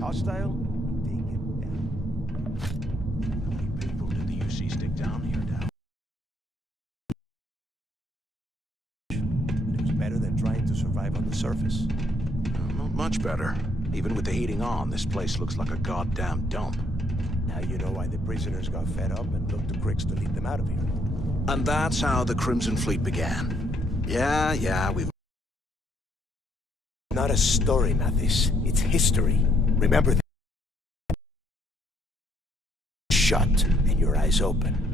hostile, take it down. How many people did the UC stick down here, Dal? It was better than trying to survive on the surface. Not much better. Even with the heating on, this place looks like a goddamn dump. Now you know why the prisoners got fed up and looked to Cricks to lead them out of here. And that's how the Crimson Fleet began. Yeah, we've... Not a story, Mathis. It's history. Remember that. Shut and your eyes open.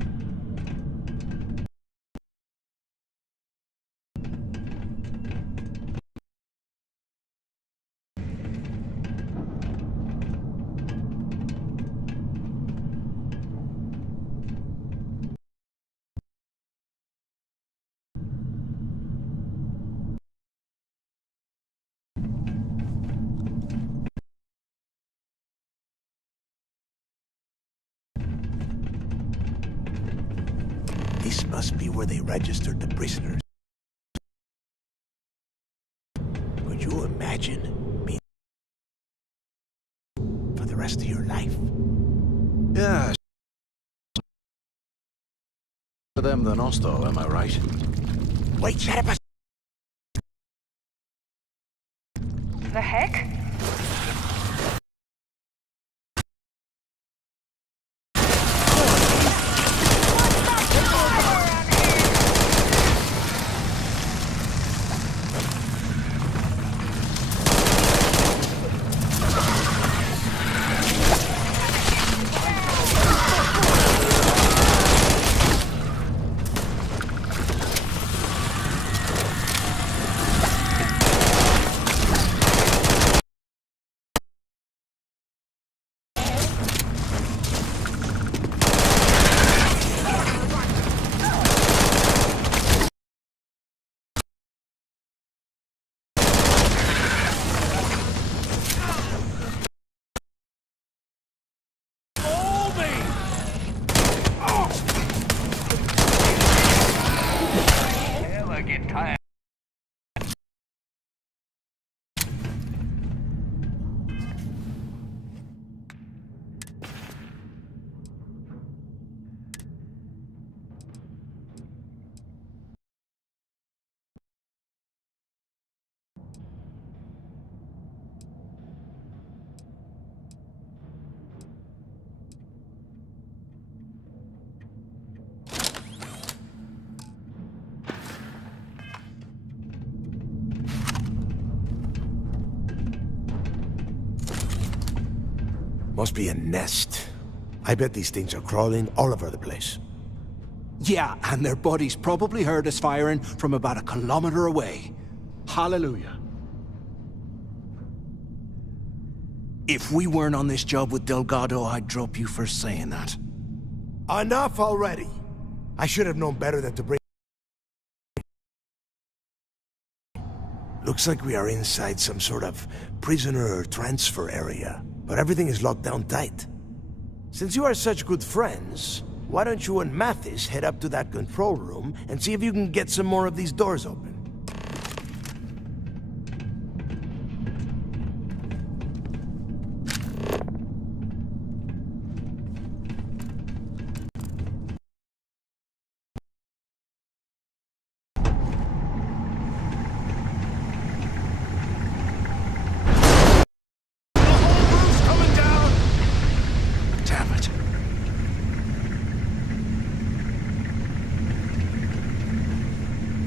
This must be where they registered the prisoners. Could you imagine being for the rest of your life? Yeah. For them than us, though, am I right? Wait, shut up! The heck? Must be a nest. I bet these things are crawling all over the place. Yeah, and their buddies probably heard us firing from about 1 kilometer away. Hallelujah. If we weren't on this job with Delgado, I'd drop you for saying that. Enough already! I should have known better than to bring... Looks like we are inside some sort of prisoner transfer area, but everything is locked down tight. Since you are such good friends, why don't you and Mathis head up to that control room and see if you can get some more of these doors open?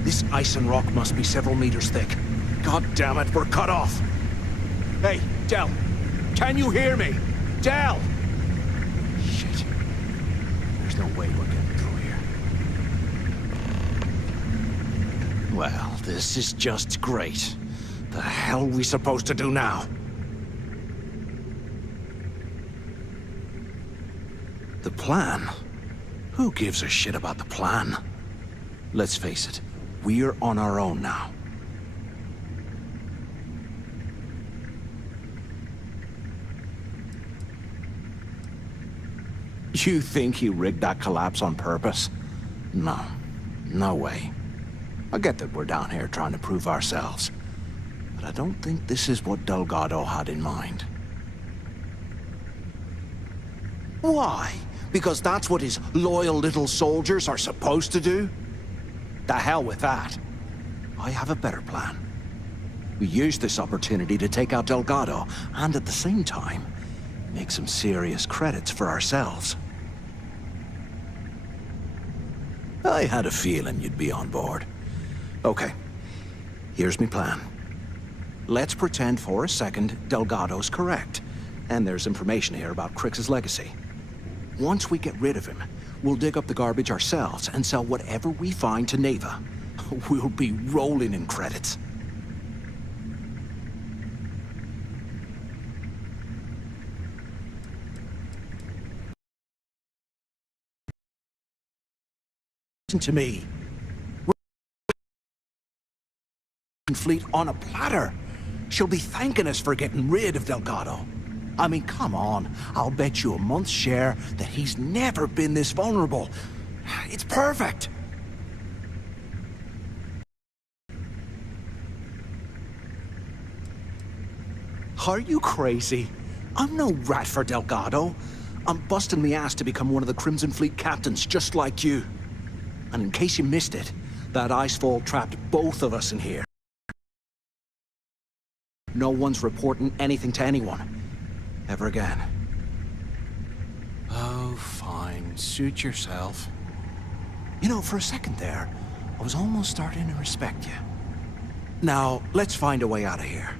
This ice and rock must be several meters thick. God damn it, we're cut off. Hey, Del, can you hear me? Del! Shit. There's no way we're getting through here. Well, this is just great. The hell are we supposed to do now? The plan? Who gives a shit about the plan? Let's face it. We're on our own now. You think he rigged that collapse on purpose? No. No way. I get that we're down here trying to prove ourselves. But I don't think this is what Delgado had in mind. Why? Because that's what his loyal little soldiers are supposed to do? The hell with that. I have a better plan. We use this opportunity to take out Delgado, and at the same time, make some serious credits for ourselves. I had a feeling you'd be on board. Okay, here's my plan. Let's pretend for a second Delgado's correct, and there's information here about Crix's legacy. Once we get rid of him, we'll dig up the garbage ourselves and sell whatever we find to Neva. We'll be rolling in credits. Listen to me. We're fleet on a platter. She'll be thanking us for getting rid of Delgado. I mean, come on. I'll bet you a month's share that he's never been this vulnerable. It's perfect. Are you crazy? I'm no rat for Delgado. I'm busting my ass to become one of the Crimson Fleet captains, just like you. And in case you missed it, that icefall trapped both of us in here. No one's reporting anything to anyone. Ever again. Oh, fine. Suit yourself. You know, for a second there, I was almost starting to respect you. Now, let's find a way out of here.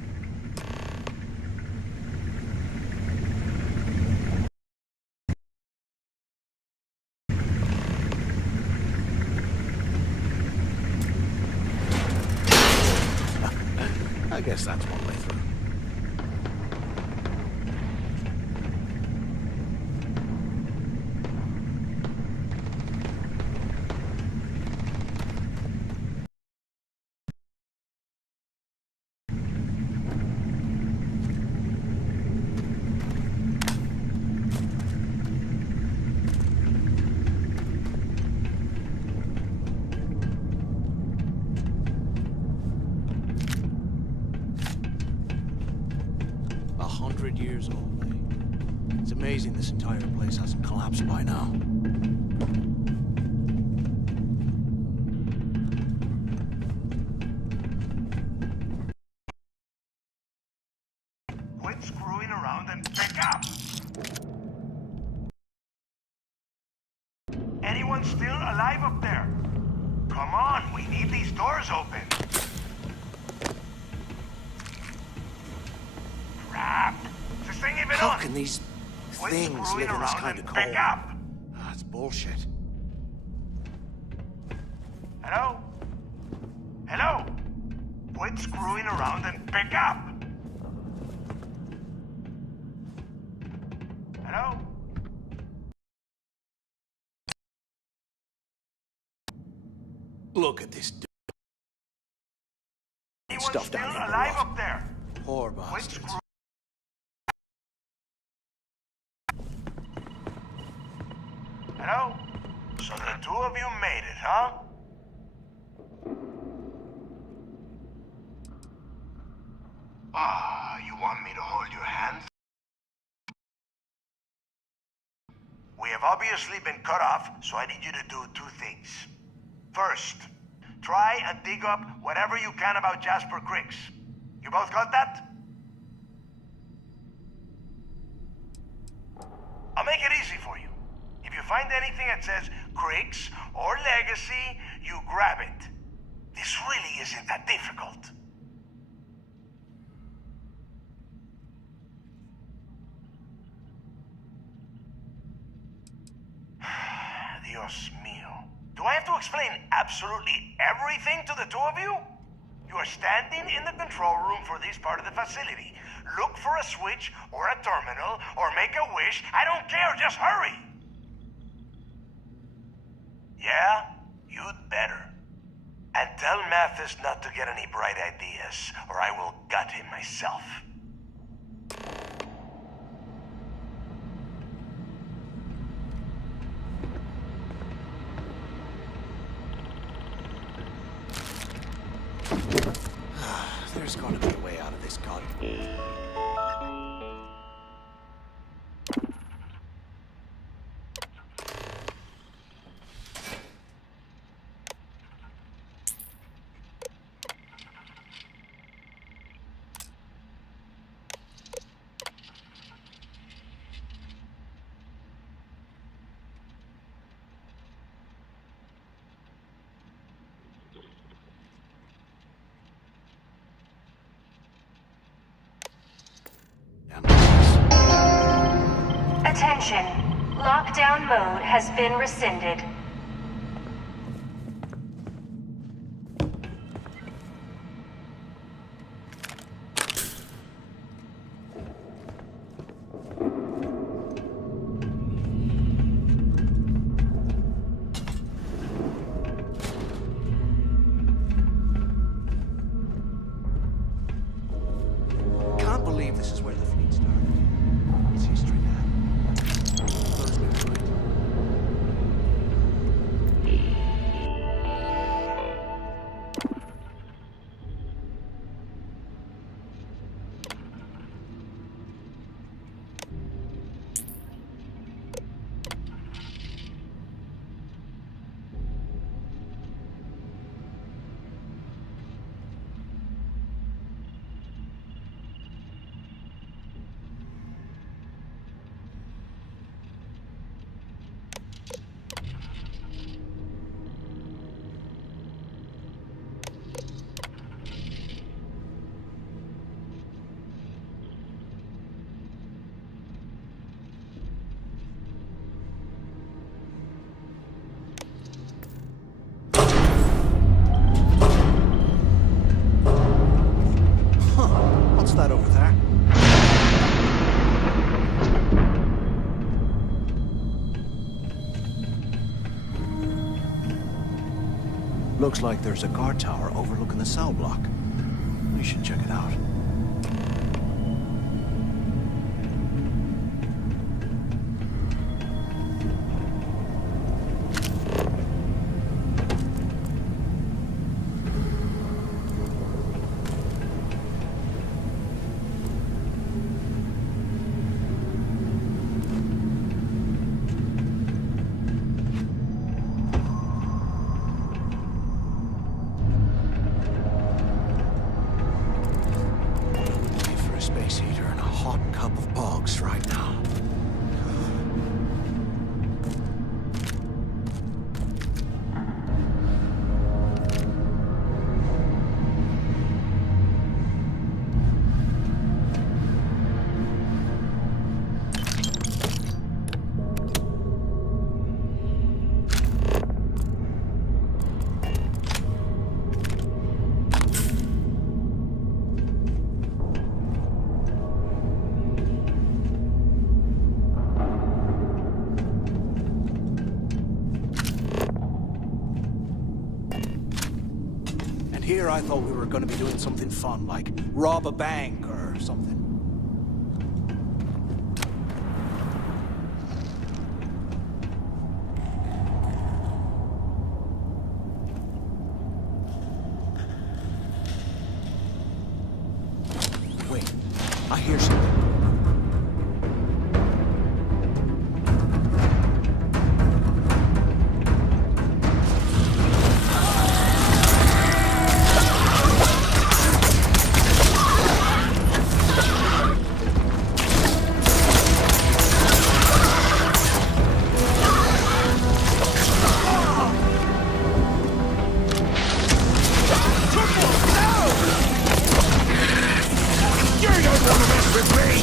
I guess that's one way through. Years old, eh? It's amazing this entire place hasn't collapsed by now. Quit screwing around and pick up! Anyone still alive up there? Come on, we need these doors open. Crap! How can these things live in this kind of cold? That's bullshit. Hello? Hello? Quit screwing around and pick up! Hello? Look at this dude. Anyone Stuff still down here alive up there? Poor bastards. Hello? So the two of you made it, huh? You want me to hold your hand? We have obviously been cut off, so I need you to do two things. First, try and dig up whatever you can about Jasper Crix. You both got that? I'll make it easy for you. If you find anything that says Crix or Legacy, you grab it. This really isn't that difficult. Dios mío. Do I have to explain absolutely everything to the two of you? You are standing in the control room for this part of the facility. Look for a switch or a terminal or make a wish. I don't care, just hurry! Yeah? You'd better. And tell Mathis not to get any bright ideas, or I will gut him myself. There's gotta be a way out of this god. Attention. Lockdown mode has been rescinded. Can't believe this is where the fleet started. It's history now. Blows me mind. What's that over there? Looks like there's a guard tower overlooking the cell block. We should check it out. Space heater and a hot cup of bogs right now. Here I thought we were going to be doing something fun, like rob a bank or something. Wait, I hear something. You don't want to mess with me!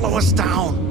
slow us down.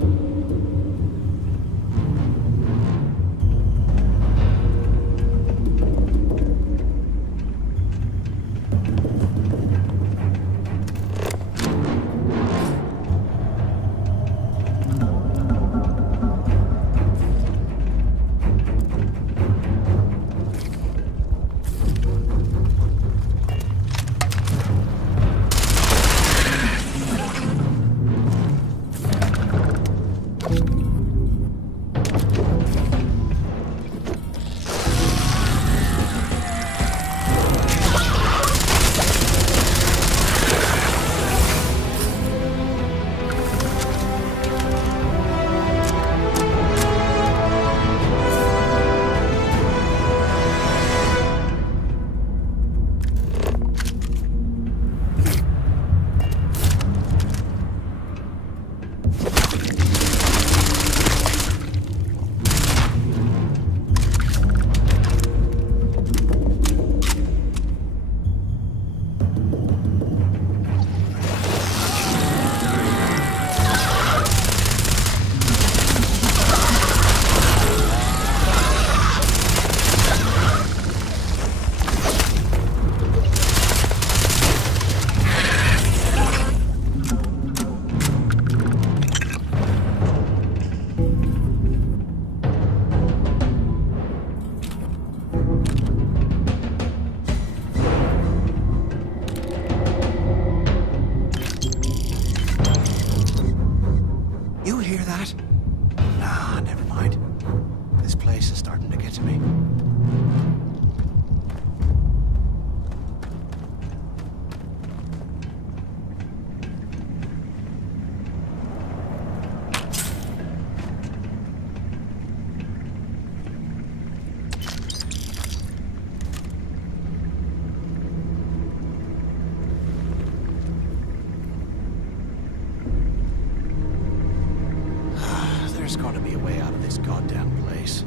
There's gotta be a way out of this goddamn place.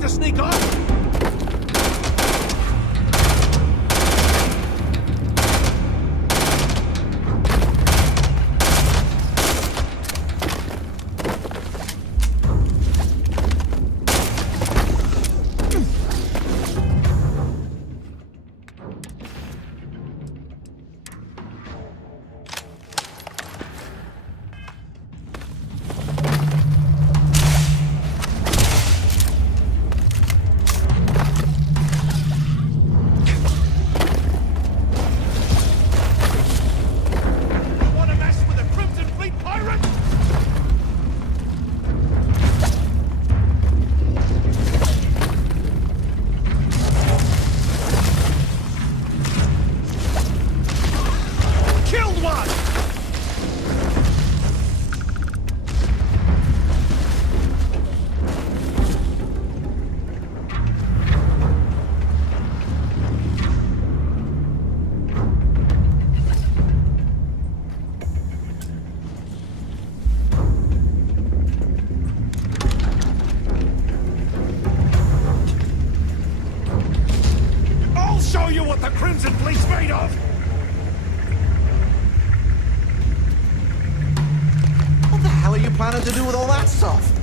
To sneak off? something to do with all that stuff?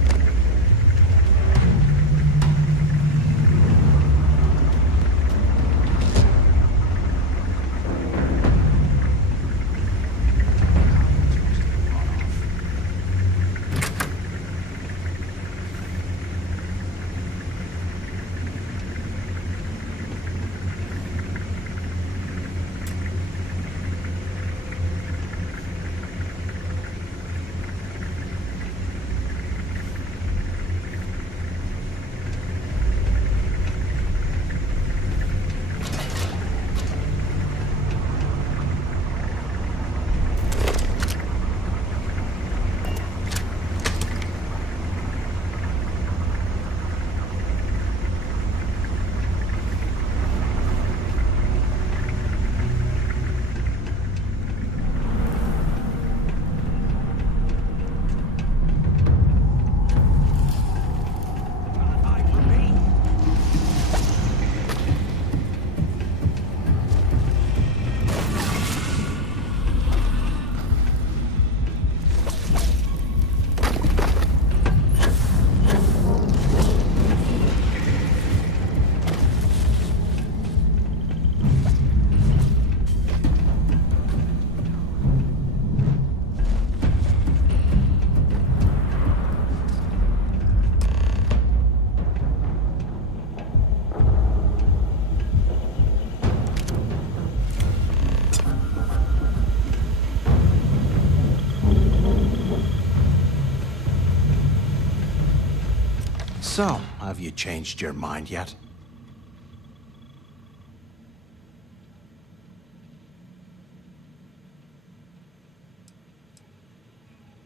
So, have you changed your mind yet?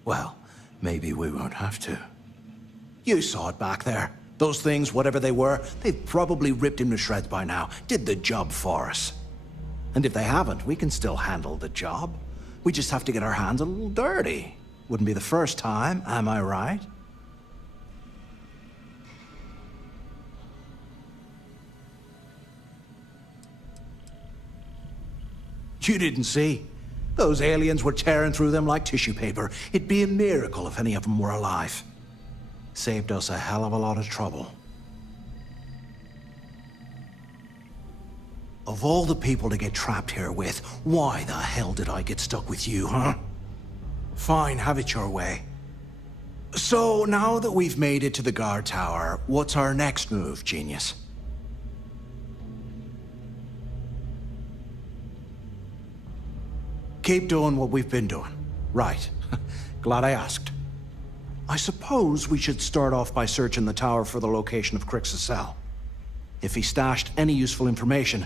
Well, maybe we won't have to. You saw it back there. Those things, whatever they were, they've probably ripped him to shreds by now. Did the job for us. And if they haven't, we can still handle the job. We just have to get our hands a little dirty. Wouldn't be the first time, am I right? You didn't see. Those aliens were tearing through them like tissue paper. It'd be a miracle if any of them were alive. Saved us a hell of a lot of trouble. Of all the people to get trapped here with, why the hell did I get stuck with you, huh? Fine, have it your way. So, now that we've made it to the guard tower, what's our next move, genius? Keep doing what we've been doing. Right. Glad I asked. I suppose we should start off by searching the tower for the location of Crix's cell. If he stashed any useful information,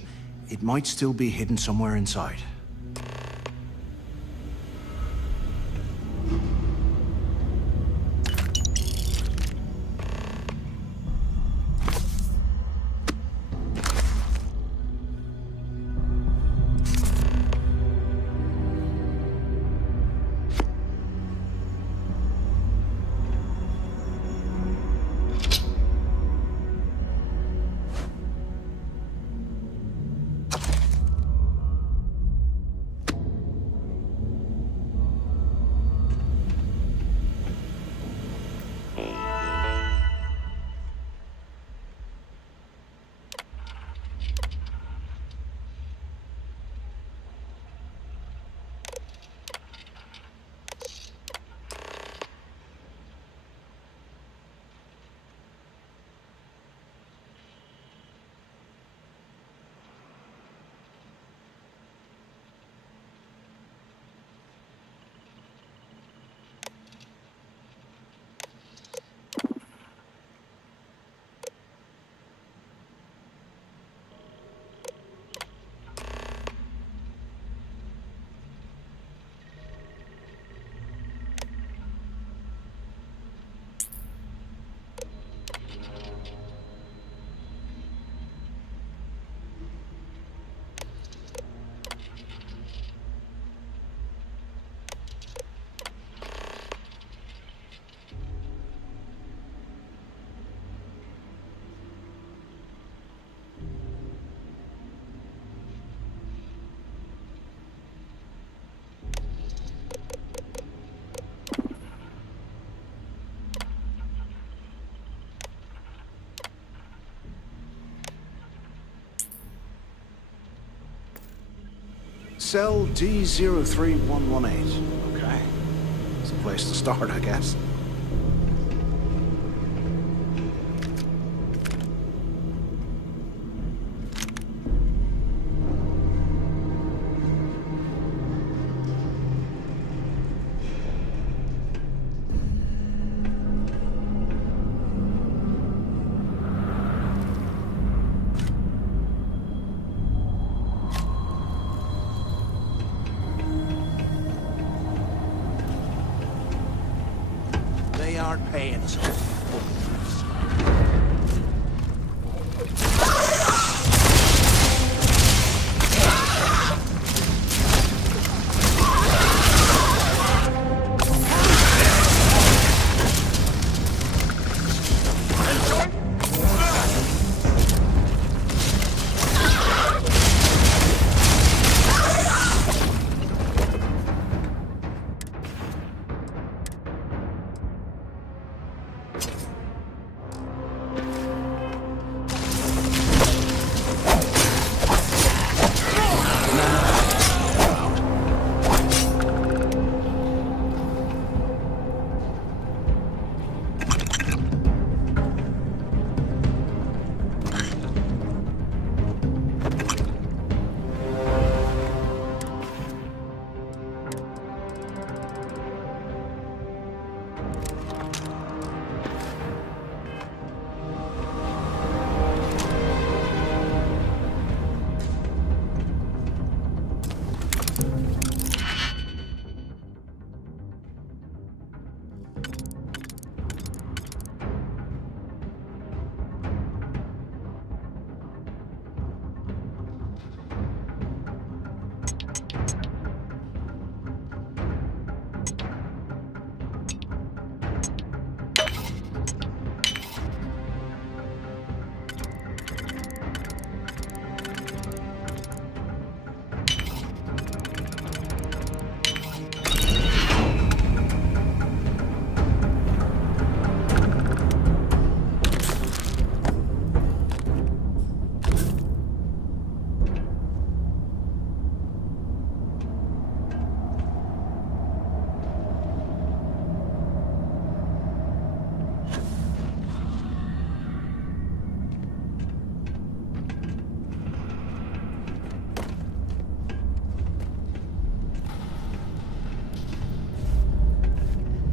it might still be hidden somewhere inside. Cell D03118. Okay. It's a place to start, I guess. They aren't paying us.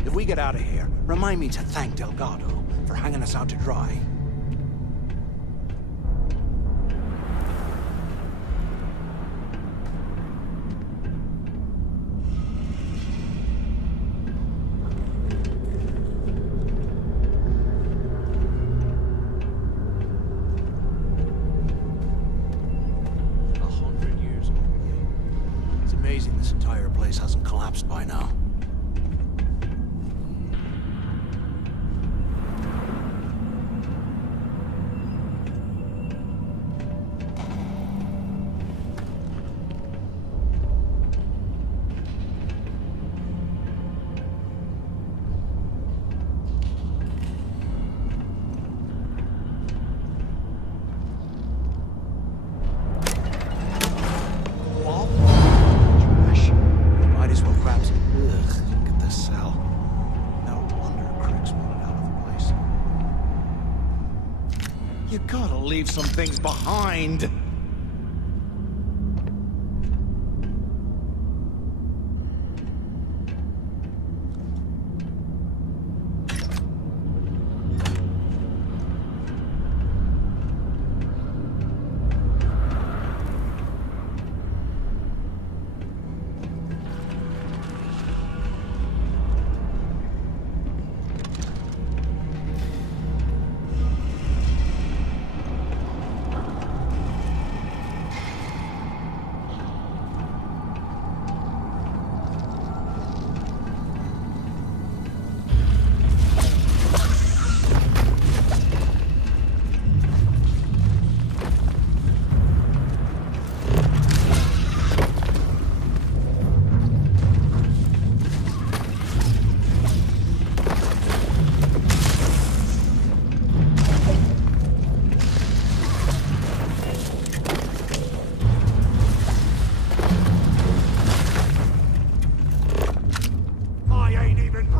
If we get out of here, remind me to thank Delgado for hanging us out to dry. Amazing this entire place hasn't collapsed by now. You gotta leave some things behind.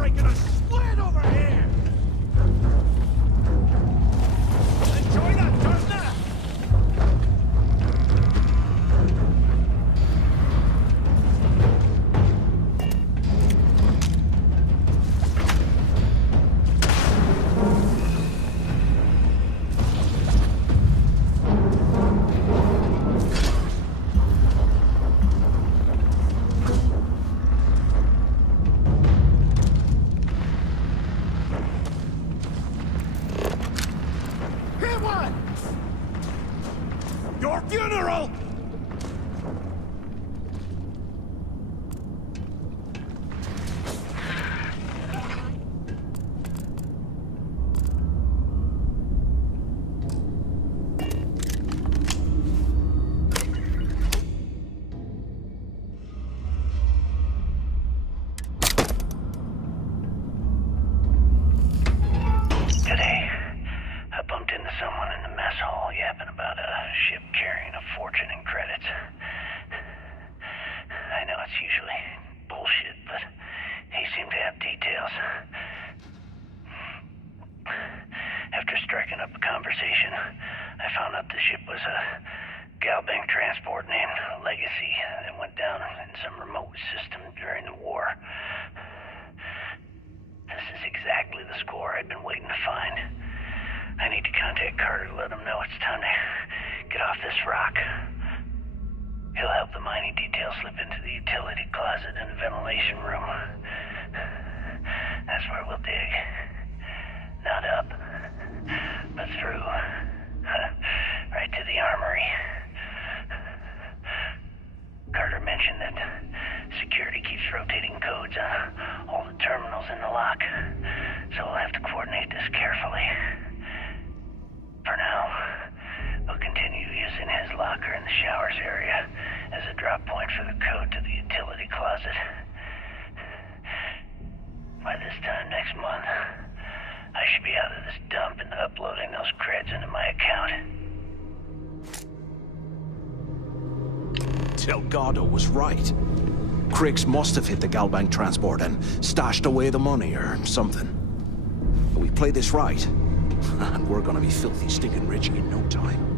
breaking a sweat over here! Enjoy that, partner! Your funeral! Today, I bumped into someone in the mess hall yapping about a ship carrying a fortune in credits. I know it's usually bullshit, but he seemed to have details. After striking up a conversation, I found out the ship was a Galbank transport named Legacy that went down in some remote system during the war. This is exactly the score I'd been waiting to find. I need to contact Carter to let him know it's time to get off this rock. He'll help the mining detail slip into the utility closet in the ventilation room. That's where we'll dig. Not up, but through. Right to the armory. Carter mentioned that security keeps rotating codes on all the terminals in the lock, so we'll have to coordinate this carefully. For now, we'll continue using his locker in the showers area as a drop point for the code to the utility closet. By this time next month, I should be out of this dump and uploading those creds into my account. Delgado was right. Criggs must have hit the Galbank transport and stashed away the money or something. But we play this right, and we're gonna be filthy stinking rich in no time.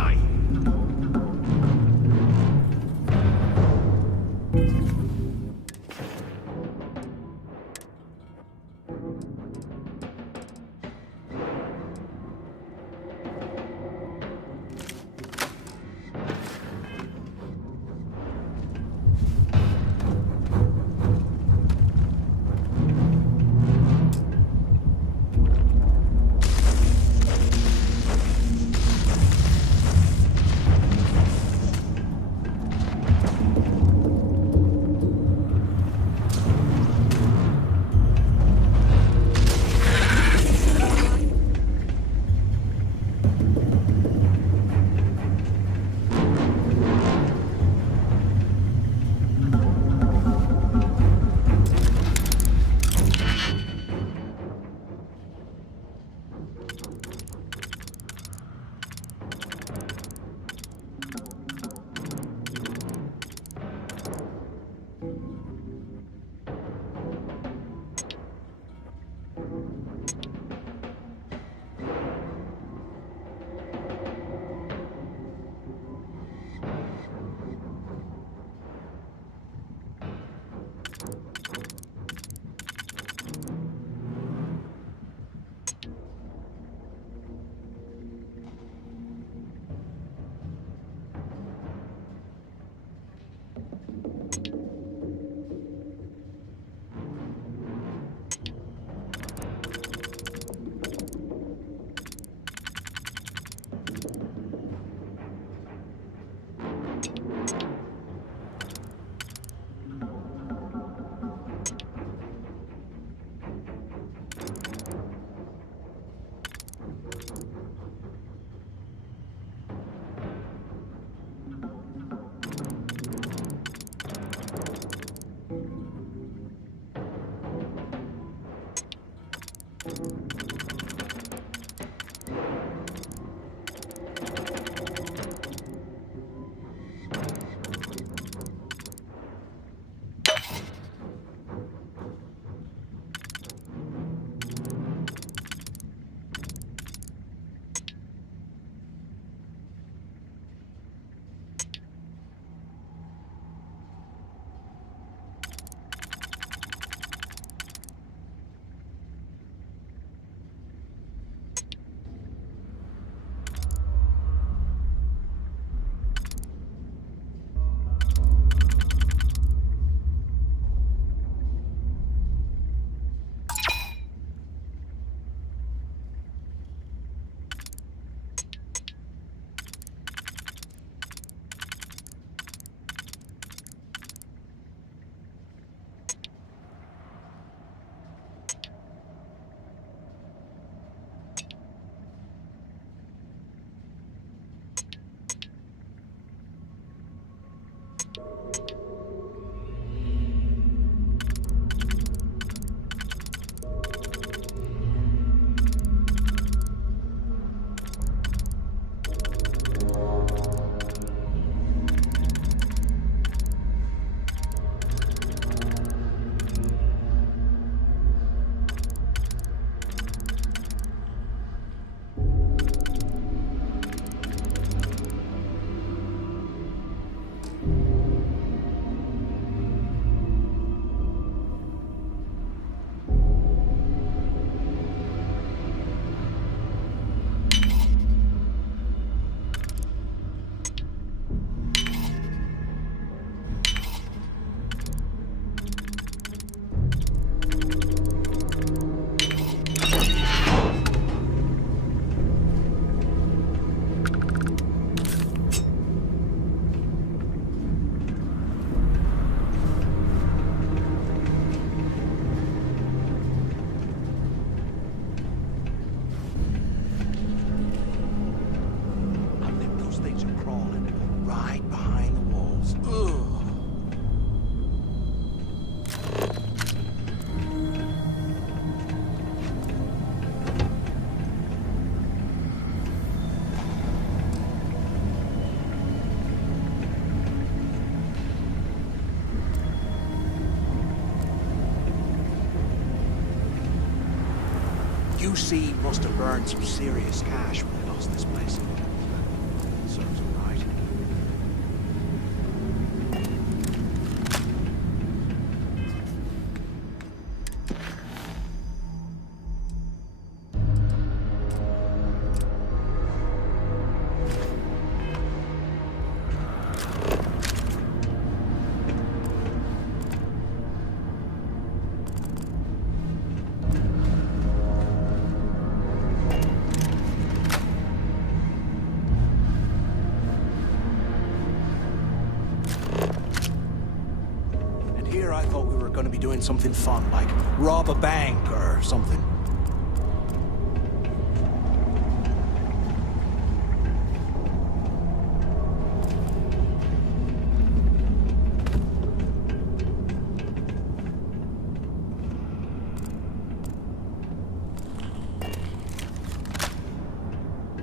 die! UC must have burned some serious cash when they lost this place. So gonna be doing something fun, like rob a bank or something.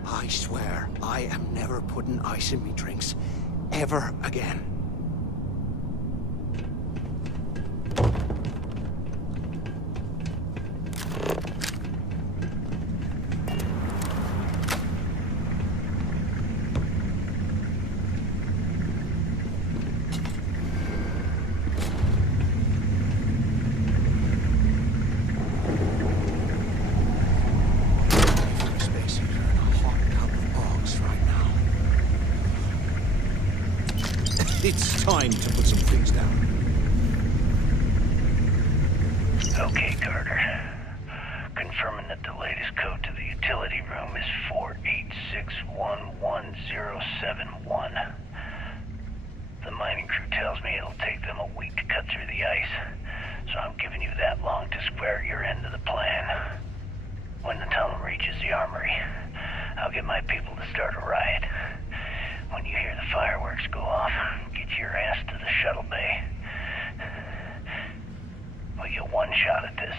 I swear, I am never putting ice in me drinks. Ever again. It's time to put some things down. Okay, Carter. Confirming that the latest code to the utility room is 486111071. The mining crew tells me it'll take them a week to cut through the ice, so I'm giving you that long to square your end of the plan. When the tunnel reaches the armory, I'll get my people to start a riot. When you hear the fireworks go off, get your ass to the shuttle bay. We get one shot at this.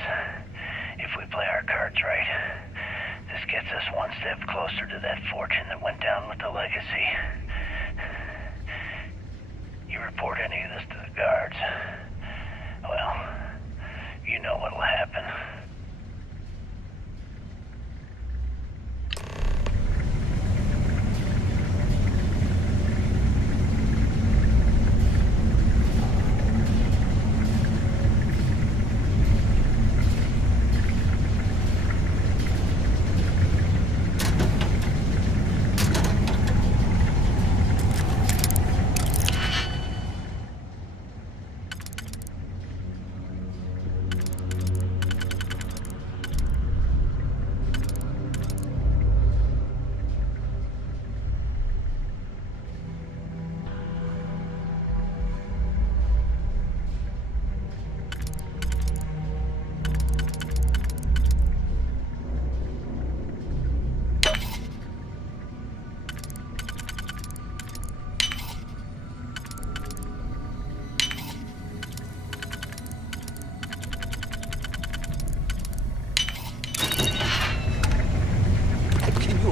If we play our cards right, this gets us one step closer to that fortune that went down with the legacy. You report any of this to the guards, well, you know what'll happen.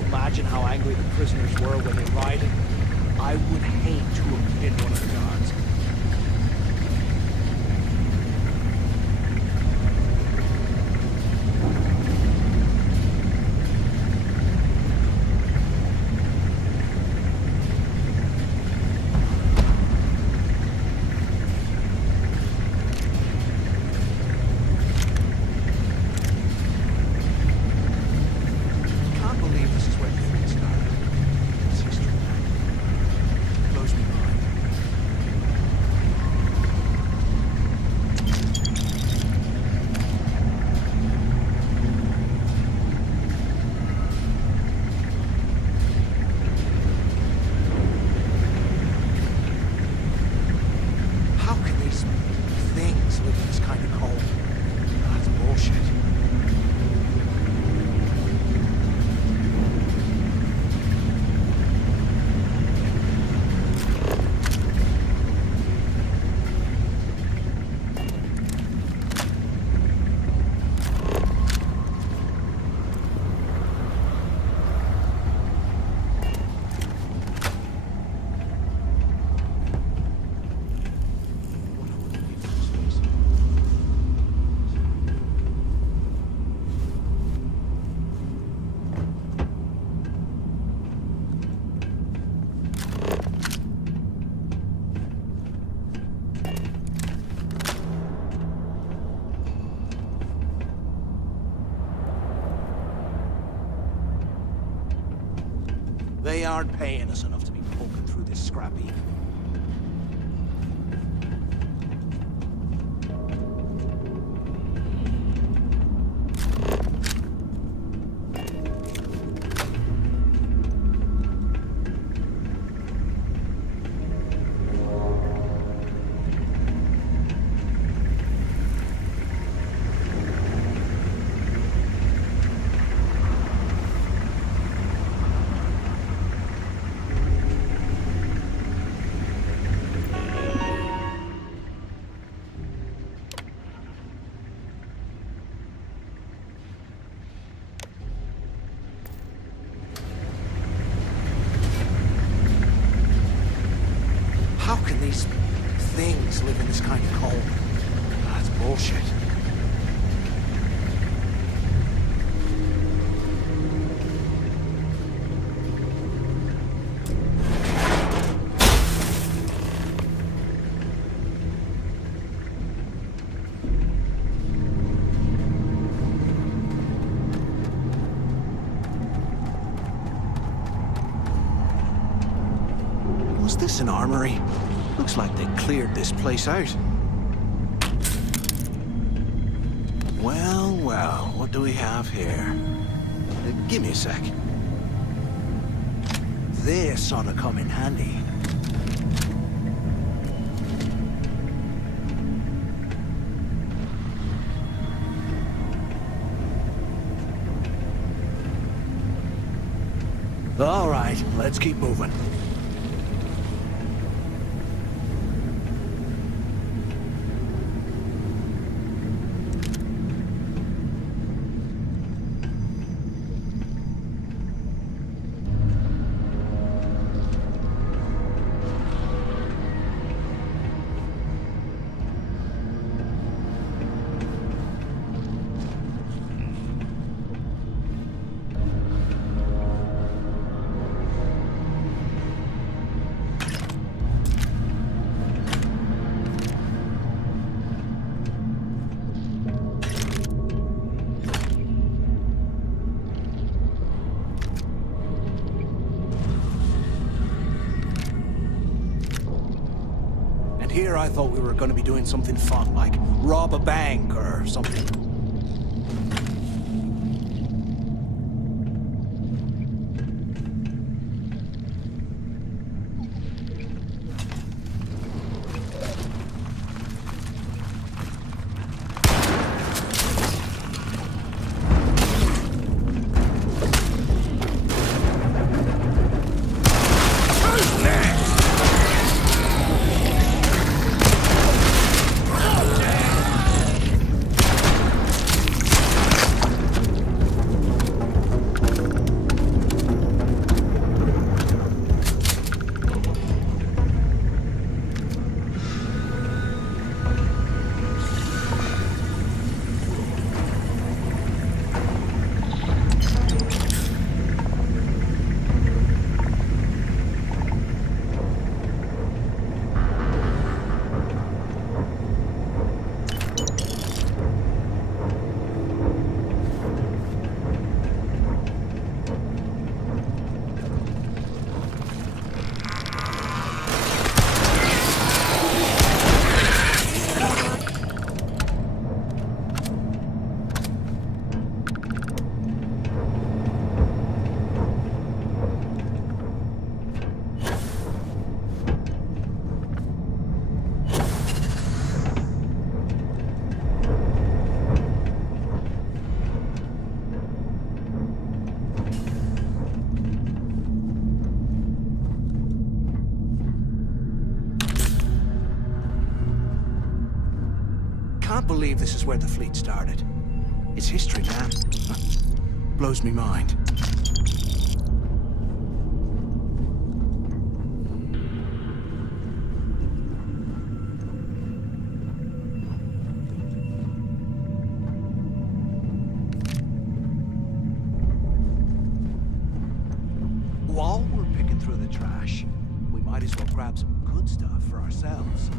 Imagine how angry the prisoners were when they rioted. I would hate to have been one of the guards. They aren't paying us enough to be poking through this scrap heap. things live in this kind of cold. That's bullshit. Was this an armory? Looks like they cleared this place out. Well, well, what do we have here? Give me a sec. This ought to come in handy. All right, let's keep moving. Here I thought we were going to be doing something fun, like rob a bank or something. Can't believe this is where the fleet started. It's history, man. Blows me mind. While we're picking through the trash, we might as well grab some good stuff for ourselves.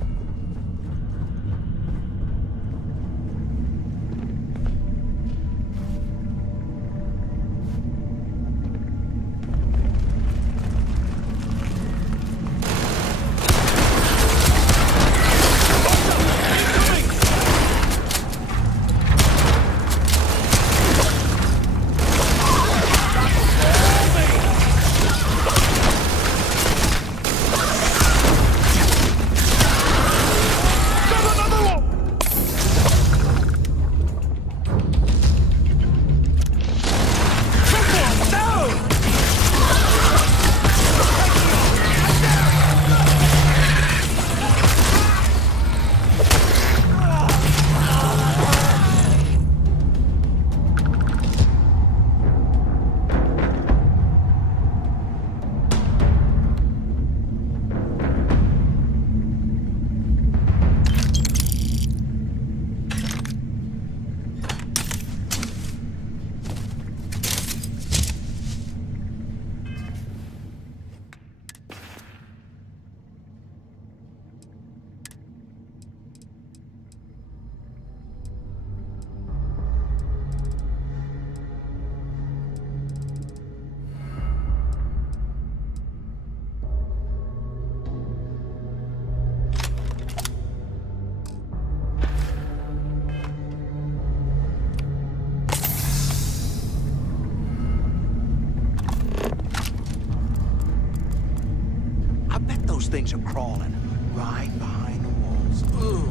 those things are crawling right behind the walls. Ugh.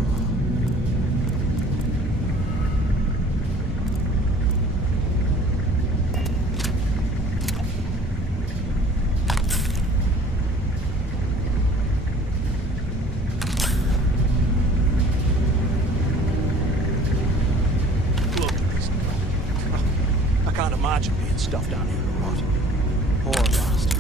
Look at this. I can't imagine being stuffed down here to rot. Poor bastards.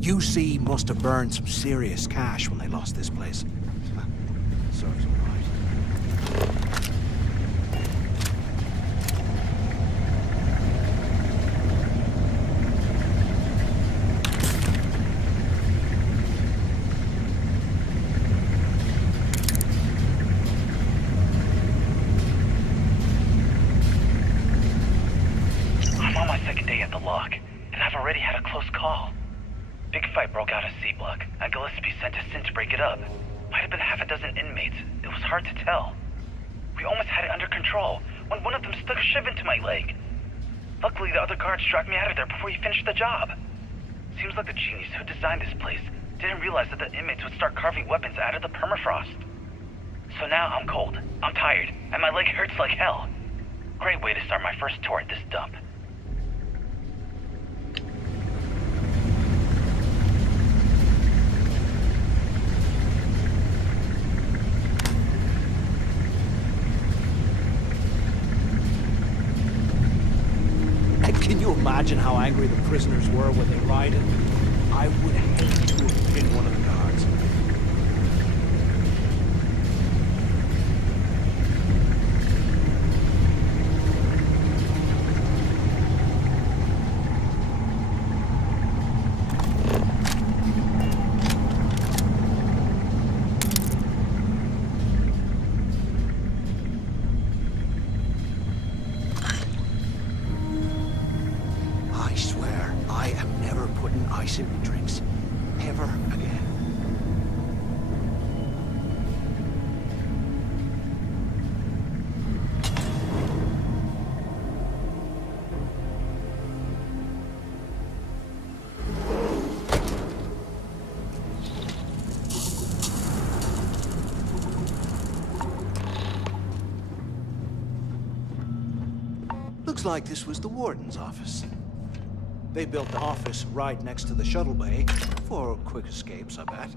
UC must have burned some serious cash when they lost this place. Serves them right. I'm on my second day at the lock, and I've already had a close call. Big fight broke out at C Block, and Gillespie sent us in to break it up. Might have been half a dozen inmates. It was hard to tell. We almost had it under control when one of them stuck a shiv into my leg. Luckily, the other guards dragged me out of there before he finished the job. Seems like the genius who designed this place didn't realize that the inmates would start carving weapons out of the permafrost. So now I'm cold, I'm tired, and my leg hurts like hell. Great way to start my first tour at this dump. Can you imagine how angry the prisoners were when they rioted? I would hate to have been one of the guards. I swear, I am never putting ice in my drinks. Ever again. Looks like this was the warden's office. They built the office right next to the shuttle bay for quick escapes, I bet.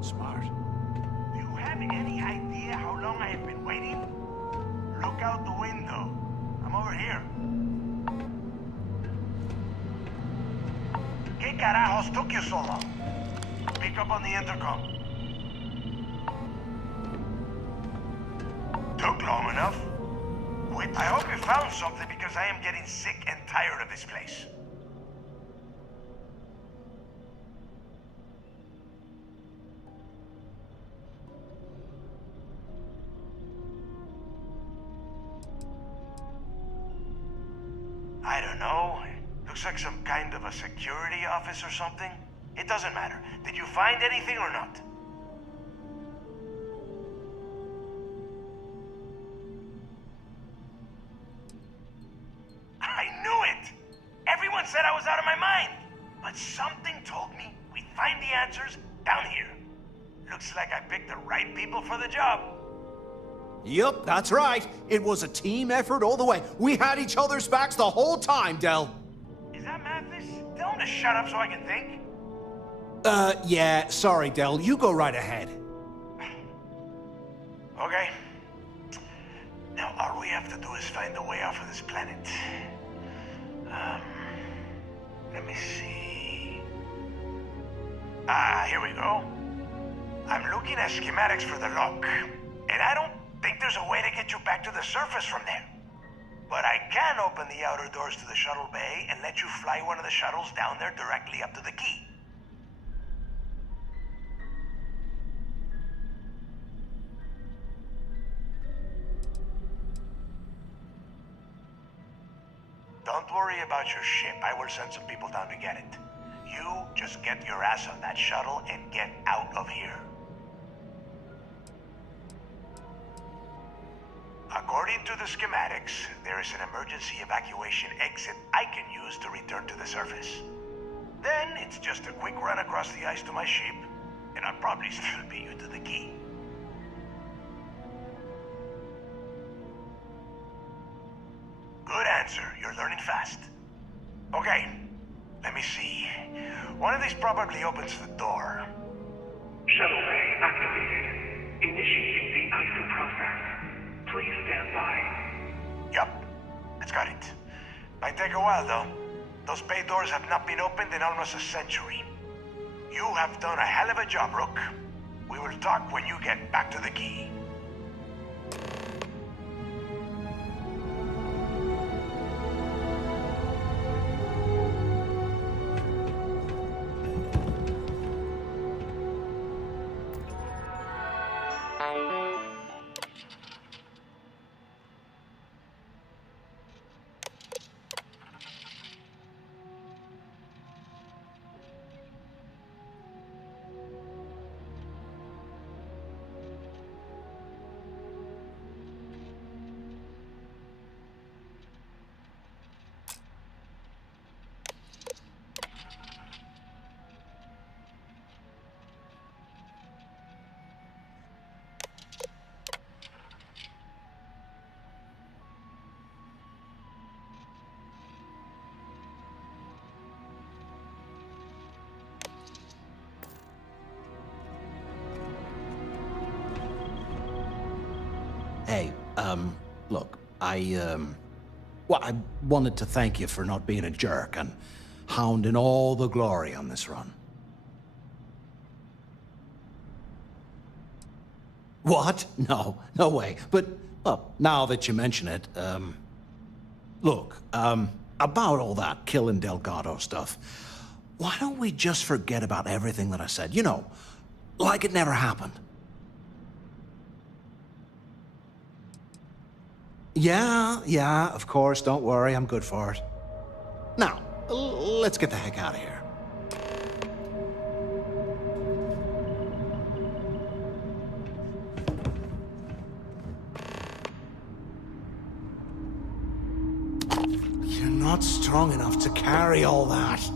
Smart. Do you have any idea how long I have been waiting? Look out the window. I'm over here. ¿Qué carajos took you so long? Pick up on the intercom. Took long enough? Wait, I hope you found something because I am getting sick and tired of this place. I don't know. Looks like some kind of a security office or something. It doesn't matter. Did you find anything or not? I knew it! Everyone said I was out of my mind. But something told me we'd find the answers down here. Looks like I picked the right people for the job. Yup, that's right. It was a team effort all the way. We had each other's backs the whole time, Del. Is that Mathis? Tell him to shut up so I can think. Yeah, sorry, Del. You go right ahead. Okay. Now all we have to do is find a way off of this planet. Let me see. Here we go. I'm looking at schematics for the lock, and I don't think there's a way to get you back to the surface from there. But I can open the outer doors to the shuttle bay and let you fly one of the shuttles down there directly up to the key. Don't worry about your ship. I will send some people down to get it. You just get your ass on that shuttle and get out of here. According to the schematics, there is an emergency evacuation exit I can use to return to the surface. Then it's just a quick run across the ice to my ship, and I'll probably still beat you to the key. Good answer. You're learning fast. Okay, let me see. One of these probably opens the door. Shuttle bay activated. Initiating the icing process. Please stand by. Yup, it's got it. Might take a while though. Those bay doors have not been opened in almost a century. You have done a hell of a job, Rook. We will talk when you get back to the key. Hey, look, well, I wanted to thank you for not being a jerk and hounding all the glory on this run. What? No, no way. But, well, now that you mention it, look, about all that killing Delgado stuff, why don't we just forget about everything that I said? You know, like it never happened. Yeah, of course, don't worry, I'm good for it. Now, let's get the heck out of here. You're not strong enough to carry all that.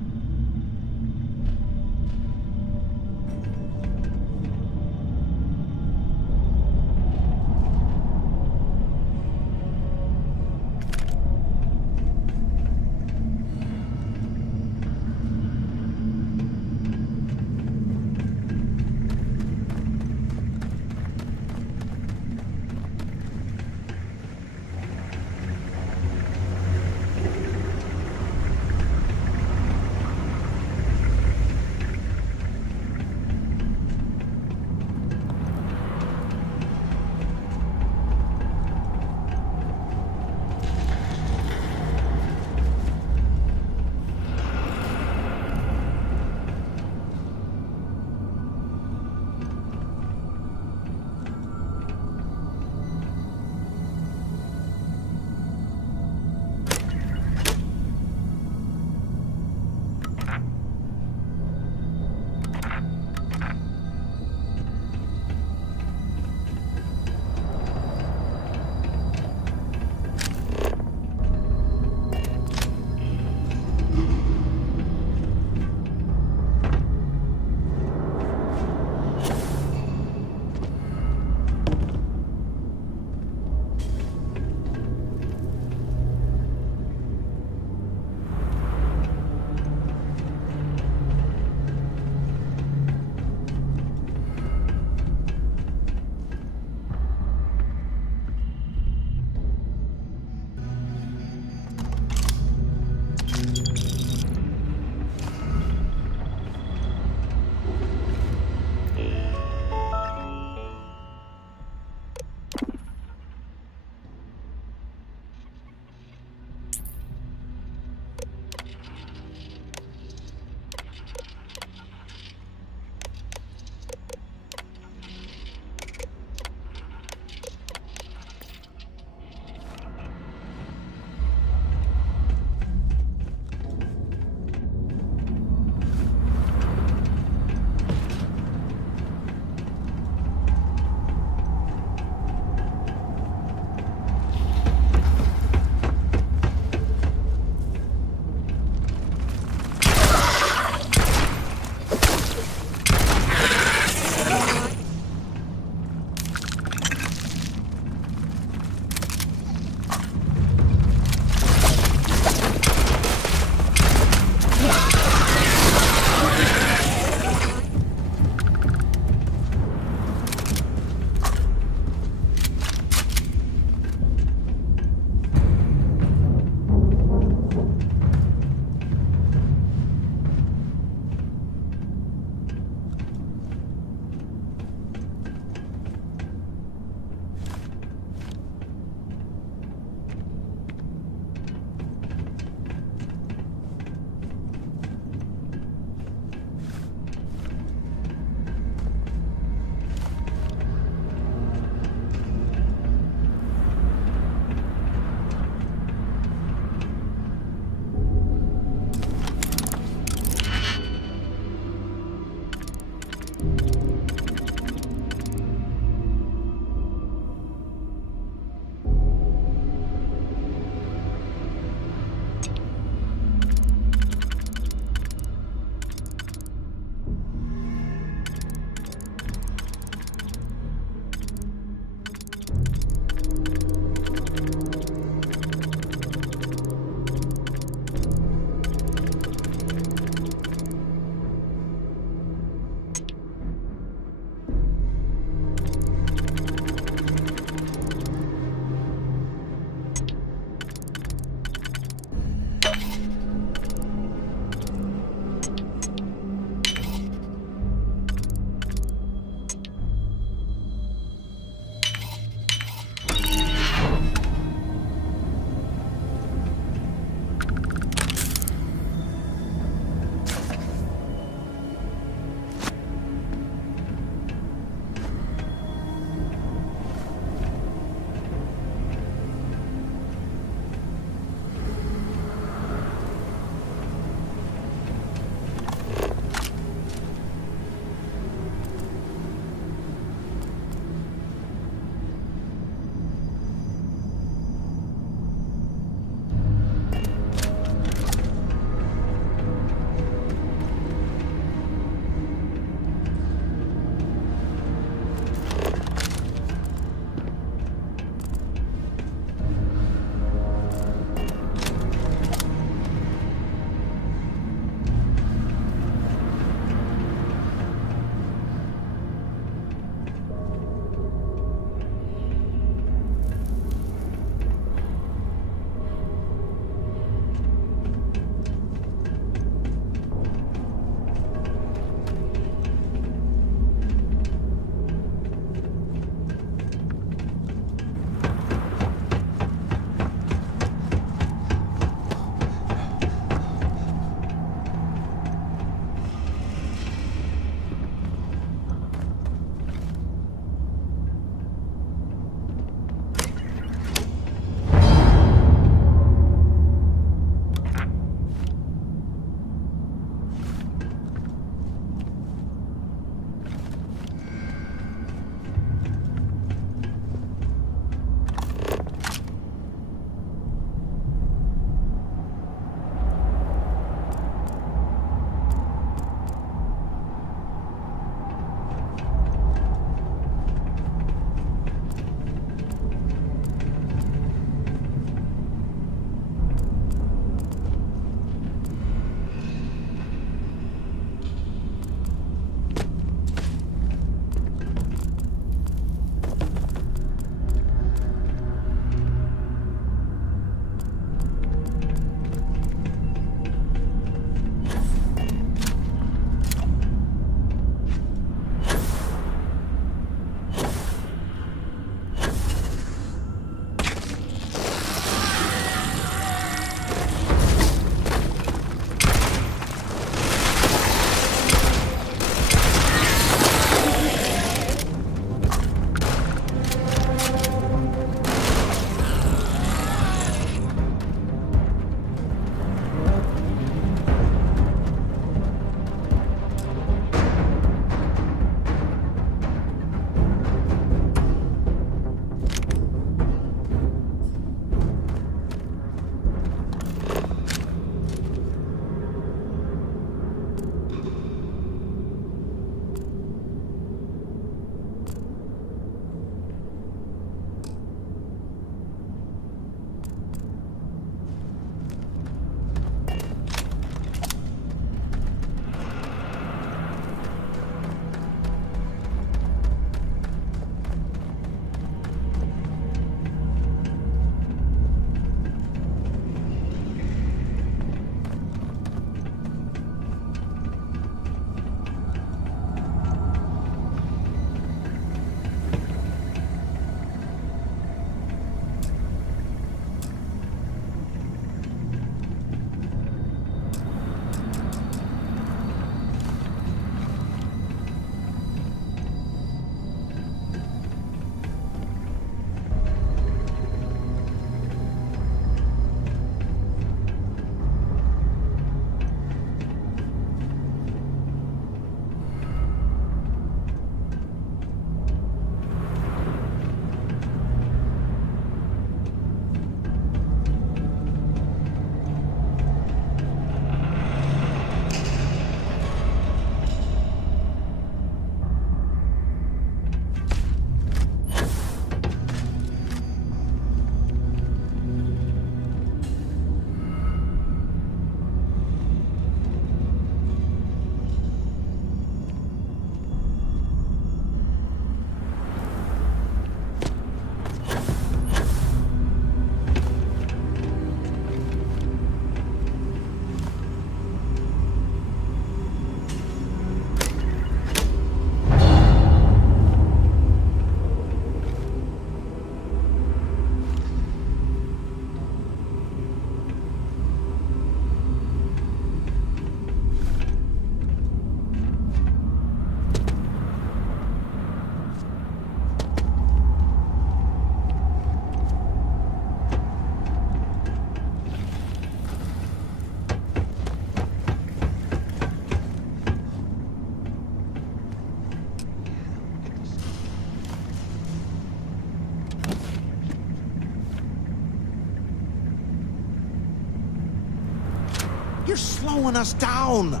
You're slowing us down!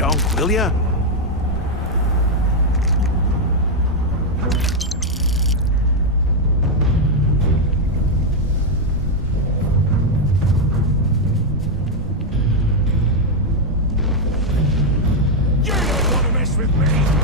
junk, will ya? You don't want to mess with me!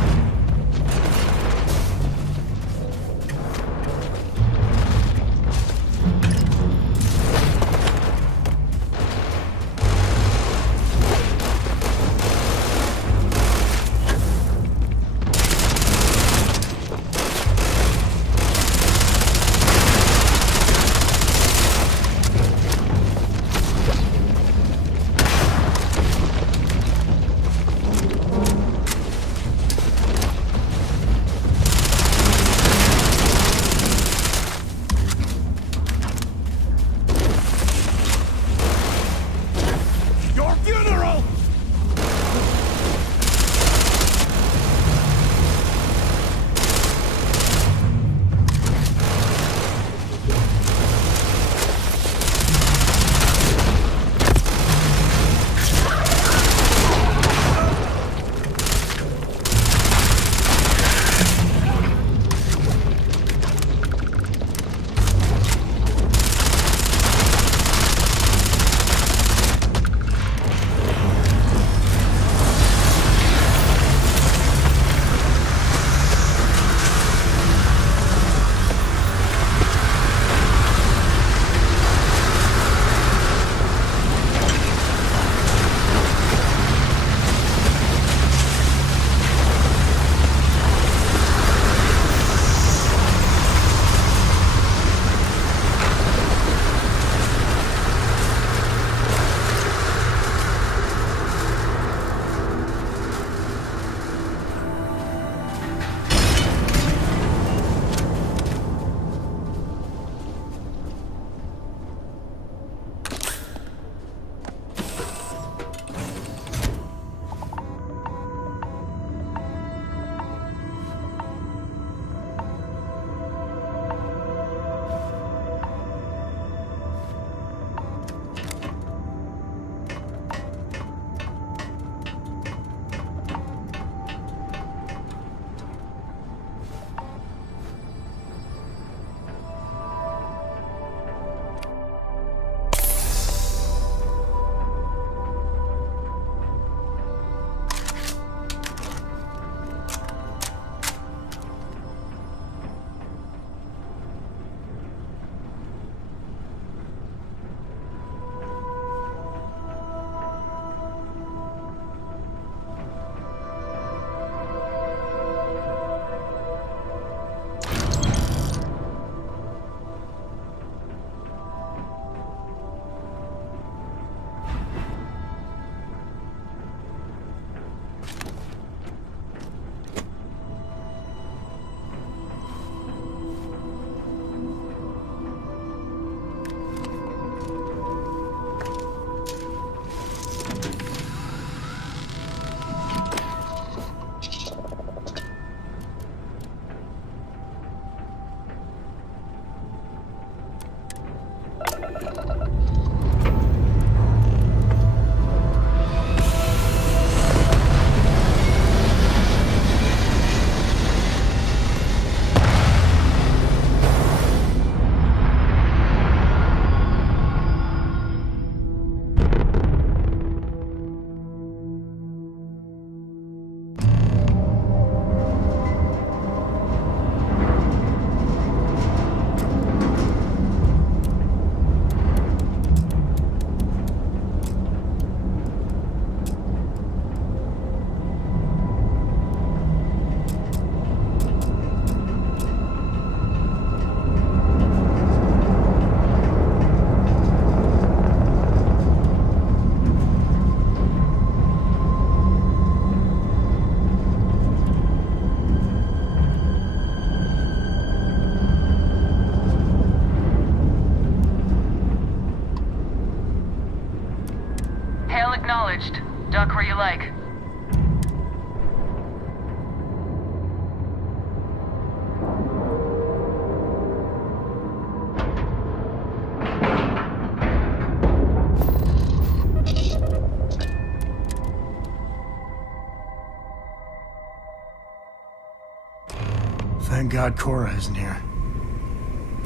Thank God Cora isn't here.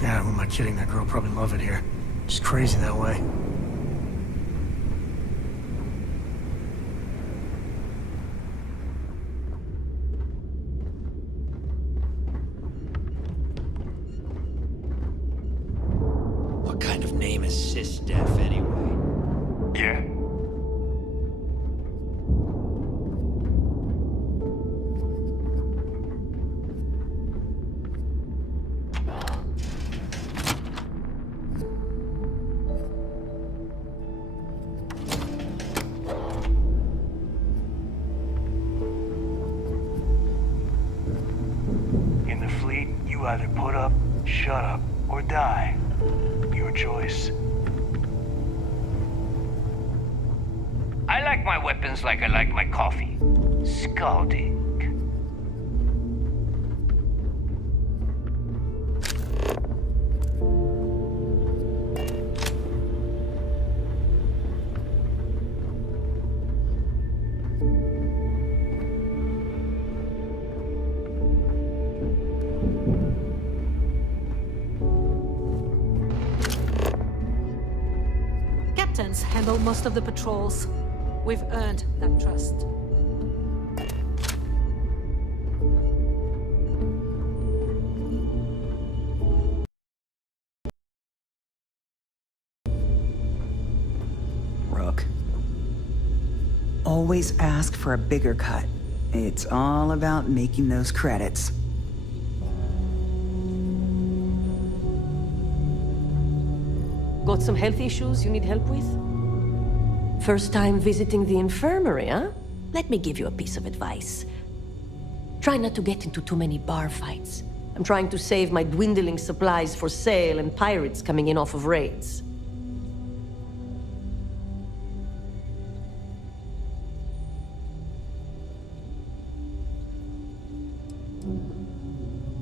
Yeah, who am I kidding? That girl probably love it here. She's crazy that way. What kind of name is Sys-Def anyway? Yeah? In the fleet, you either put up, shut up, or die. Your choice. I like my weapons like I like my coffee. Scalding. Captains handle most of the patrols. We've earned that trust. Rook. Always ask for a bigger cut. It's all about making those credits. Got some health issues you need help with? First time visiting the infirmary, huh? Let me give you a piece of advice. Try not to get into too many bar fights. I'm trying to save my dwindling supplies for sale and pirates coming in off of raids.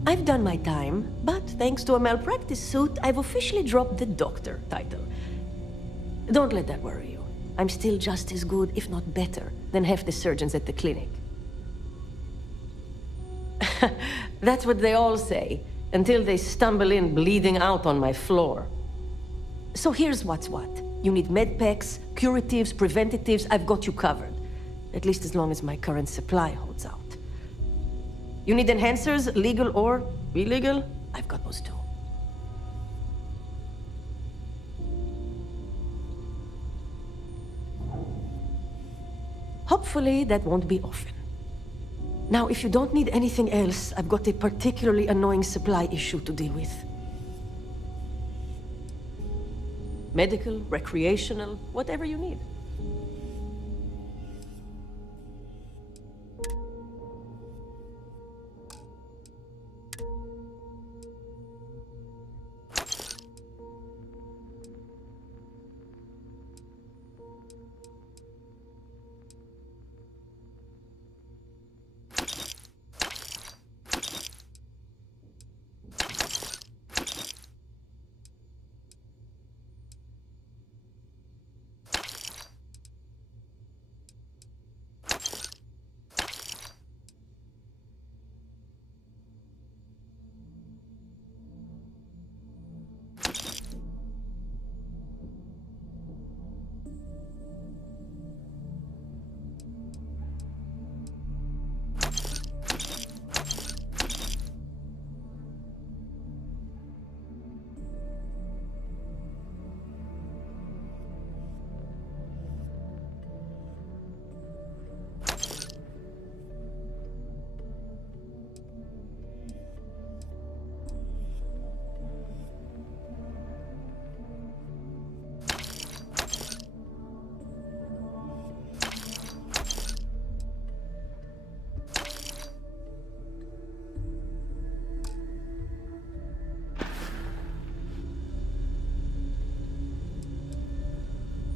I've done my time, but thanks to a malpractice suit, I've officially dropped the doctor title. Don't let that worry you. I'm still just as good, if not better, than half the surgeons at the clinic. That's what they all say, until they stumble in bleeding out on my floor. So here's what's what. You need med packs, curatives, preventatives, I've got you covered. At least as long as my current supply holds out. You need enhancers, legal or illegal? I've got those too. Hopefully that won't be often. Now, if you don't need anything else, I've got a particularly annoying supply issue to deal with. Medical, recreational, whatever you need.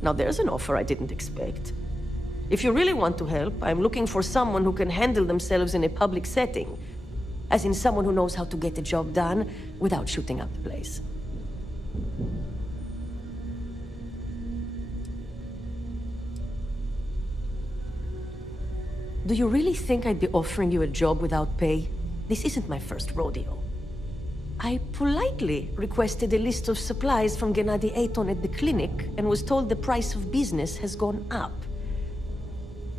Now there's an offer I didn't expect. If you really want to help, I'm looking for someone who can handle themselves in a public setting. As in someone who knows how to get the job done without shooting up the place. Do you really think I'd be offering you a job without pay? this isn't my first rodeo. I politely requested a list of supplies from Gennady Aton at the clinic and was told the price of business has gone up.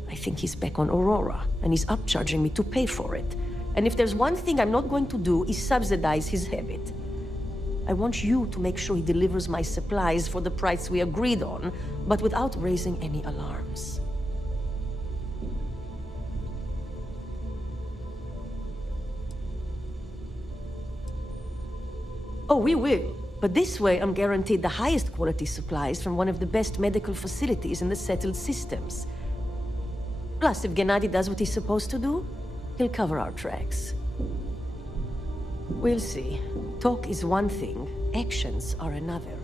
I think he's back on Aurora, and he's upcharging me to pay for it. And if there's one thing I'm not going to do is subsidize his habit. I want you to make sure he delivers my supplies for the price we agreed on, but without raising any alarms. Oh, we will. But this way, I'm guaranteed the highest quality supplies from one of the best medical facilities in the settled systems. Plus, if Gennady does what he's supposed to do, he'll cover our tracks. We'll see. Talk is one thing, actions are another.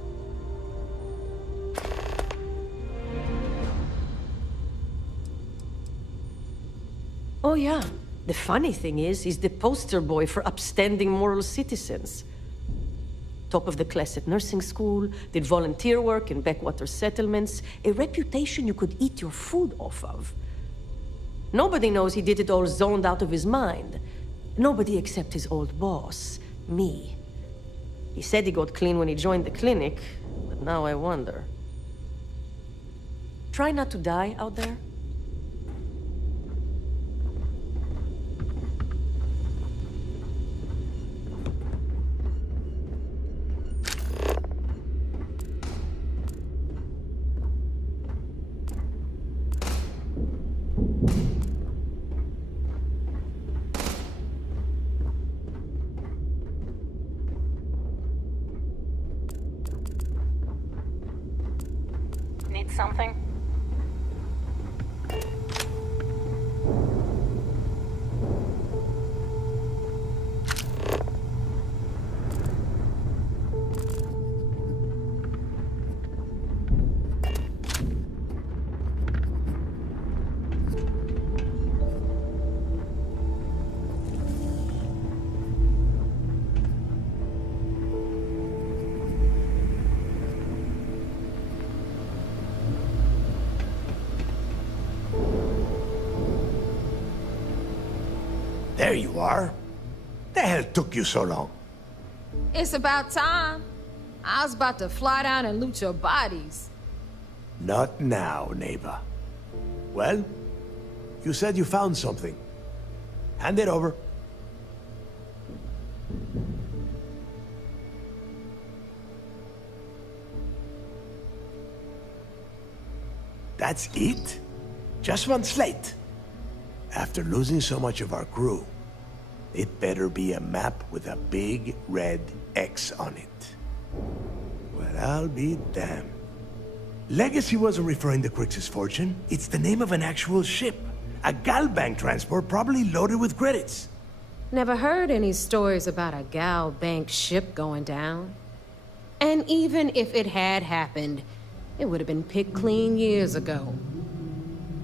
Oh yeah, the funny thing is, he's the poster boy for upstanding moral citizens. Top of the class at nursing school, did volunteer work in backwater settlements, a reputation you could eat your food off of. Nobody knows he did it all zoned out of his mind. Nobody except his old boss, me. He said he got clean when he joined the clinic, but now I wonder. Try not to die out there. Need something? There you are. The hell took you so long? It's about time. I was about to fly down and loot your bodies. Not now, neighbor. Well, you said you found something. Hand it over. That's it? Just one slate? After losing so much of our crew, it better be a map with a big red X on it. Well, I'll be damned. Legacy wasn't referring to Crix's fortune. It's the name of an actual ship. A Galbank transport, probably loaded with credits. Never heard any stories about a Gal Bank ship going down. And even if it had happened, it would have been picked clean years ago.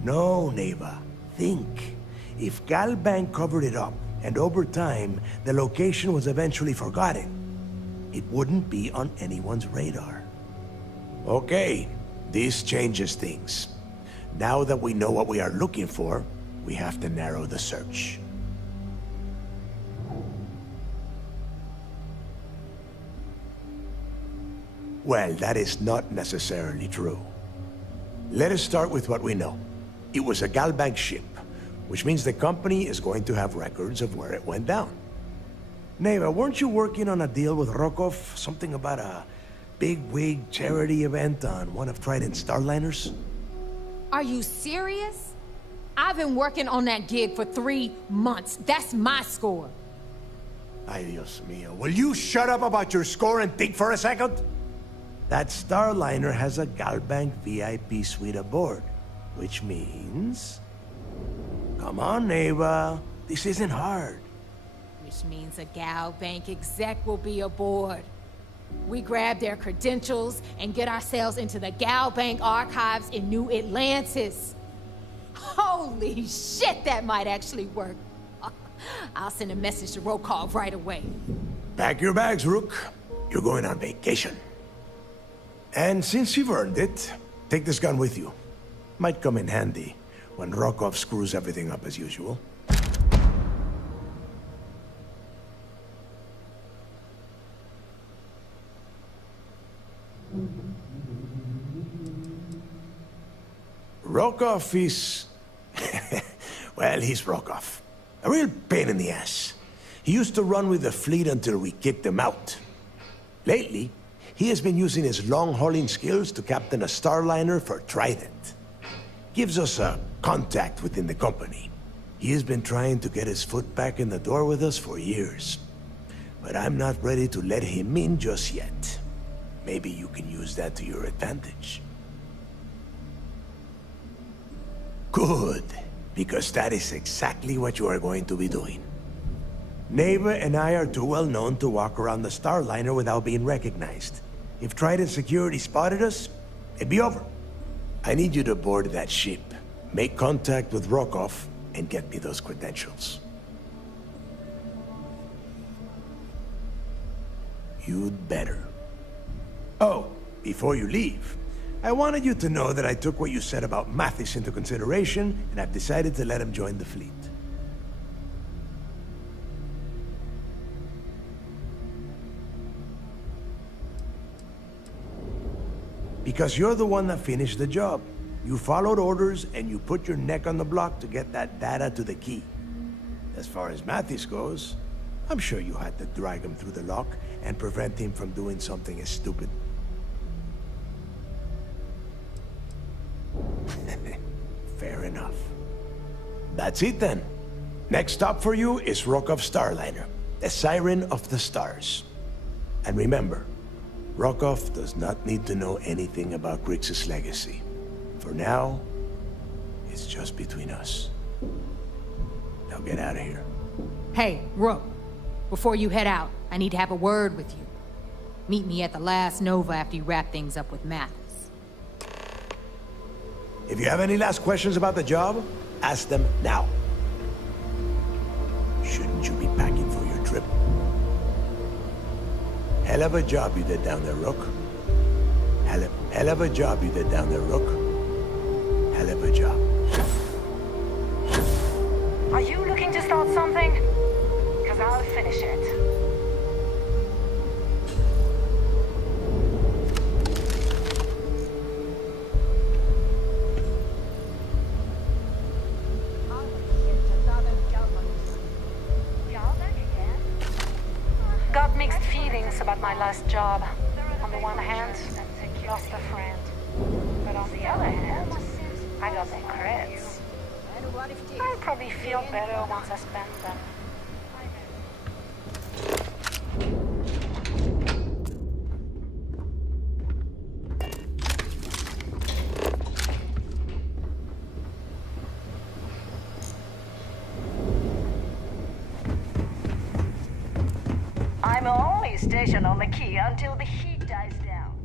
No, neighbor. Think. If Galbank covered it up, and over time, the location was eventually forgotten, it wouldn't be on anyone's radar. Okay, this changes things. Now that we know what we are looking for, we have to narrow the search. Well, that is not necessarily true. Let us start with what we know. It was a Galbank ship, which means the company is going to have records of where it went down. Neva, weren't you working on a deal with Rokov? Something about a big-wig charity event on one of Trident's starliners? Are you serious? I've been working on that gig for 3 months. That's my score. Ay, Dios mío. Will you shut up about your score and think for a second? That starliner has a Galbank VIP suite aboard, which means... Come on, Neva. This isn't hard. Which means a Gal Bank exec will be aboard. We grab their credentials and get ourselves into the Gal Bank archives in New Atlantis. Holy shit, that might actually work. I'll send a message to Rokov right away. Pack your bags, Rook. You're going on vacation. And since you've earned it, take this gun with you. Might come in handy when Rokov screws everything up as usual. Rokoff is... well, he's Rokoff. A real pain in the ass. He used to run with the fleet until we kicked him out. Lately, he has been using his long-hauling skills to captain a starliner for Trident. Gives us a contact within the company. He has been trying to get his foot back in the door with us for years. But I'm not ready to let him in just yet. Maybe you can use that to your advantage. Good, because that is exactly what you are going to be doing. Neighbor and I are too well known to walk around the starliner without being recognized. If Trident security spotted us, it'd be over. I need you to board that ship, make contact with Rokoff, and get me those credentials. You'd better. Oh, before you leave, I wanted you to know that I took what you said about Mathis into consideration, and I've decided to let him join the fleet. Because you're the one that finished the job. You followed orders, and you put your neck on the block to get that data to the key. As far as Mathis goes, I'm sure you had to drag him through the lock and prevent him from doing something as stupid. Fair enough. That's it then. Next stop for you is Rokoff Starliner, the Siren of the Stars. And remember, Rokoff does not need to know anything about Grix's legacy. For now, it's just between us. Now get out of here. Hey, Rook. Before you head out, I need to have a word with you. Meet me at the last Nova after you wrap things up with Mathis. If you have any last questions about the job, ask them now. Shouldn't you be packing for your trip? Hell of a job you did down there, Rook. Hell of a job you did down there, Rook. Hell of a job. Are you looking to start something? Because I'll finish it. Got mixed feelings about my last job. On the one hand, lost a friend. But on the other hand, I got the creds. I'll probably feel better once I spend them. I'm only stationed on the key until the heat dies down.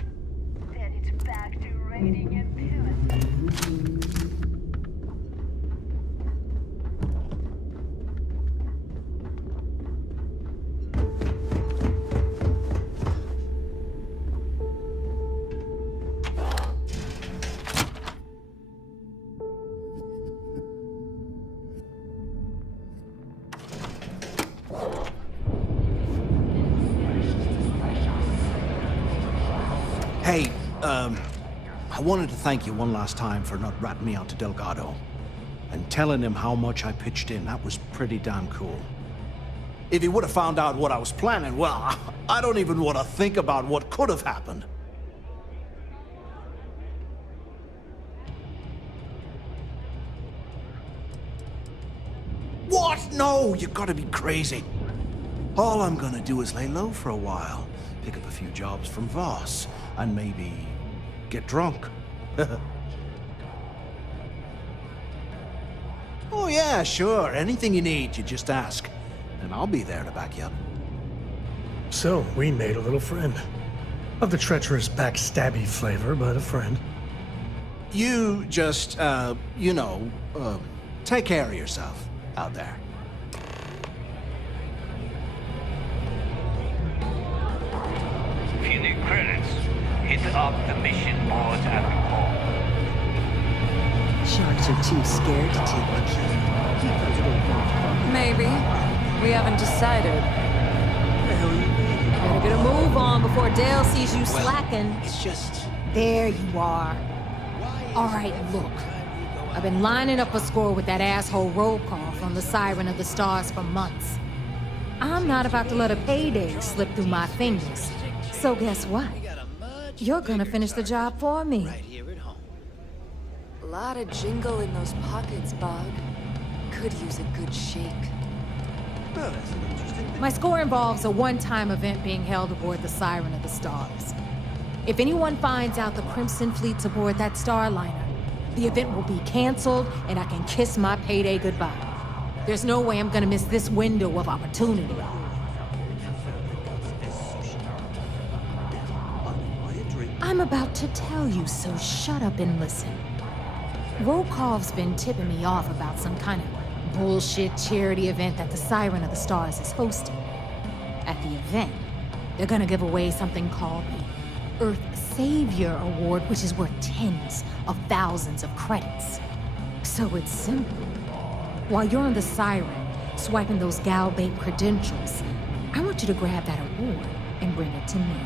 Then it's back to raiding and pillaging. Hey, I wanted to thank you one last time for not ratting me out to Delgado. And telling him how much I pitched in. That was pretty damn cool. If he would have found out what I was planning, well, I don't even want to think about what could have happened. What? No, you gotta be crazy. All I'm gonna do is lay low for a while. Pick up a few jobs from Voss, and maybe get drunk. Oh yeah, sure. Anything you need, you just ask. And I'll be there to back you up. So, we made a little friend. Of the treacherous backstabby flavor, but a friend. You just, you know, take care of yourself out there. If you need credits, hit up the mission board at the call. Sharks are too scared to take the key. Maybe. We haven't decided. Better get a move on before Dale sees you slacking. It's just... There you are. All right, look. I've been lining up a score with that asshole roll call from the Siren of the Stars for months. I'm not about to let a payday slip through my fingers. So guess what? You're gonna finish the job for me. A lot of jingle in those pockets, Bug. Could use a good shake. My score involves a one-time event being held aboard the Siren of the Stars. If anyone finds out the Crimson Fleet's aboard that Starliner, the event will be canceled and I can kiss my payday goodbye. There's no way I'm gonna miss this window of opportunity. I'm about to tell you, so shut up and listen. Rokov's been tipping me off about some kind of bullshit charity event that the Siren of the Stars is hosting. At the event, they're gonna give away something called the Earth Savior Award, which is worth tens of thousands of credits. So it's simple. While you're on the Siren, swiping those Galbait credentials, I want you to grab that award and bring it to me.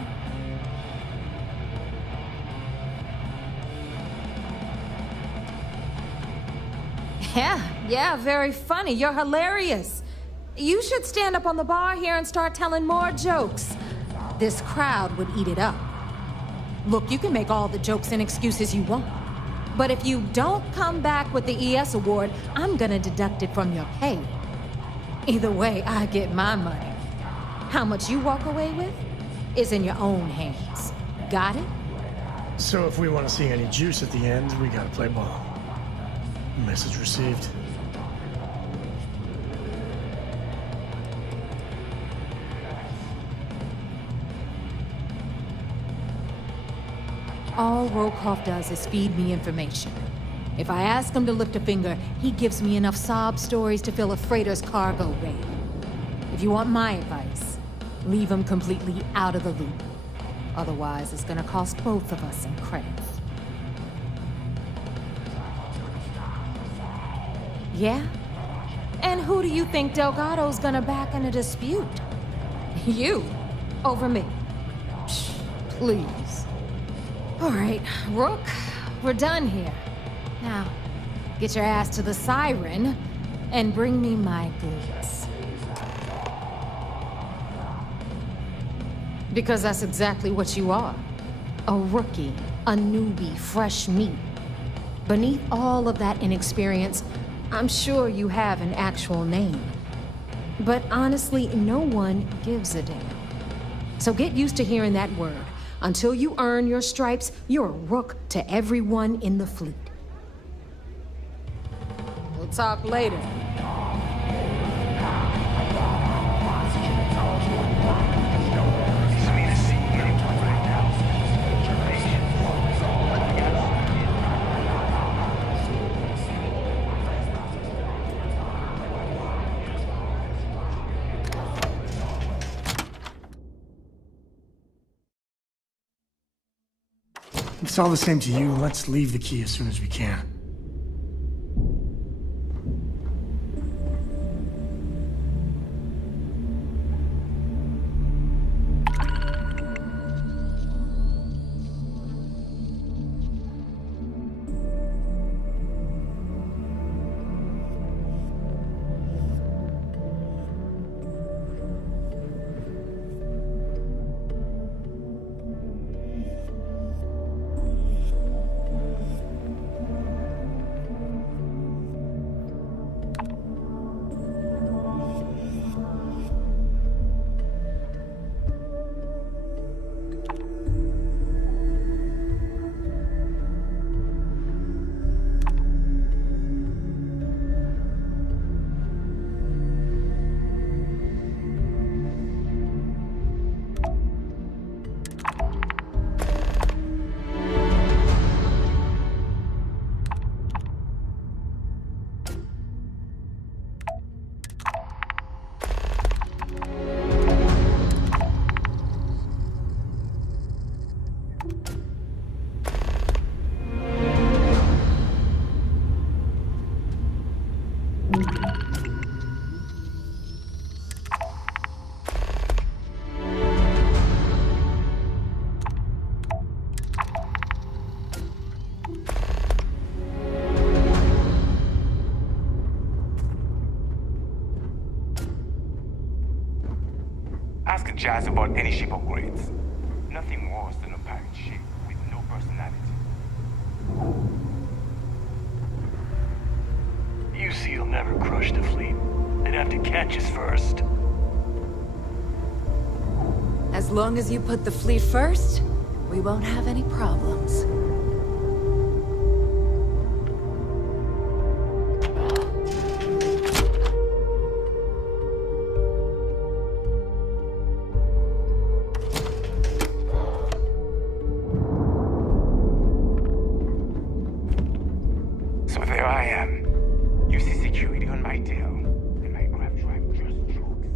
Yeah, very funny. You're hilarious. You should stand up on the bar here and start telling more jokes. This crowd would eat it up. Look, you can make all the jokes and excuses you want. But if you don't come back with the ES award, I'm gonna deduct it from your pay. Either way, I get my money. How much you walk away with is in your own hands. Got it? So if we want to see any juice at the end, we gotta play ball. Message received. All Rokov does is feed me information. If I ask him to lift a finger, he gives me enough sob stories to fill a freighter's cargo bay. If you want my advice, leave him completely out of the loop. Otherwise, it's gonna cost both of us some credits. Yeah? And who do you think Delgado's gonna back in a dispute? You, over me. Psh, please. All right, Rook, we're done here. Now, get your ass to the Siren and bring me my goods. Because that's exactly what you are. A rookie, a newbie, fresh meat. Beneath all of that inexperience, I'm sure you have an actual name. But honestly, no one gives a damn. So get used to hearing that word. Until you earn your stripes, you're a rook to everyone in the fleet. We'll talk later. It's all the same to you. Let's leave the key as soon as we can. Ask Jazz about any ship upgrades. Nothing worse than a pirate ship with no personality. UC will never crush the fleet. They'd have to catch us first. As long as you put the fleet first, we won't have any problems. So there I am. You see security on my tail, and my grav drive just chokes.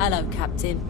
Hello, Captain.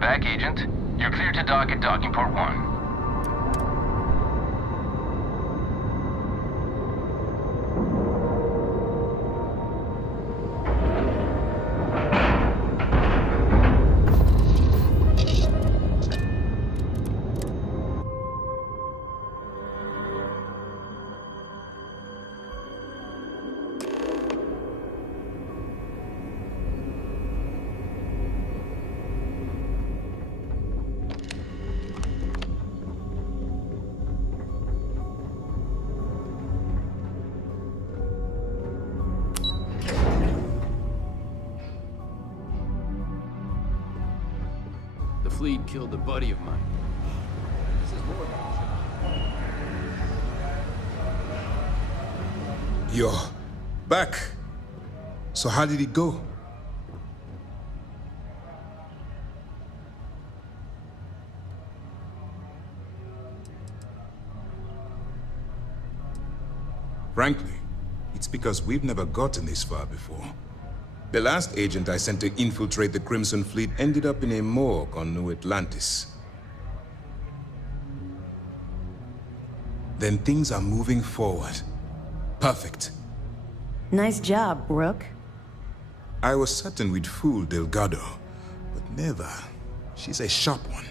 back, Agent. You're clear to dock at docking port 1. The fleet killed a buddy of mine. This is more than You're back. So how did it go? Frankly, it's because we've never gotten this far before. The last agent I sent to infiltrate the Crimson Fleet ended up in a morgue on New Atlantis. Then things are moving forward. Perfect. Nice job, Rook. I was certain we'd fool Delgado, but never. She's a sharp one.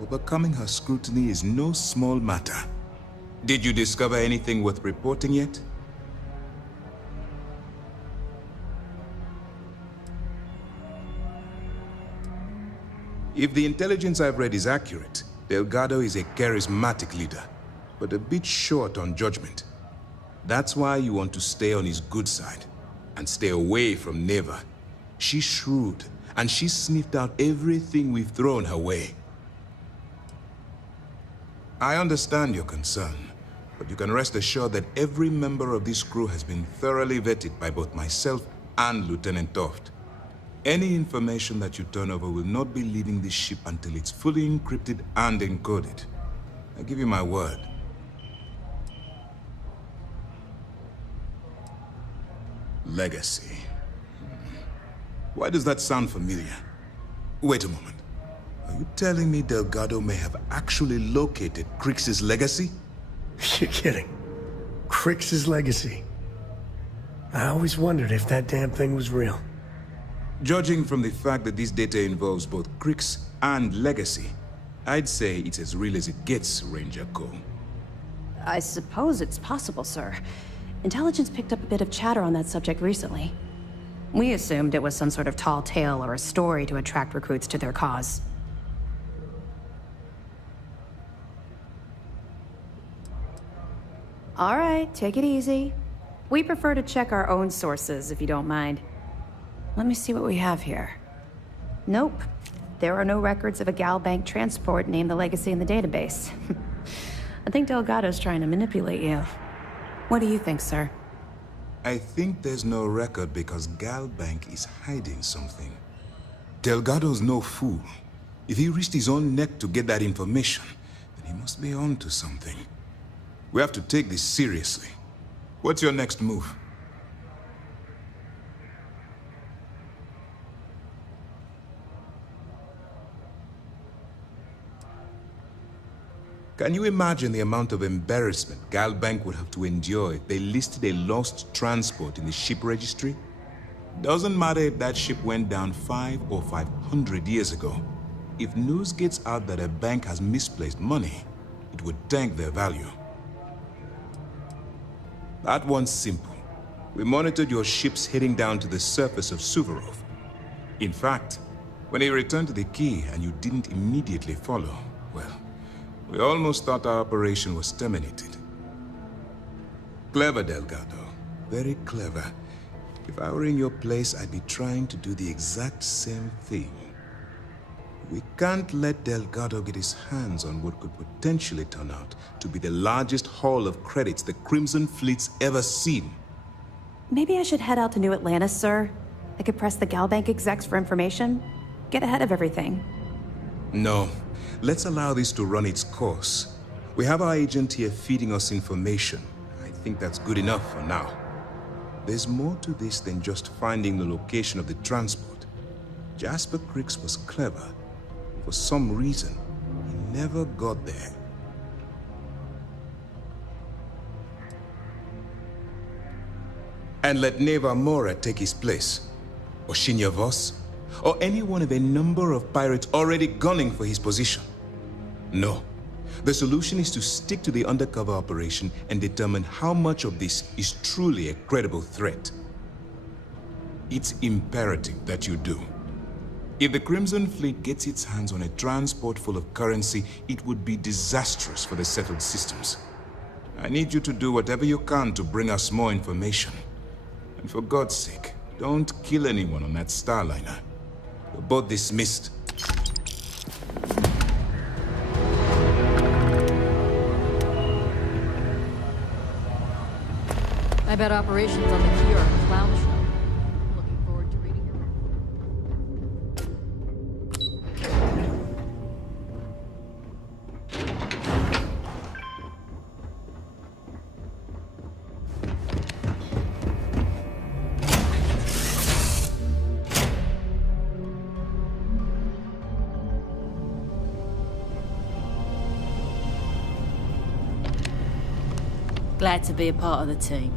Overcoming her scrutiny is no small matter. Did you discover anything worth reporting yet? If the intelligence I've read is accurate, Delgado is a charismatic leader, but a bit short on judgment. That's why you want to stay on his good side, and stay away from Neva. She's shrewd, and she sniffed out everything we've thrown her way. I understand your concern, but you can rest assured that every member of this crew has been thoroughly vetted by both myself and Lieutenant Toft. Any information that you turn over will not be leaving this ship until it's fully encrypted and encoded. I give you my word. Legacy. Why does that sound familiar? Wait a moment. Are you telling me Delgado may have actually located Crix's legacy? You're kidding. Crix's legacy. I always wondered if that damn thing was real. Judging from the fact that this data involves both Crix and legacy, I'd say it's as real as it gets, Ranger Cole. I suppose it's possible, sir. Intelligence picked up a bit of chatter on that subject recently. We assumed it was some sort of tall tale or a story to attract recruits to their cause. All right, take it easy. We prefer to check our own sources, if you don't mind. Let me see what we have here. Nope. There are no records of a Gal Bank transport named the Legacy in the database. I think Delgado's trying to manipulate you. What do you think, sir? I think there's no record because Gal Bank is hiding something. Delgado's no fool. If he risked his own neck to get that information, then he must be on to something. We have to take this seriously. What's your next move? Can you imagine the amount of embarrassment Gal Bank would have to endure if they listed a lost transport in the ship registry? Doesn't matter if that ship went down 5 or 500 years ago. If news gets out that a bank has misplaced money, it would tank their value. That one's simple. We monitored your ships heading down to the surface of Suvorov. In fact, when he returned to the key and you didn't immediately follow, well, we almost thought our operation was terminated. Clever, Delgado. Very clever. If I were in your place, I'd be trying to do the exact same thing. We can't let Delgado get his hands on what could potentially turn out to be the largest haul of credits the Crimson Fleet's ever seen. Maybe I should head out to New Atlantis, sir. I could press the Gal Bank execs for information. Get ahead of everything. No. Let's allow this to run its course. We have our agent here feeding us information. I think that's good enough for now. There's more to this than just finding the location of the transport. Jasper Crix was clever. For some reason, he never got there. And let Neva Mora take his place. Or Shinya Voss. Or any one of a number of pirates already gunning for his position. No. The solution is to stick to the undercover operation and determine how much of this is truly a credible threat. It's imperative that you do. If the Crimson Fleet gets its hands on a transport full of currency, it would be disastrous for the settled systems. I need you to do whatever you can to bring us more information. And for God's sake, don't kill anyone on that Starliner. You're both dismissed. I bet operations on the key are a clown show. I'm looking forward to reading your Glad to be a part of the team.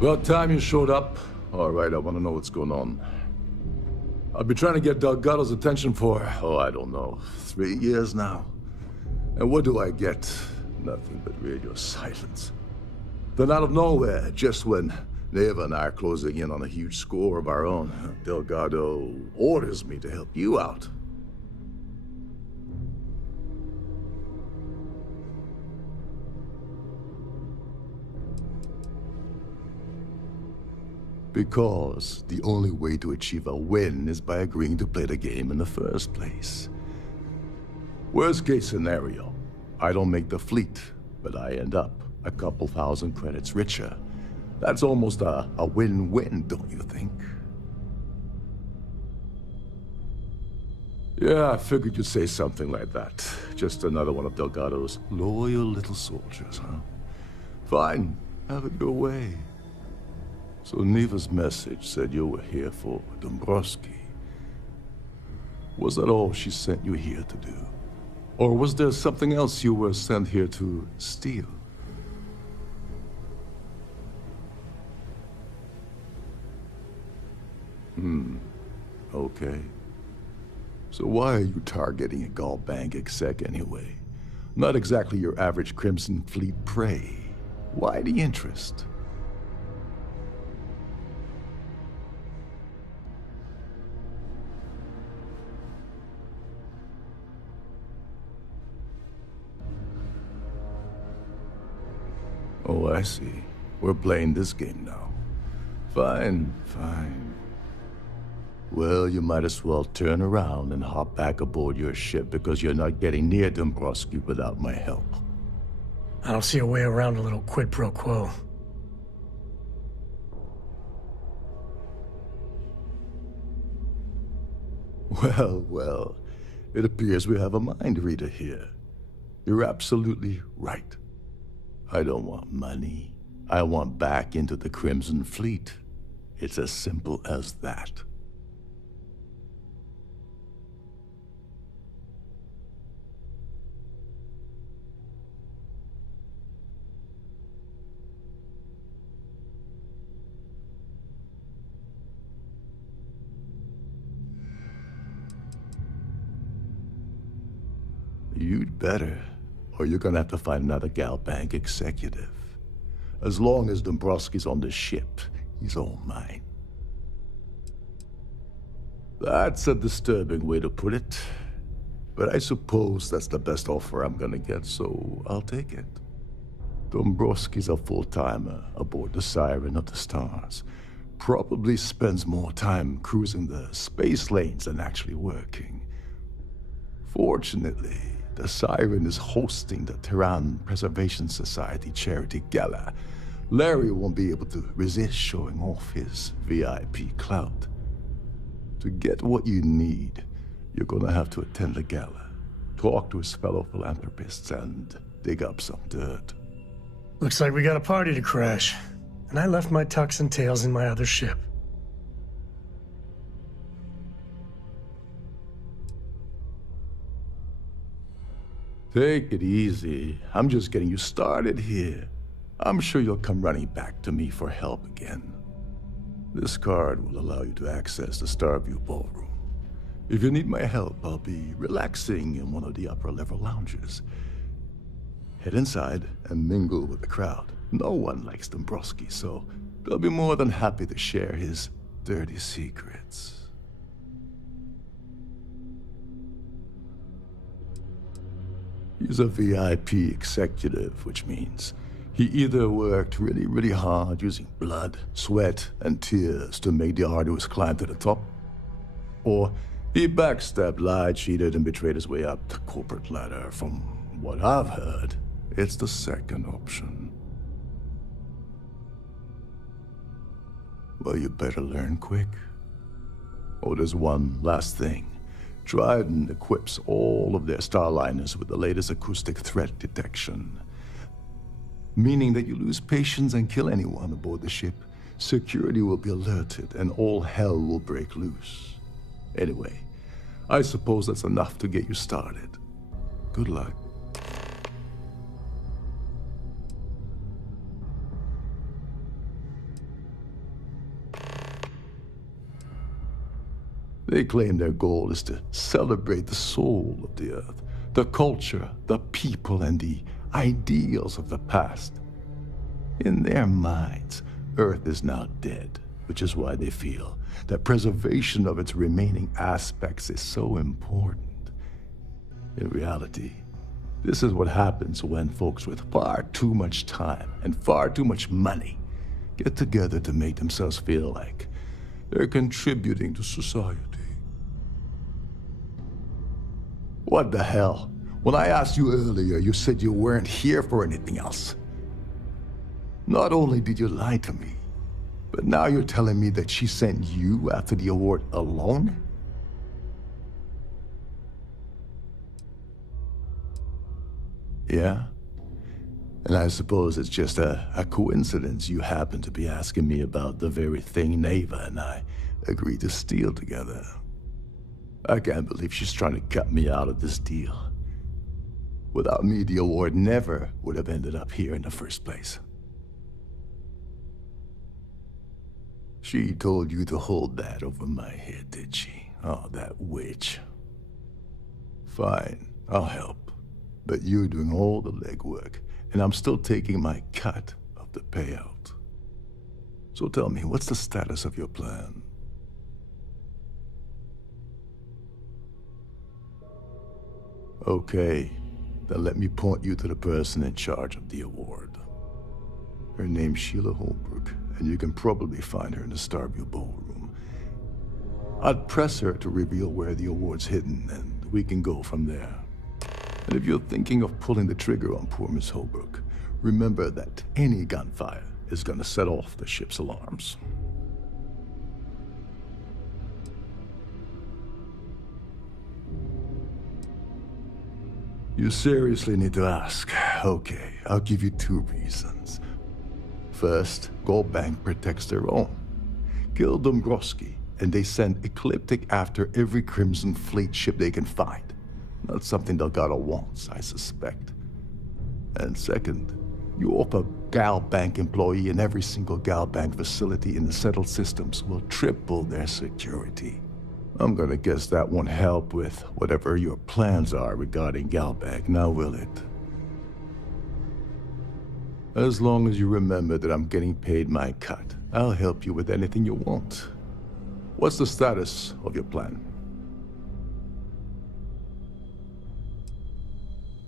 About time you showed up. All right, I want to know what's going on. I've been trying to get Delgado's attention for, I don't know, 3 years now. And what do I get? Nothing but radio silence. Then out of nowhere, just when Neva and I are closing in on a huge score of our own, Delgado orders me to help you out. Because the only way to achieve a win is by agreeing to play the game in the first place. Worst case scenario, I don't make the fleet, but I end up a couple thousand credits richer. That's almost a win-win, don't you think? Yeah, I figured you'd say something like that. Just another one of Delgado's loyal little soldiers, huh? Fine, have it your way. So Neva's message said you were here for Dombrowski. Was that all she sent you here to do? Or was there something else you were sent here to steal? Okay. So why are you targeting a Gall Bank exec anyway? Not exactly your average Crimson Fleet prey. Why the interest? Oh, I see. We're playing this game now. Fine, fine. Well, you might as well turn around and hop back aboard your ship because you're not getting near Dombrowski without my help. I don't see a way around a little quid pro quo. Well, well. It appears we have a mind reader here. You're absolutely right. I don't want money. I want back into the Crimson Fleet. It's as simple as that. You'd better, or you're gonna have to find another Gal Bank executive. As long as Dombrowski's on the ship, he's all mine. That's a disturbing way to put it, but I suppose that's the best offer I'm gonna get, so I'll take it. Dombrowski's a full-timer aboard the Siren of the Stars. Probably spends more time cruising the space lanes than actually working. Fortunately, the Siren is hosting the Tehran Preservation Society charity gala. Larry won't be able to resist showing off his VIP clout. To get what you need, you're gonna have to attend the gala, talk to his fellow philanthropists, and dig up some dirt. Looks like we got a party to crash. And I left my tux and tails in my other ship. Take it easy. I'm just getting you started here. I'm sure you'll come running back to me for help again. This card will allow you to access the Starview Ballroom. If you need my help, I'll be relaxing in one of the upper-level lounges. Head inside and mingle with the crowd. No one likes Dombrowski, so they'll be more than happy to share his dirty secrets. He's a VIP executive, which means he either worked really, really hard using blood, sweat, and tears to make the arduous climb to the top, or he backstabbed, lied, cheated, and betrayed his way up the corporate ladder. From what I've heard, it's the second option. Well, you better learn quick. Oh, there's one last thing. Trident equips all of their starliners with the latest acoustic threat detection. Meaning that you lose patience and kill anyone aboard the ship, security will be alerted and all hell will break loose. Anyway, I suppose that's enough to get you started. Good luck. They claim their goal is to celebrate the soul of the Earth, the culture, the people, and the ideals of the past. In their minds, Earth is now dead, which is why they feel that preservation of its remaining aspects is so important. In reality, this is what happens when folks with far too much time and far too much money get together to make themselves feel like they're contributing to society. What the hell? When I asked you earlier, you said you weren't here for anything else. Not only did you lie to me, but now you're telling me that she sent you after the award alone? Yeah? And I suppose it's just a coincidence you happen to be asking me about the very thing Neva and I agreed to steal together. I can't believe she's trying to cut me out of this deal. Without me, the award never would have ended up here in the first place. She told you to hold that over my head, did she? Oh, that witch. Fine, I'll help. But you're doing all the legwork, and I'm still taking my cut of the payout. So tell me, what's the status of your plan? Okay, then let me point you to the person in charge of the award. Her name's Sheila Holbrook, and you can probably find her in the Starfield Ballroom. I'd press her to reveal where the award's hidden, and we can go from there. And if you're thinking of pulling the trigger on poor Miss Holbrook, remember that any gunfire is gonna set off the ship's alarms. You seriously need to ask. Okay, I'll give you 2 reasons. First, Gold Bank protects their own. Kill Dombrowski, and they send Ecliptic after every Crimson Fleet ship they can find. Not something Delgado wants, I suspect. And second, you offer Gal Bank employee in every single Gal Bank facility in the settled systems will triple their security. I'm gonna guess that won't help with whatever your plans are regarding Gal Bank, now will it? As long as you remember that I'm getting paid my cut, I'll help you with anything you want. What's the status of your plan?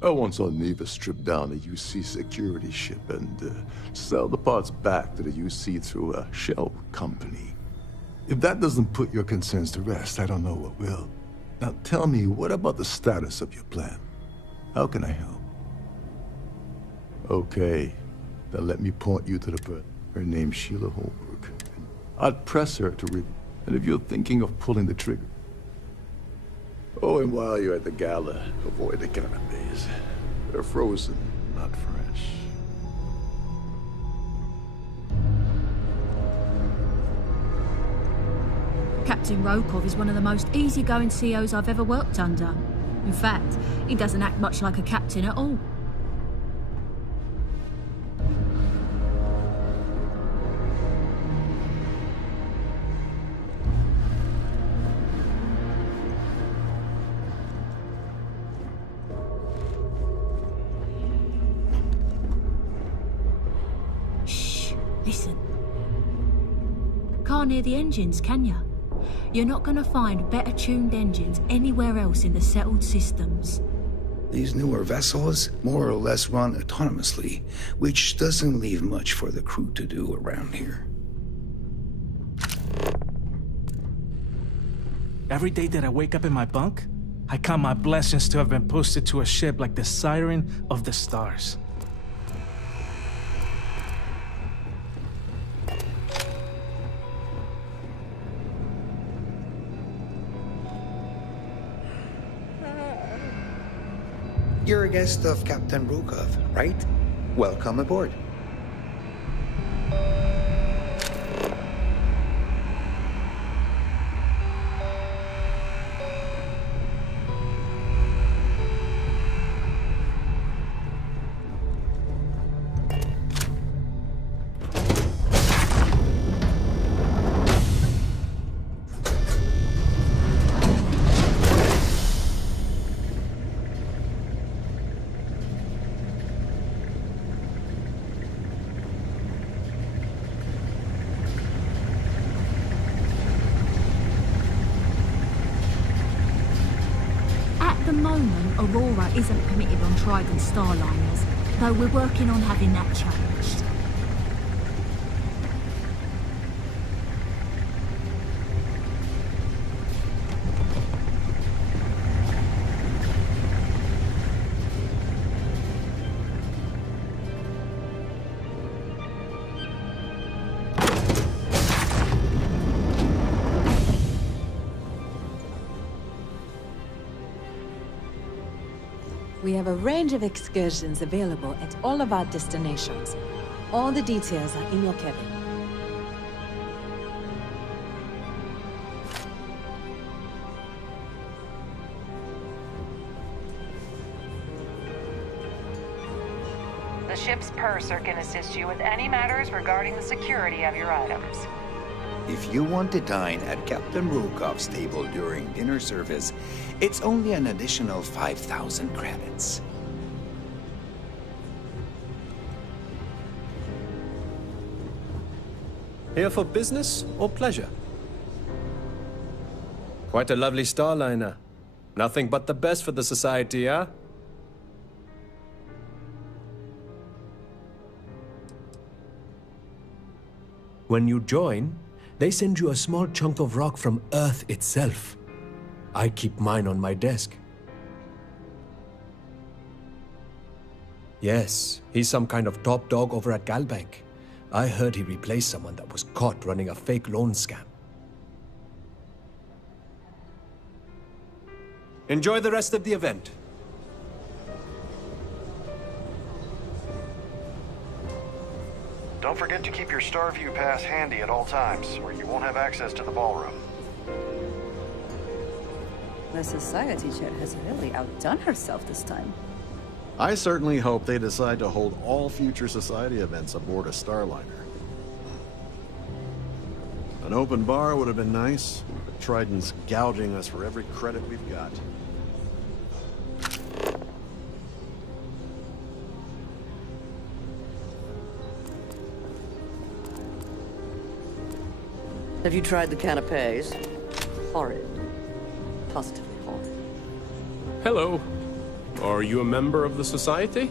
I once saw Neva strip down a UC security ship and sell the parts back to the UC through a shell company. If that doesn't put your concerns to rest, I don't know what will. Now tell me, what about the status of your plan? How can I help? Okay, then let me point you to the person. Her name's Sheila Holbrook. I'd press her to read. And if you're thinking of pulling the trigger. Oh, and while you're at the gala, avoid the canapes. They're frozen, not fresh. Captain Rokov is one of the most easygoing COs I've ever worked under. In fact, he doesn't act much like a captain at all. Shh, listen. Can't hear the engines, can ya? You're not going to find better tuned engines anywhere else in the settled systems. These newer vessels more or less run autonomously, which doesn't leave much for the crew to do around here. Every day that I wake up in my bunk, I count my blessings to have been posted to a ship like the Siren of the Stars. You're a guest of Captain Rokov, right? Welcome aboard. the moment, Aurora isn't permitted on Trident Starliners, though we're working on having that changed. We have a range of excursions available at all of our destinations. All the details are in your cabin. The ship's purser can assist you with any matters regarding the security of your items. If you want to dine at Captain Rokov's table during dinner service, it's only an additional 5,000 credits. Here for business or pleasure? Quite a lovely starliner. Nothing but the best for the society, huh? When you join, they send you a small chunk of rock from Earth itself. I keep mine on my desk. Yes, he's some kind of top dog over at Galbank. I heard he replaced someone that was caught running a fake loan scam. Enjoy the rest of the event. Don't forget to keep your Starview pass handy at all times, or you won't have access to the ballroom. The Society Chair has really outdone herself this time. I certainly hope they decide to hold all future Society events aboard a Starliner. An open bar would have been nice, but Trident's gouging us for every credit we've got. Have you tried the canapes? Horrid. Positively horrid. Hello. Are you a member of the Society?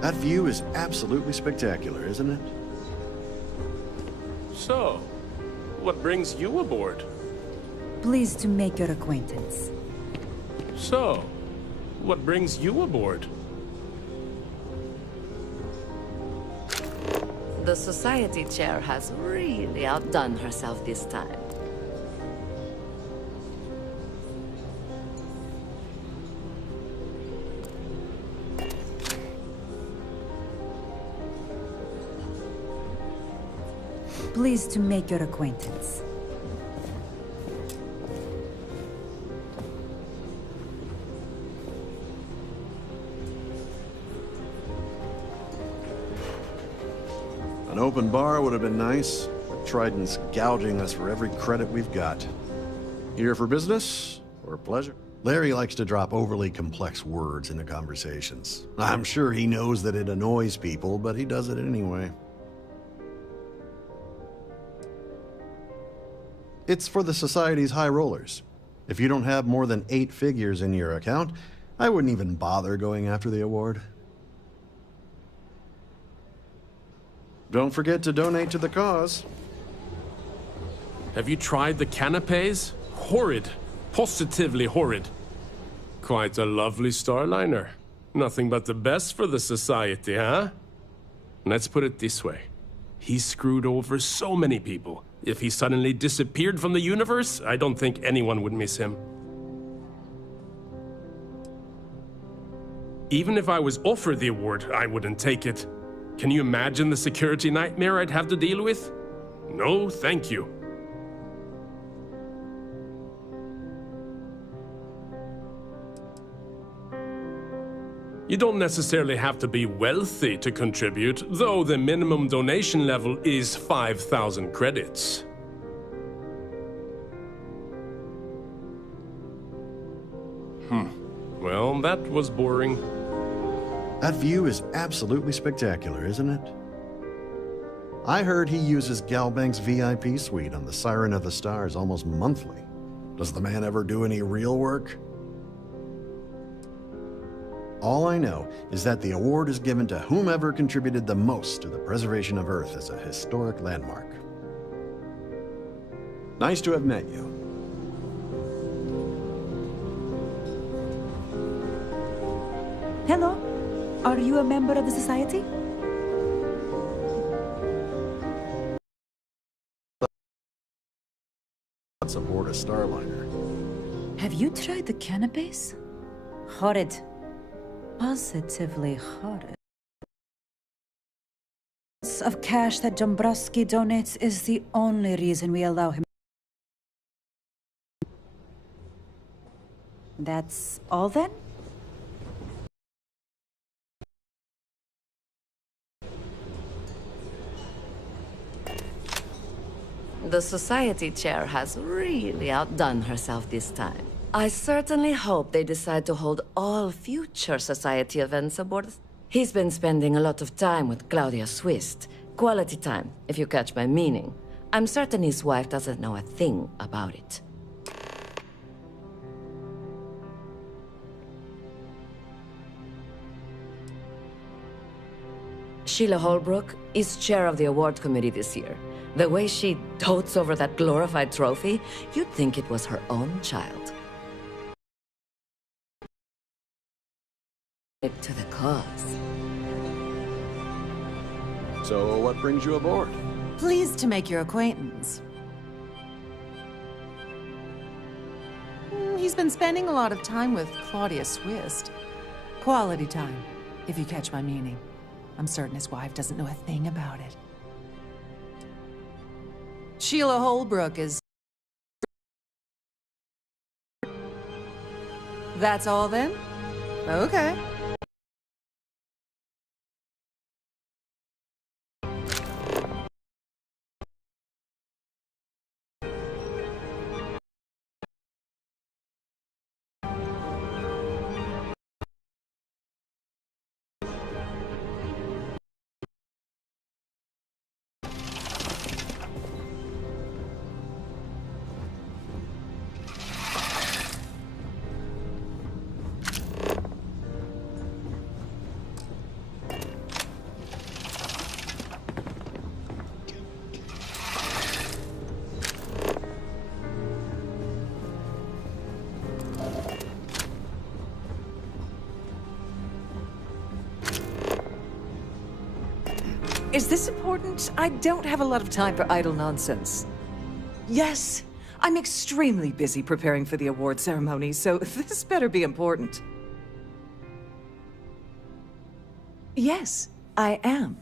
That view is absolutely spectacular, isn't it? So, what brings you aboard? Pleased to make your acquaintance. So, what brings you aboard? The Society Chair has really outdone herself this time. Pleased to make your acquaintance. An open bar would have been nice, but Trident's gouging us for every credit we've got. Here for business or pleasure? Larry likes to drop overly complex words into conversations. I'm sure he knows that it annoys people, but he does it anyway. It's for the Society's high rollers. If you don't have more than 8 figures in your account, I wouldn't even bother going after the award. Don't forget to donate to the cause. Have you tried the canapes? Horrid. Positively horrid. Quite a lovely Starliner. Nothing but the best for the Society, huh? Let's put it this way. He screwed over so many people. If he suddenly disappeared from the universe, I don't think anyone would miss him. Even if I was offered the award, I wouldn't take it. Can you imagine the security nightmare I'd have to deal with? No, thank you. You don't necessarily have to be wealthy to contribute, though the minimum donation level is 5,000 credits. Well, that was boring. That view is absolutely spectacular, isn't it? I heard he uses Galbank's VIP suite on the Siren of the Stars almost monthly. Does the man ever do any real work? All I know is that the award is given to whomever contributed the most to the preservation of Earth as a historic landmark. Nice to have met you. Hello. Are you a member of the Society? Let's aboard a Starliner. Have you tried the canapes? Horrid. Positively horrid. Of cash that Dombrowski donates is the only reason we allow him. That's all then? The Society chair has really outdone herself this time. I certainly hope they decide to hold all future Society events aboard. He's been spending a lot of time with Claudia Swist. Quality time, if you catch my meaning. I'm certain his wife doesn't know a thing about it. Sheila Holbrook is chair of the award committee this year. The way she dotes over that glorified trophy, you'd think it was her own child. To the cause. So, what brings you aboard? Pleased to make your acquaintance. He's been spending a lot of time with Claudia Swist. Quality time, if you catch my meaning. I'm certain his wife doesn't know a thing about it. Sheila Holbrook is... That's all then? Okay. Is this important? I don't have a lot of time for idle nonsense. Yes, I'm extremely busy preparing for the award ceremony, so this better be important. Yes, I am.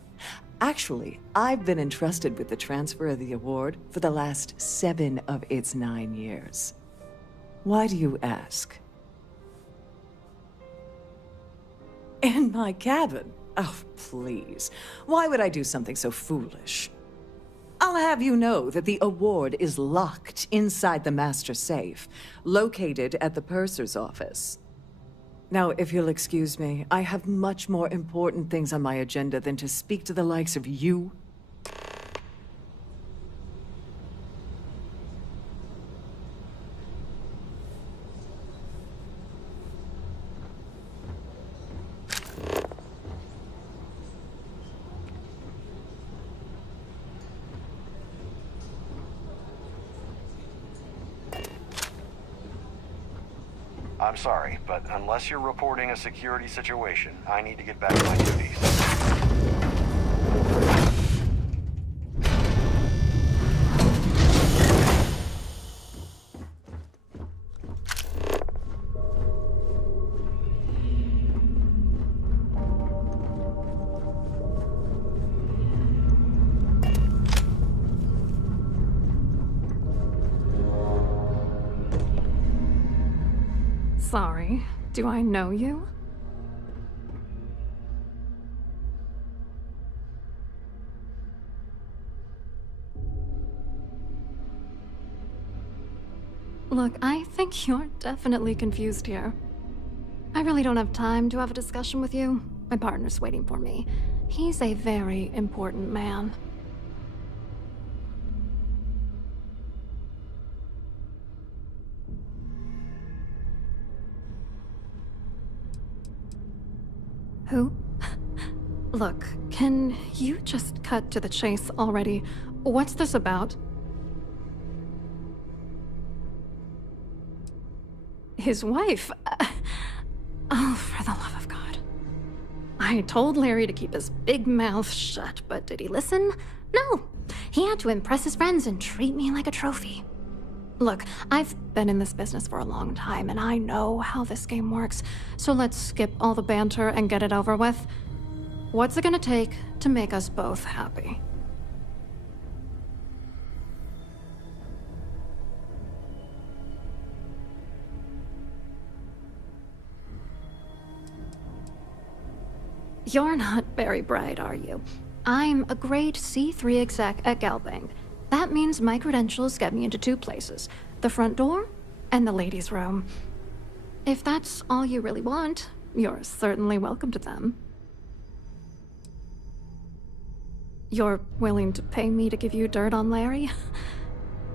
Actually, I've been entrusted with the transfer of the award for the last 7 of its 9 years. Why do you ask? In my cabin? Oh, please. Why would I do something so foolish? I'll have you know that the award is locked inside the master safe, located at the purser's office. Now, if you'll excuse me, I have much more important things on my agenda than to speak to the likes of you. I'm sorry, but unless you're reporting a security situation, I need to get back to my duties. Sorry, do I know you? Look, I think you're definitely confused here. I really don't have time to have a discussion with you. My partner's waiting for me. He's a very important man. Who? Look, can you just cut to the chase already? What's this about? His wife? Oh, for the love of God. I told Larry to keep his big mouth shut, but did he listen? No. He had to impress his friends and treat me like a trophy. Look, I've been in this business for a long time, and I know how this game works, so let's skip all the banter and get it over with. What's it gonna take to make us both happy? You're not very bright, are you? I'm a grade C3 exec at Galbank. That means my credentials get me into 2 places, the front door and the ladies' room. If that's all you really want, you're certainly welcome to them. You're willing to pay me to give you dirt on Larry?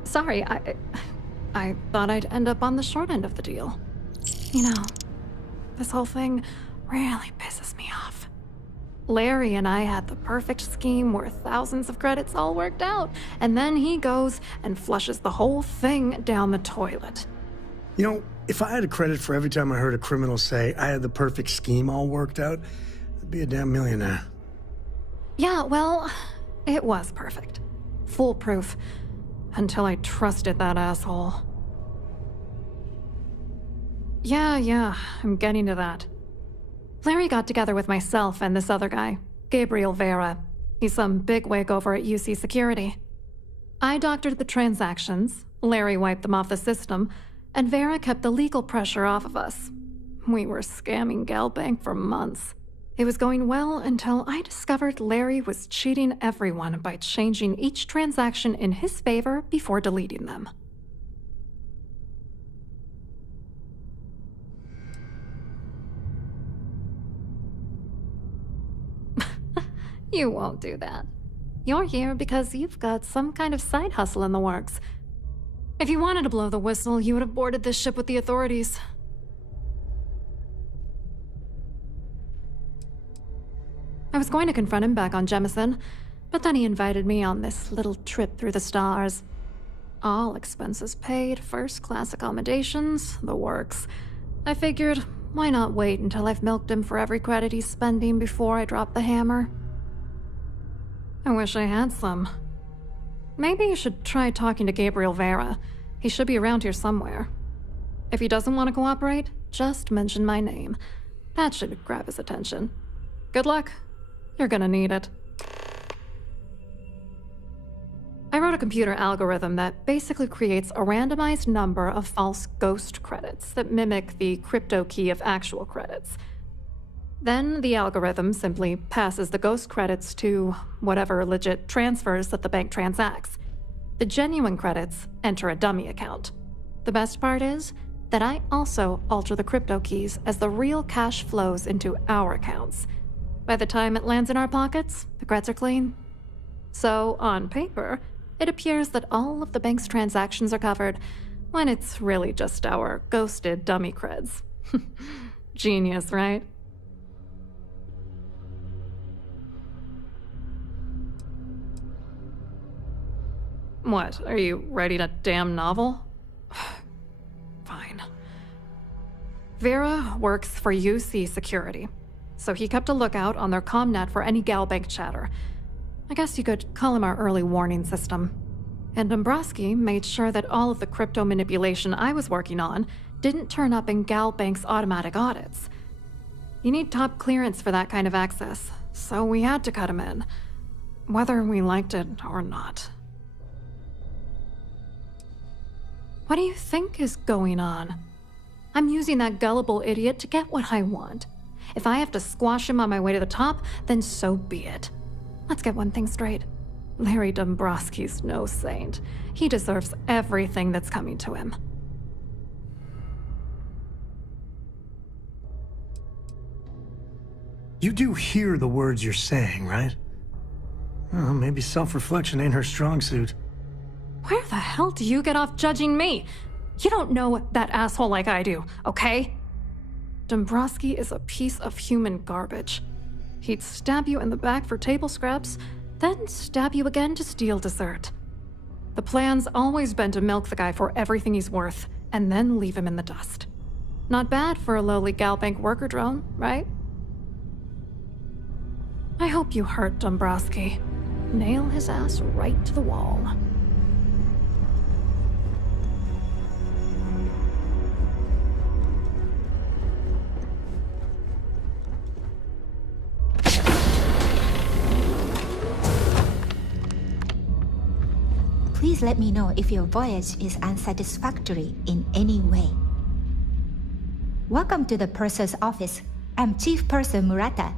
Sorry, I thought I'd end up on the short end of the deal. You know, this whole thing really pisses me off. Larry and I had the perfect scheme where thousands of credits all worked out, and then he goes and flushes the whole thing down the toilet. You know, if I had a credit for every time I heard a criminal say I had the perfect scheme all worked out, I'd be a damn millionaire. Yeah, well, it was perfect. Foolproof. Until I trusted that asshole. Yeah, I'm getting to that. Larry got together with myself and this other guy, Gabriel Vera. He's some bigwig over at UC Security. I doctored the transactions, Larry wiped them off the system, and Vera kept the legal pressure off of us. We were scamming Galbank for months. It was going well until I discovered Larry was cheating everyone by changing each transaction in his favor before deleting them. You won't do that. You're here because you've got some kind of side hustle in the works. If you wanted to blow the whistle, you would have boarded this ship with the authorities. I was going to confront him back on Jemison, but then he invited me on this little trip through the stars. All expenses paid, first-class accommodations, the works. I figured, why not wait until I've milked him for every credit he's spending before I drop the hammer? I wish I had some. Maybe you should try talking to Gabriel Vera. He should be around here somewhere. If he doesn't want to cooperate, just mention my name. That should grab his attention. Good luck. You're gonna need it. I wrote a computer algorithm that basically creates a randomized number of false ghost credits that mimic the crypto key of actual credits. Then the algorithm simply passes the ghost credits to whatever legit transfers that the bank transacts. The genuine credits enter a dummy account. The best part is that I also alter the crypto keys as the real cash flows into our accounts. By the time it lands in our pockets, the creds are clean. So, on paper, it appears that all of the bank's transactions are covered, when it's really just our ghosted dummy creds. Genius, right? What, are you writing a damn novel? Fine. Vera works for UC Security, so he kept a lookout on their commnet for any Galbank chatter. I guess you could call him our early warning system. And Dombrowski made sure that all of the crypto manipulation I was working on didn't turn up in Galbank's automatic audits. You need top clearance for that kind of access, so we had to cut him in, whether we liked it or not. What do you think is going on? I'm using that gullible idiot to get what I want. If I have to squash him on my way to the top, then so be it. Let's get one thing straight. Larry Dombrowski's no saint. He deserves everything that's coming to him. You do hear the words you're saying, right? Well, maybe self-reflection ain't her strong suit. Where the hell do you get off judging me? You don't know that asshole like I do, okay? Dombrowski is a piece of human garbage. He'd stab you in the back for table scraps, then stab you again to steal dessert. The plan's always been to milk the guy for everything he's worth, and then leave him in the dust. Not bad for a lowly Galbank worker drone, right? I hope you hurt Dombrowski. Nail his ass right to the wall. Please let me know if your voyage is unsatisfactory in any way. Welcome to the Purser's office. I'm Chief Purser Murata.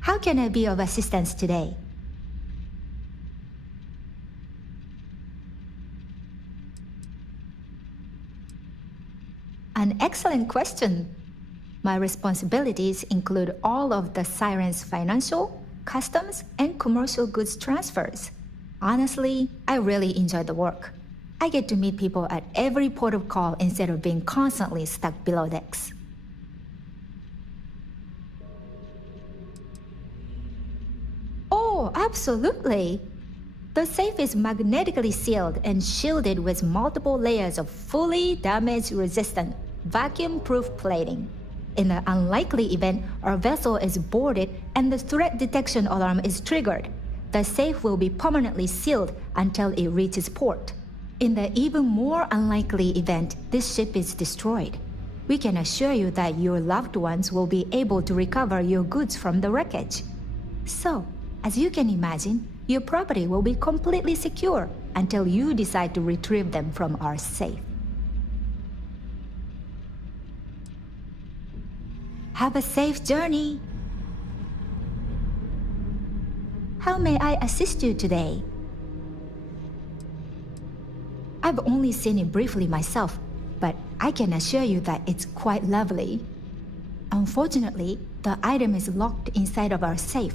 How can I be of assistance today? An excellent question. My responsibilities include all of the Siren's financial, customs, and commercial goods transfers. Honestly, I really enjoy the work. I get to meet people at every port of call instead of being constantly stuck below decks. Oh, absolutely! The safe is magnetically sealed and shielded with multiple layers of fully damage-resistant, vacuum-proof plating. In the unlikely event our vessel is boarded and the threat detection alarm is triggered, the safe will be permanently sealed until it reaches port. In the even more unlikely event this ship is destroyed, we can assure you that your loved ones will be able to recover your goods from the wreckage. So, as you can imagine, your property will be completely secure until you decide to retrieve them from our safe. Have a safe journey! How may I assist you today? I've only seen it briefly myself, but I can assure you that it's quite lovely. Unfortunately, the item is locked inside of our safe,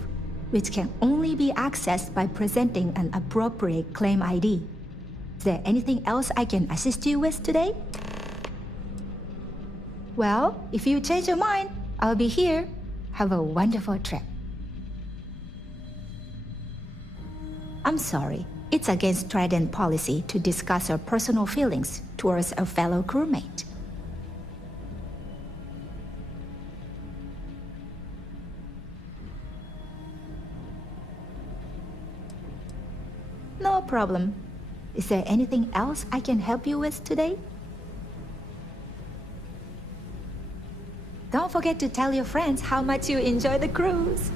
which can only be accessed by presenting an appropriate claim ID. Is there anything else I can assist you with today? Well, if you change your mind, I'll be here. Have a wonderful trip. I'm sorry. It's against Trident policy to discuss our personal feelings towards a fellow crewmate. No problem. Is there anything else I can help you with today? Don't forget to tell your friends how much you enjoy the cruise.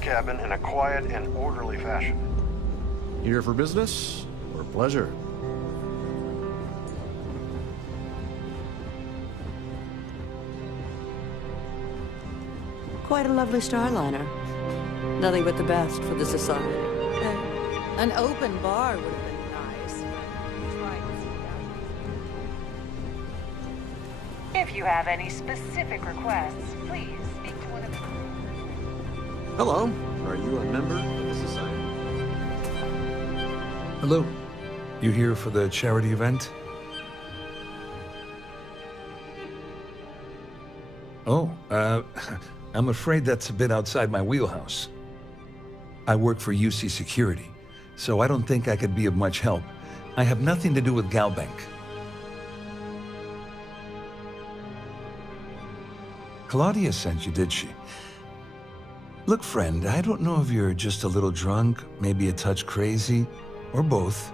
Cabin in a quiet and orderly fashion. Here for business or pleasure? Quite a lovely starliner. Nothing but the best for the society. An open bar would have been nice. If you have any specific requests, please speak to one of them. Hello. Are you a member of the society? Hello. You here for the charity event? Oh, I'm afraid that's a bit outside my wheelhouse. I work for UC Security, so I don't think I could be of much help. I have nothing to do with Galbank. Claudia sent you, did she? Look, friend, I don't know if you're just a little drunk, maybe a touch crazy, or both.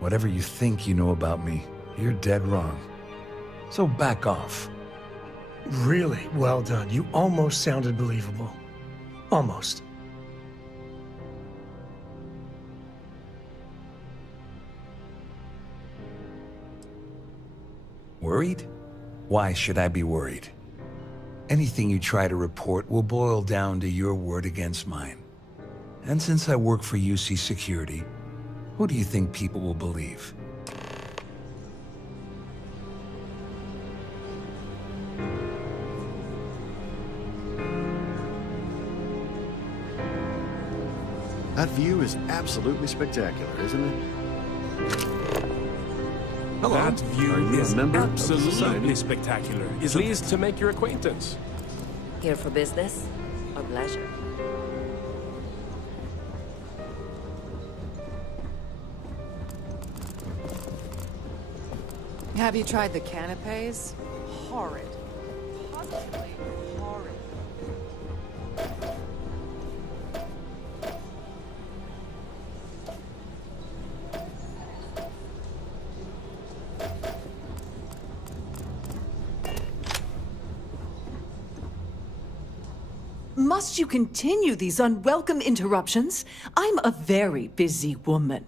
Whatever you think you know about me, you're dead wrong. So back off. Really well done. You almost sounded believable. Almost. Worried? Why should I be worried? Anything you try to report will boil down to your word against mine. And since I work for UC Security, who do you think people will believe? That view is absolutely spectacular, isn't it? Hello. That Are view you is a member of the absolutely society? spectacular. Pleased to make your acquaintance. Here for business or pleasure? Have you tried the canapes? Horrid. Positively horrid. Must you continue these unwelcome interruptions? I'm a very busy woman.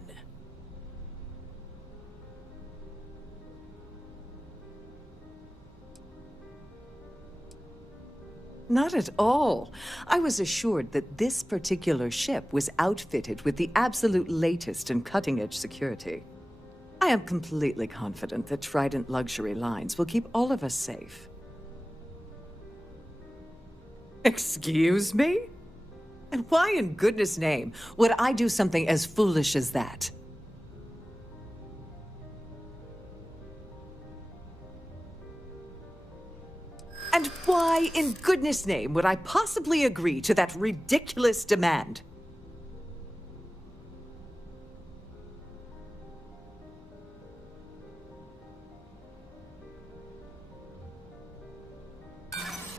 Not at all. I was assured that this particular ship was outfitted with the absolute latest and cutting-edge security. I am completely confident that Trident Luxury Lines will keep all of us safe. Excuse me? And why in goodness name would I do something as foolish as that? And why in goodness name would I possibly agree to that ridiculous demand?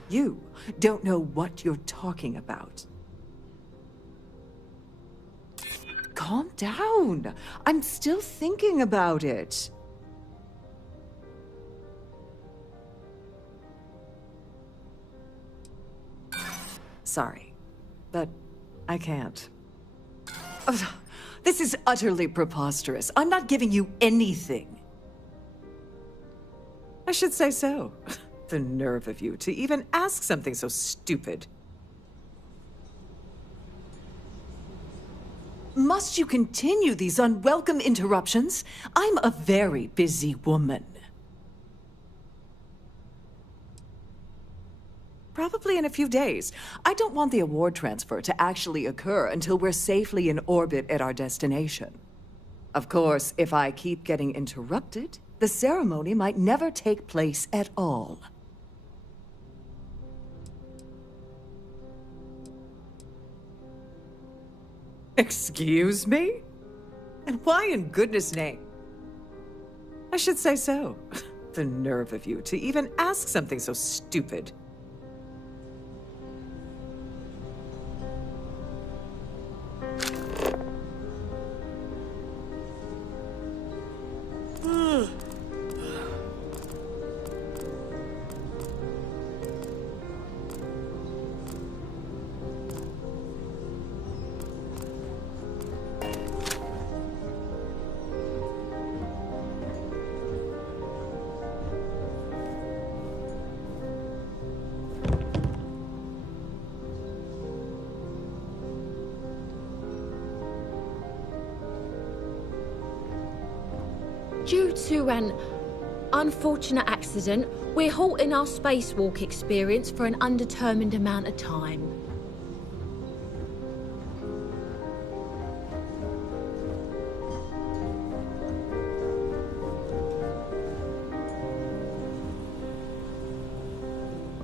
You don't know what you're talking about. Calm down. I'm still thinking about it. Sorry, but I can't. Ugh, this is utterly preposterous. I'm not giving you anything. I should say so. The nerve of you to even ask something so stupid. Must you continue these unwelcome interruptions? I'm a very busy woman. Probably in a few days. I don't want the award transfer to actually occur until we're safely in orbit at our destination. Of course, if I keep getting interrupted, the ceremony might never take place at all. Excuse me? And why in goodness name? I should say so. The nerve of you to even ask something so stupid. Due to an unfortunate accident, we're halting our spacewalk experience for an undetermined amount of time.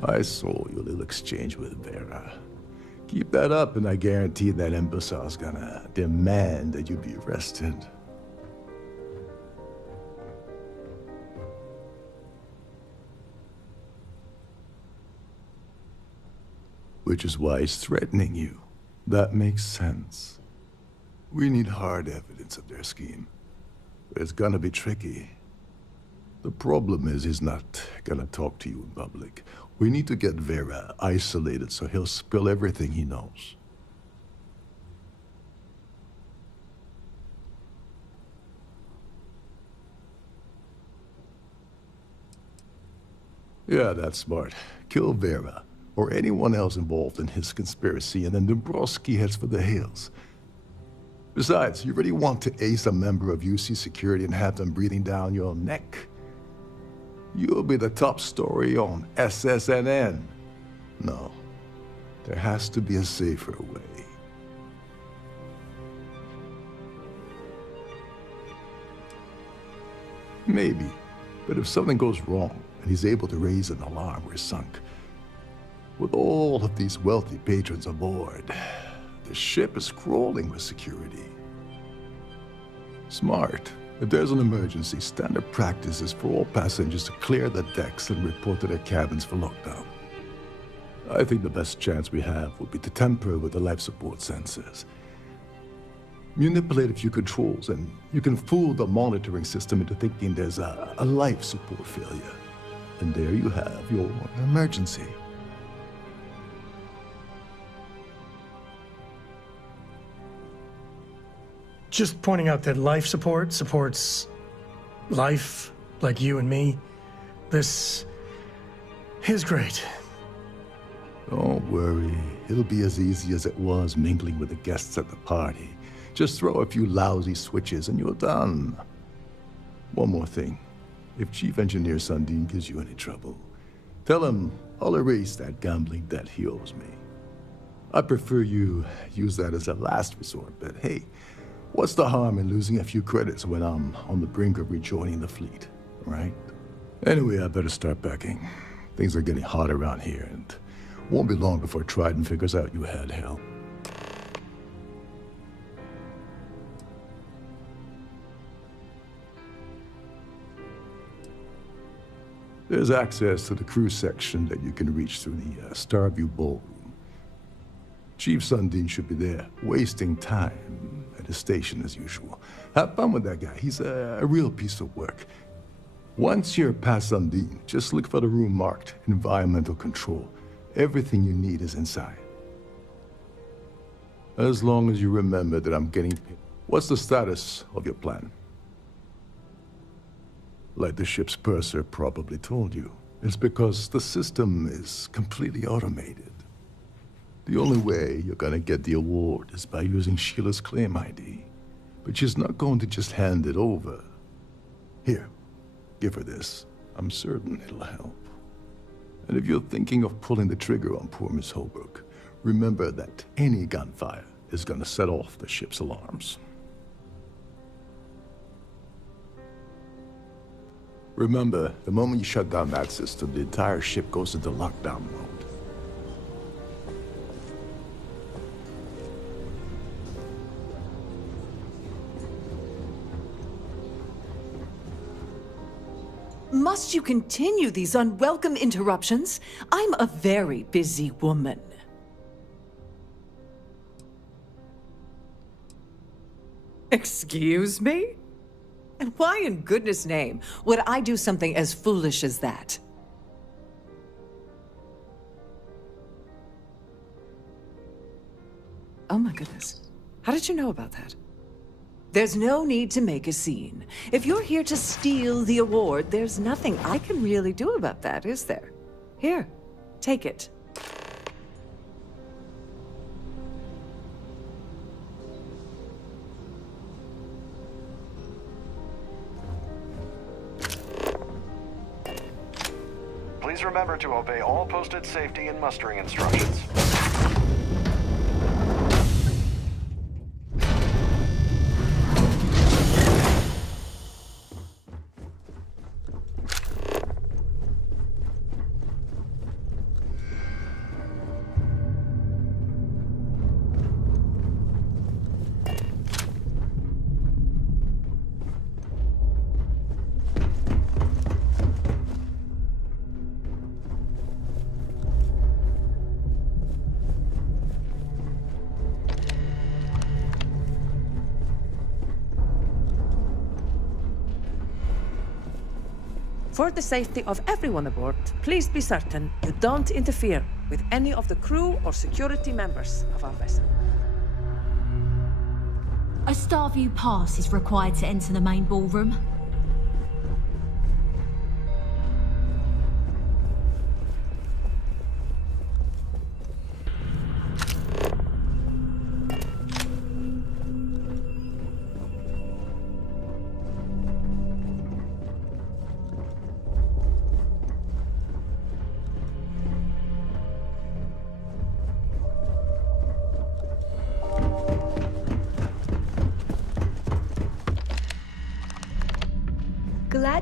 I saw your little exchange with Vera. Keep that up and I guarantee that Mbps gonna demand that you be arrested. Which is why he's threatening you. That makes sense. We need hard evidence of their scheme. But it's gonna be tricky. The problem is he's not gonna talk to you in public. We need to get Vera isolated so he'll spill everything he knows. Yeah, that's smart. Kill Vera, or anyone else involved in his conspiracy, and then Dombrowski heads for the hills. Besides, you really want to ace a member of UC security and have them breathing down your neck? You'll be the top story on SSNN. No, there has to be a safer way. Maybe, but if something goes wrong and he's able to raise an alarm, we're sunk. With all of these wealthy patrons aboard, the ship is crawling with security. Smart. If there's an emergency, standard practice is for all passengers to clear the decks and report to their cabins for lockdown. I think the best chance we have would be to tamper with the life support sensors. Manipulate a few controls, and you can fool the monitoring system into thinking there's a life support failure. And there you have your emergency. Just pointing out that life support supports life, like you and me. This is great. Don't worry. It'll be as easy as it was mingling with the guests at the party. Just throw a few lousy switches and you're done. One more thing. If Chief Engineer Sundin gives you any trouble, tell him I'll erase that gambling debt he owes me. I prefer you use that as a last resort, but hey, what's the harm in losing a few credits when I'm on the brink of rejoining the fleet, right? Anyway, I better start packing. Things are getting hot around here, and won't be long before Trident figures out you had help. There's access to the crew section that you can reach through the Starview Ballroom. Chief Sundin should be there, wasting time at his station as usual. Have fun with that guy. He's a real piece of work. Once you're past Sundin, just look for the room marked Environmental Control. Everything you need is inside. As long as you remember that I'm getting paid. What's the status of your plan? Like the ship's purser probably told you, it's because the system is completely automated. The only way you're gonna get the award is by using Sheila's claim ID. But she's not going to just hand it over. Here, give her this. I'm certain it'll help. And if you're thinking of pulling the trigger on poor Miss Holbrook, remember that any gunfire is gonna set off the ship's alarms. Remember, the moment you shut down that system, the entire ship goes into lockdown mode. Must you continue these unwelcome interruptions? I'm a very busy woman. Excuse me? And why in goodness name would I do something as foolish as that? Oh my goodness. How did you know about that? There's no need to make a scene. If you're here to steal the award, there's nothing I can really do about that, is there? Here, take it. Please remember to obey all posted safety and mustering instructions. For the safety of everyone aboard, please be certain you don't interfere with any of the crew or security members of our vessel. A Starview pass is required to enter the main ballroom.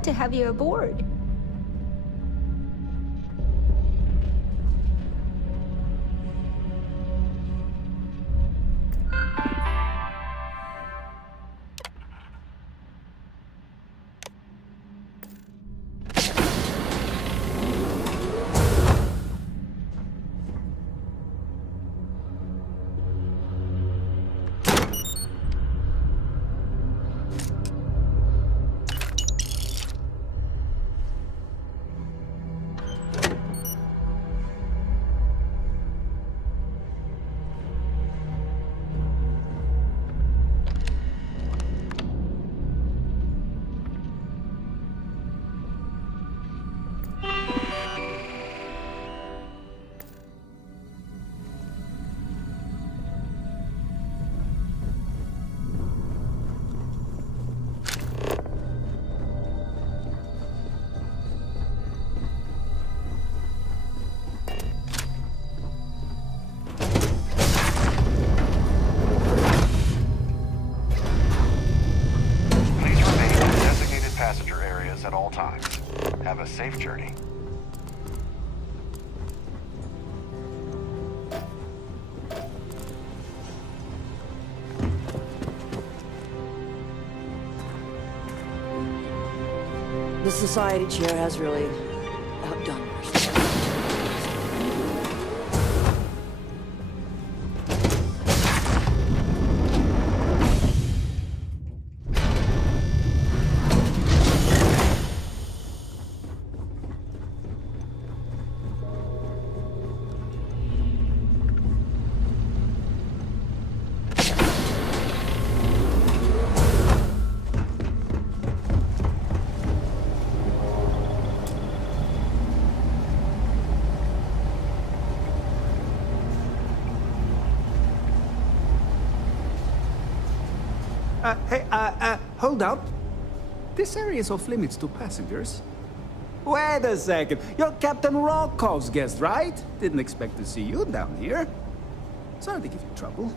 glad to have you aboard. At all times. Have a safe journey. The society chair has really outdone herself. Hold up. This area is off limits to passengers. Wait a second. You're Captain Rokov's guest, right? Didn't expect to see you down here. Sorry to give you trouble.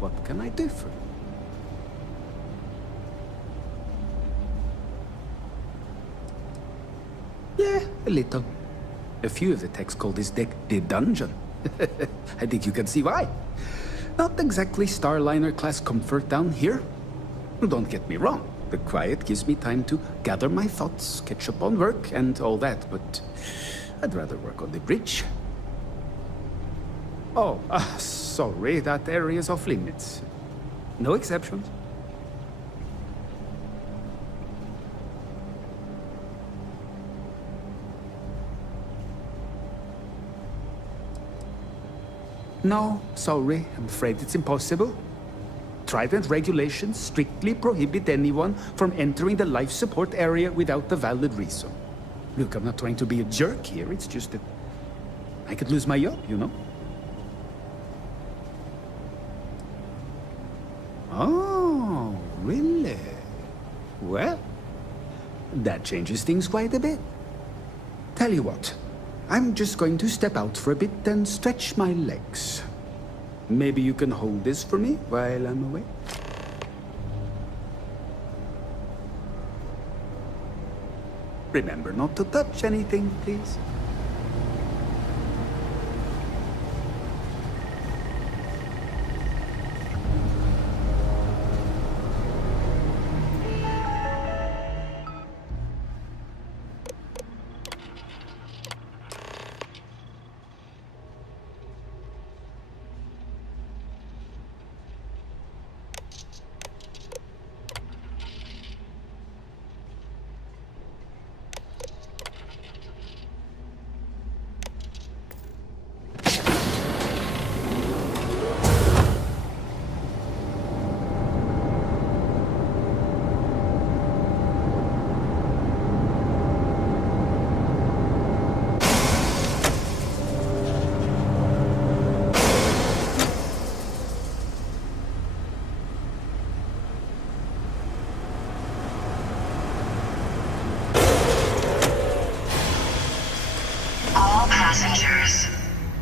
What can I do for you? Yeah, a little. A few of the techs call this deck the dungeon. I think you can see why. Not exactly Starliner-class comfort down here. Don't get me wrong. The quiet gives me time to gather my thoughts, catch up on work, and all that, but I'd rather work on the bridge. Oh, sorry, that area is off limits. No exceptions. No, sorry, I'm afraid it's impossible. Trident regulations strictly prohibit anyone from entering the life support area without a valid reason. Look, I'm not trying to be a jerk here, it's just that I could lose my job, you know? Oh, really? Well, that changes things quite a bit. Tell you what, I'm just going to step out for a bit and stretch my legs. Maybe you can hold this for me while I'm away? Remember not to touch anything, please. Passengers,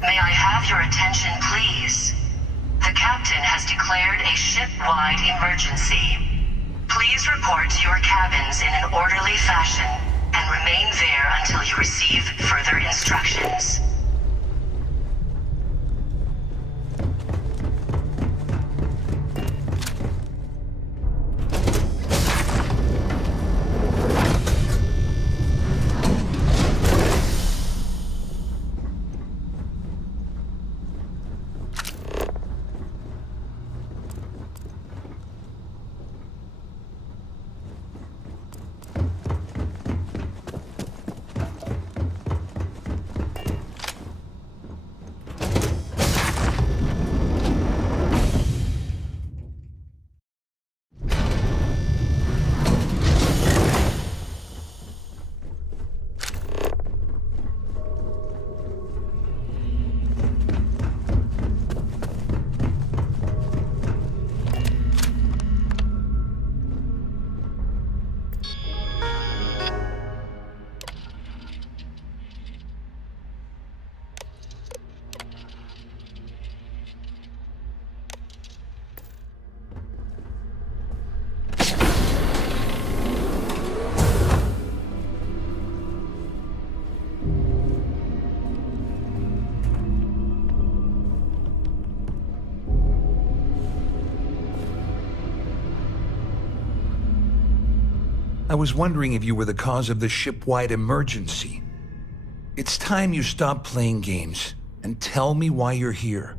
may I have your attention, please? The captain has declared a ship-wide emergency. Please Please report to your cabins in an orderly fashion and remain there until you receive further instructions. I was wondering if you were the cause of the ship-wide emergency. It's time you stop playing games and tell me why you're here.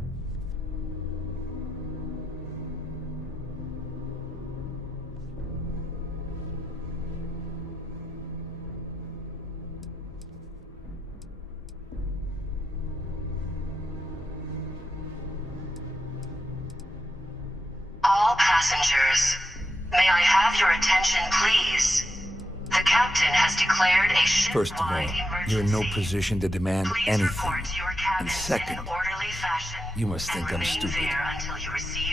All passengers, may I have your attention, please? The captain has declared a ship-wide First of all, you're in no position to demand anything. And second, you must think I'm stupid.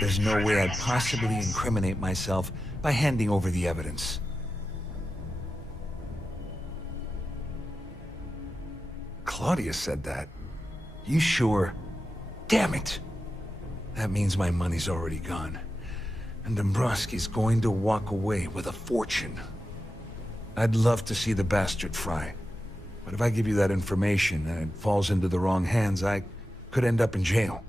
There's no way I'd possibly incriminate myself by handing over the evidence. Claudia said that. You sure? Damn it! That means my money's already gone. And Dombrowski's going to walk away with a fortune. I'd love to see the bastard fry. But if I give you that information and it falls into the wrong hands, I could end up in jail.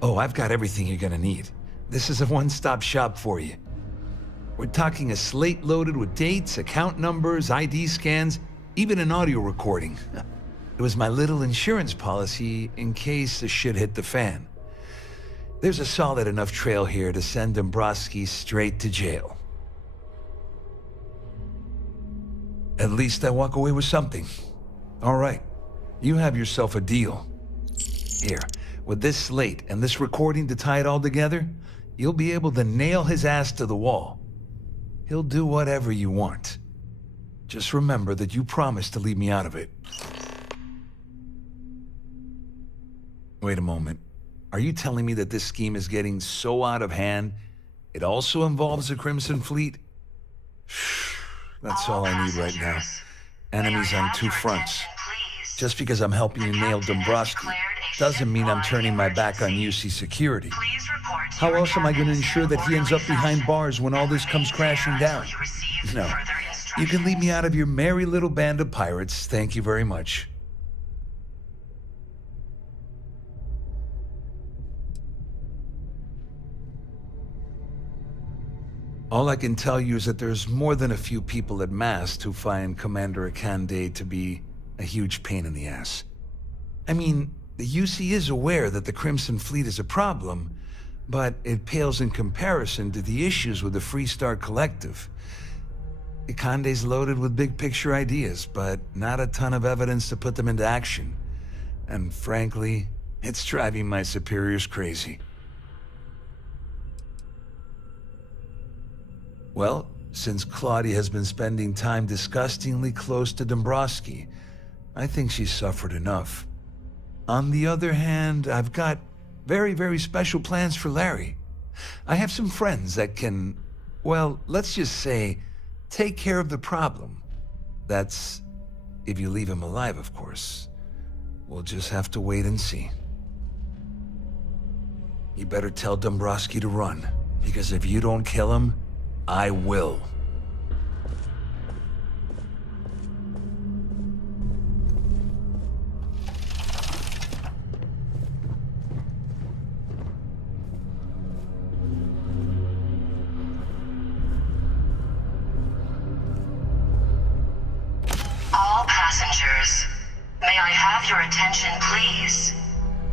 Oh, I've got everything you're gonna need. This is a one-stop shop for you. We're talking a slate loaded with dates, account numbers, ID scans, even an audio recording. It was my little insurance policy in case the shit hit the fan. There's a solid enough trail here to send Dombrowski straight to jail. At least I walk away with something. All right, you have yourself a deal. Here, with this slate and this recording to tie it all together, you'll be able to nail his ass to the wall. He'll do whatever you want. Just remember that you promised to leave me out of it. Wait a moment. Are you telling me that this scheme is getting so out of hand, it also involves the Crimson Fleet? That's all I need right now. Enemies on two fronts. Just because I'm helping you nail Dombrowski doesn't mean I'm turning my back on UC security. How else am I going to ensure that he ends up behind bars when all this comes crashing down? No. You can leave me out of your merry little band of pirates, thank you very much. All I can tell you is that there's more than a few people at Mast who find Commander Akande to be a huge pain in the ass. I mean, the UC is aware that the Crimson Fleet is a problem, but it pales in comparison to the issues with the Freestar Collective. Akande's loaded with big-picture ideas, but not a ton of evidence to put them into action. And frankly, it's driving my superiors crazy. Well, since Claudia has been spending time disgustingly close to Dombrowski, I think she's suffered enough. On the other hand, I've got very, very special plans for Larry. I have some friends that can, well, let's just say, take care of the problem. That's if you leave him alive, of course. We'll just have to wait and see. You better tell Dombrowski to run, because if you don't kill him, I will. All passengers, may I have your attention, please?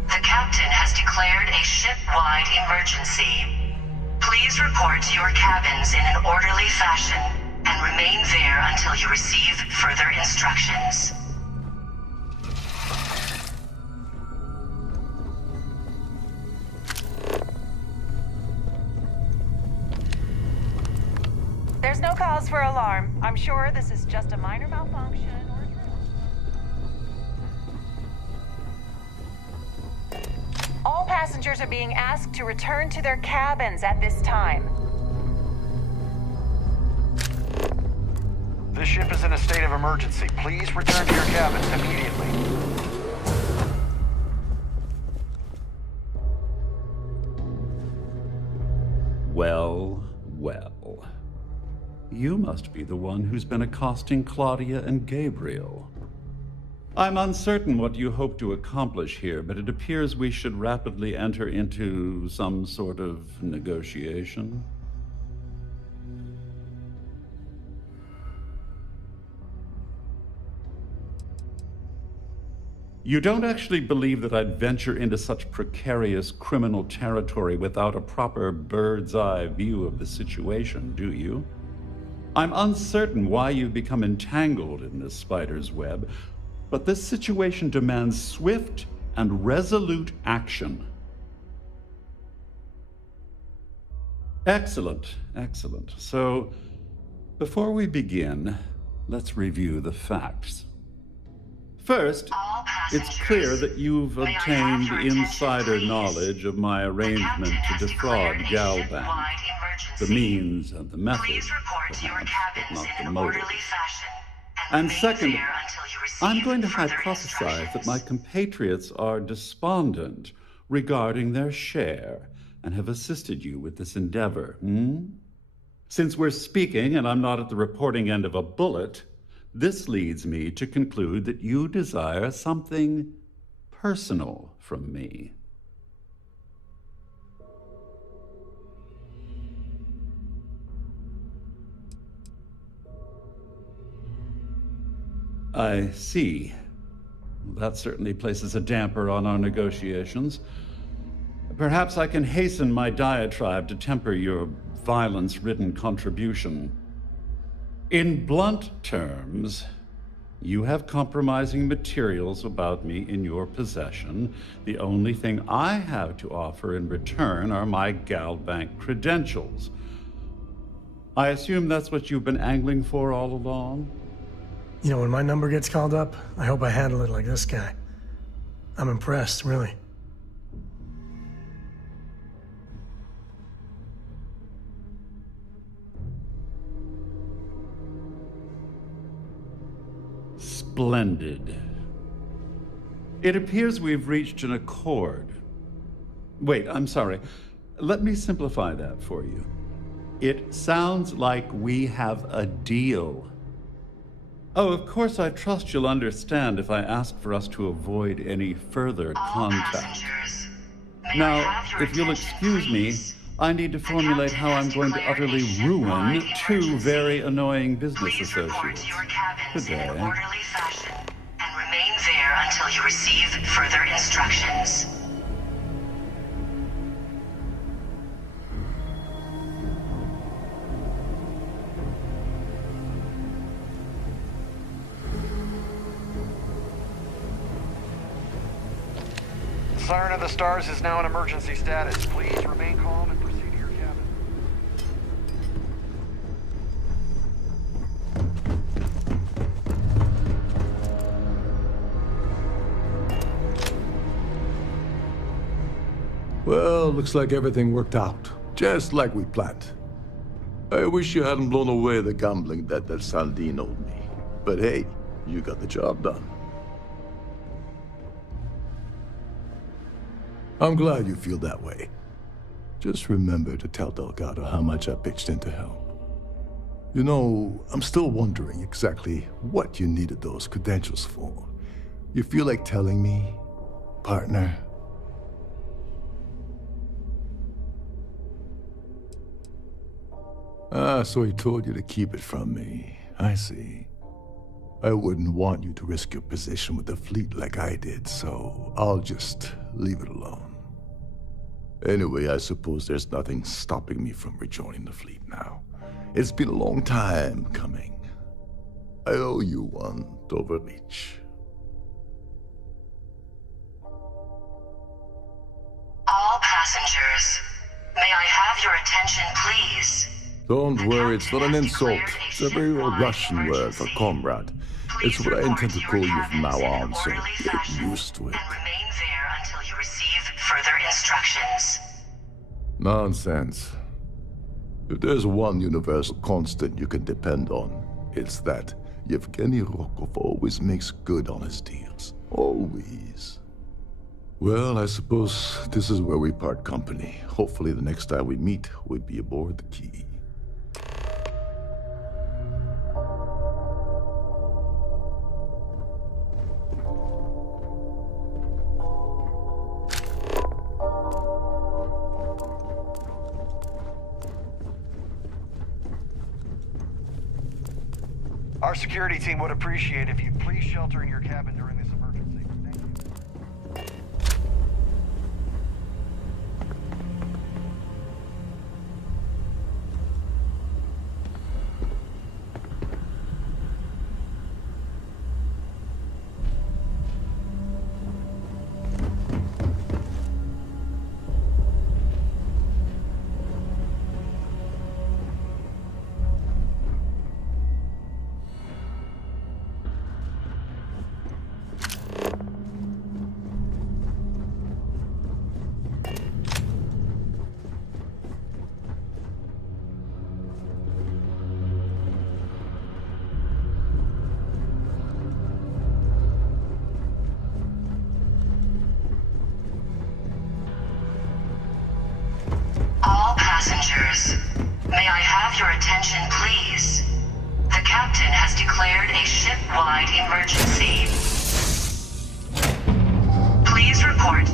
The captain has declared a ship-wide emergency. Please report to your cabins in an orderly fashion and remain there until you receive further instructions. There's no cause for alarm. I'm sure this is just a minor malfunction. All passengers are being asked to return to their cabins at this time. This ship is in a state of emergency. Please return to your cabins immediately. Well, well. You must be the one who's been accosting Claudia and Gabriel. I'm uncertain what you hope to accomplish here, but it appears we should rapidly enter into some sort of negotiation. You don't actually believe that I'd venture into such precarious criminal territory without a proper bird's-eye view of the situation, do you? I'm uncertain why you've become entangled in this spider's web, but this situation demands swift and resolute action. Excellent, excellent. So, before we begin, let's review the facts. First, it's clear that you've obtained insider knowledge of my arrangement to defraud Galbank. The means and the method, perhaps, but not the motive. And second, I'm going to hypothesize that my compatriots are despondent regarding their share and have assisted you with this endeavor. Since we're speaking and I'm not at the reporting end of a bullet, this leads me to conclude that you desire something personal from me. I see. That certainly places a damper on our negotiations. Perhaps I can hasten my diatribe to temper your violence-ridden contribution. In blunt terms, you have compromising materials about me in your possession. The only thing I have to offer in return are my Galbank credentials. I assume that's what you've been angling for all along? You know, when my number gets called up, I hope I handle it like this guy. I'm impressed, really. Splendid. It appears we've reached an accord. Wait, I'm sorry. Let me simplify that for you. It sounds like we have a deal. Oh, of course, I trust you'll understand if I ask for us to avoid any further contact. Now, if you'll excuse me, I need to formulate how I'm going to utterly ruin two very annoying business associates today. And remain there until you receive further instructions. Siren of the Stars is now in emergency status. Please remain calm and proceed to your cabin. Well, looks like everything worked out, just like we planned. I wish you hadn't blown away the gambling debt that Saldin owed me. But hey, you got the job done. I'm glad you feel that way. Just remember to tell Delgado how much I pitched in to help. You know, I'm still wondering exactly what you needed those credentials for. You feel like telling me, partner? Ah, so he told you to keep it from me. I see. I wouldn't want you to risk your position with the fleet like I did, so I'll just leave it alone. Anyway, I suppose there's nothing stopping me from rejoining the fleet now. It's been a long time coming. I owe you one, Overreach. All passengers, may I have your attention, please? Don't worry, it's not an insult. It's a very old Russian word for comrade. It's what I intend to call you from now on, so get used to it. And remain there until you receive further instructions. Nonsense. If there's one universal constant you can depend on, it's that Yevgeny Rokov always makes good on his deals. Always. Well, I suppose this is where we part company. Hopefully the next time we meet, we'll be aboard the Key. Our security team would appreciate if you'd please shelter in your cabin during this emergency. Thank you. Passengers, may I have your attention, please? The captain has declared a ship-wide emergency. Please report.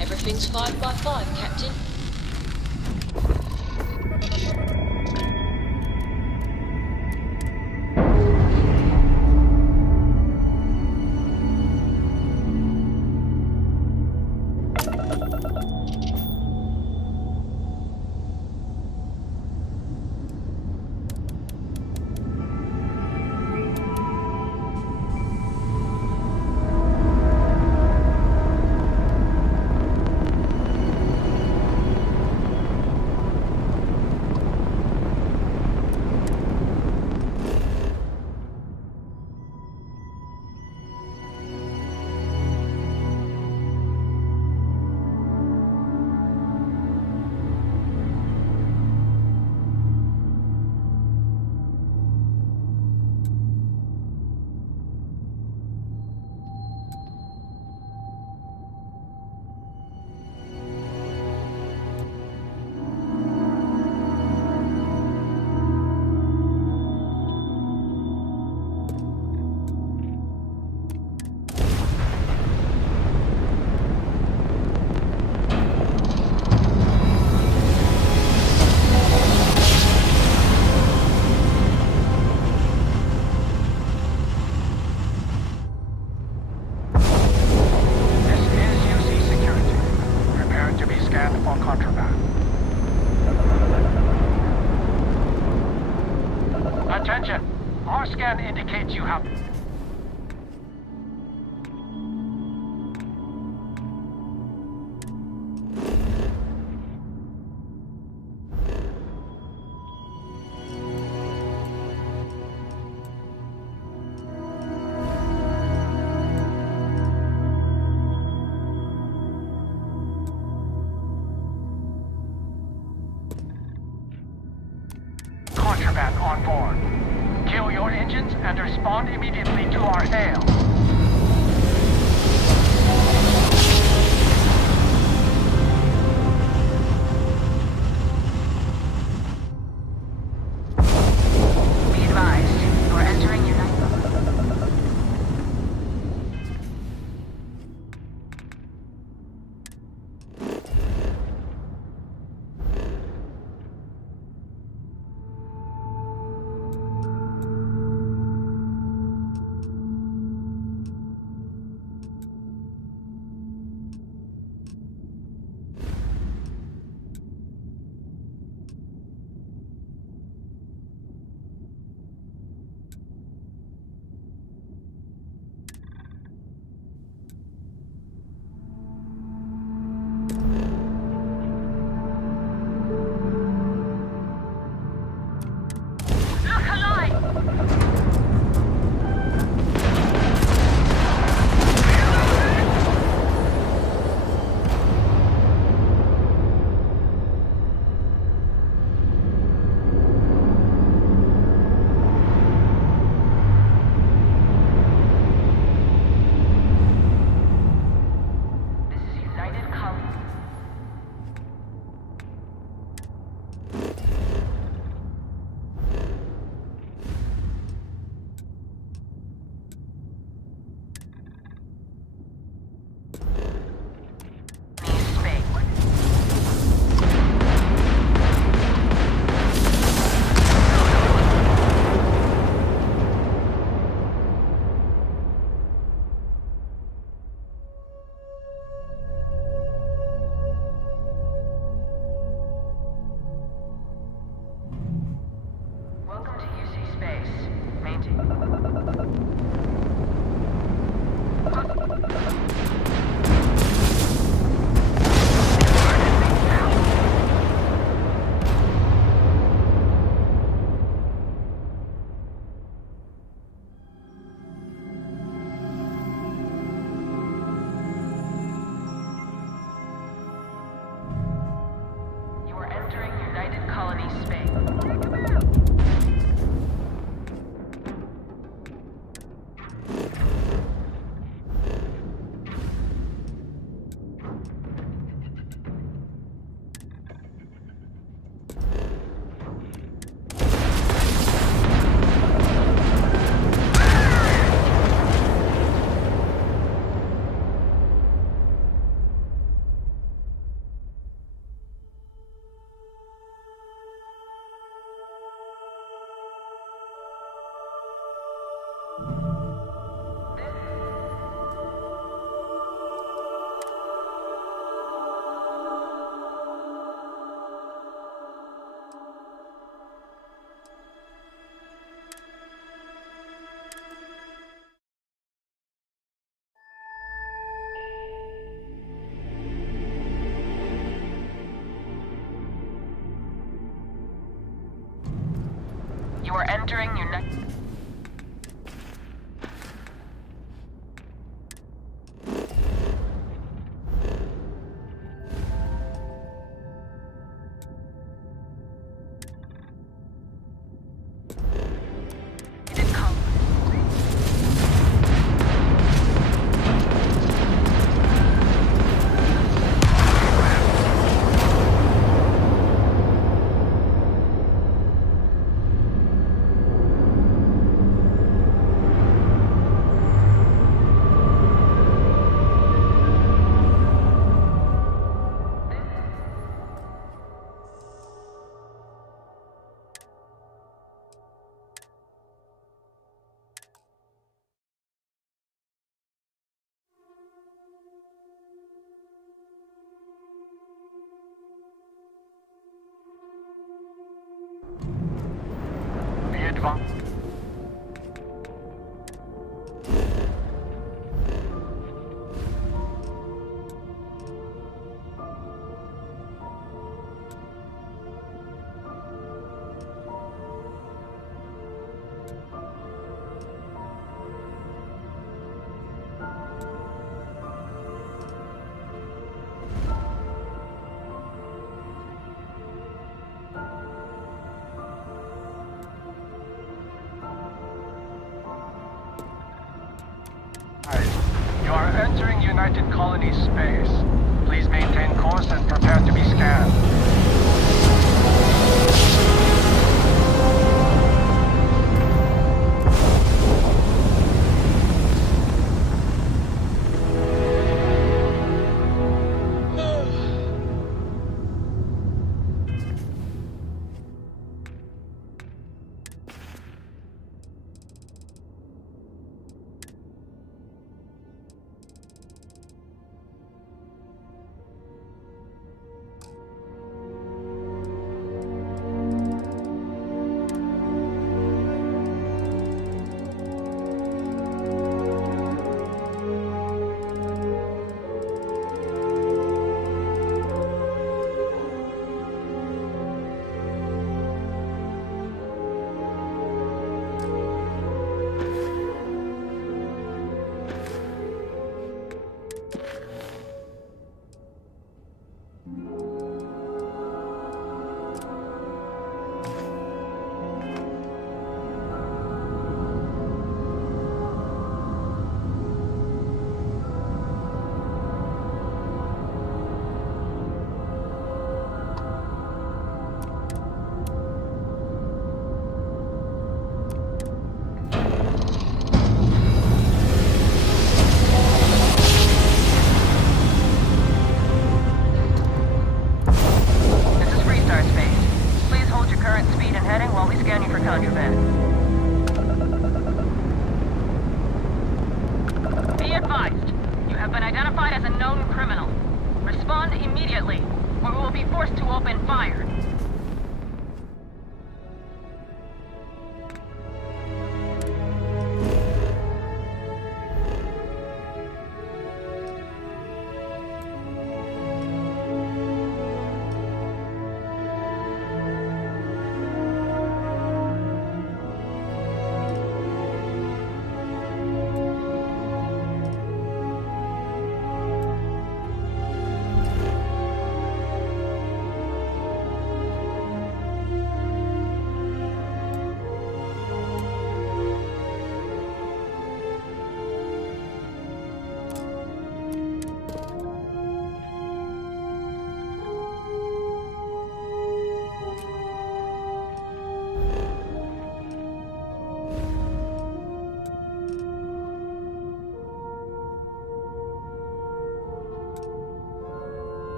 Everything's 5 by 5, Captain. Attention! Our scan indicates you have... evac on board. Kill your engines and respond immediately to our hail. Be advised, you are entering United. You are entering United. United Colonies space. Please maintain course and prepare to be scanned.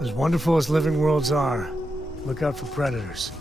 As wonderful as living worlds are, look out for predators.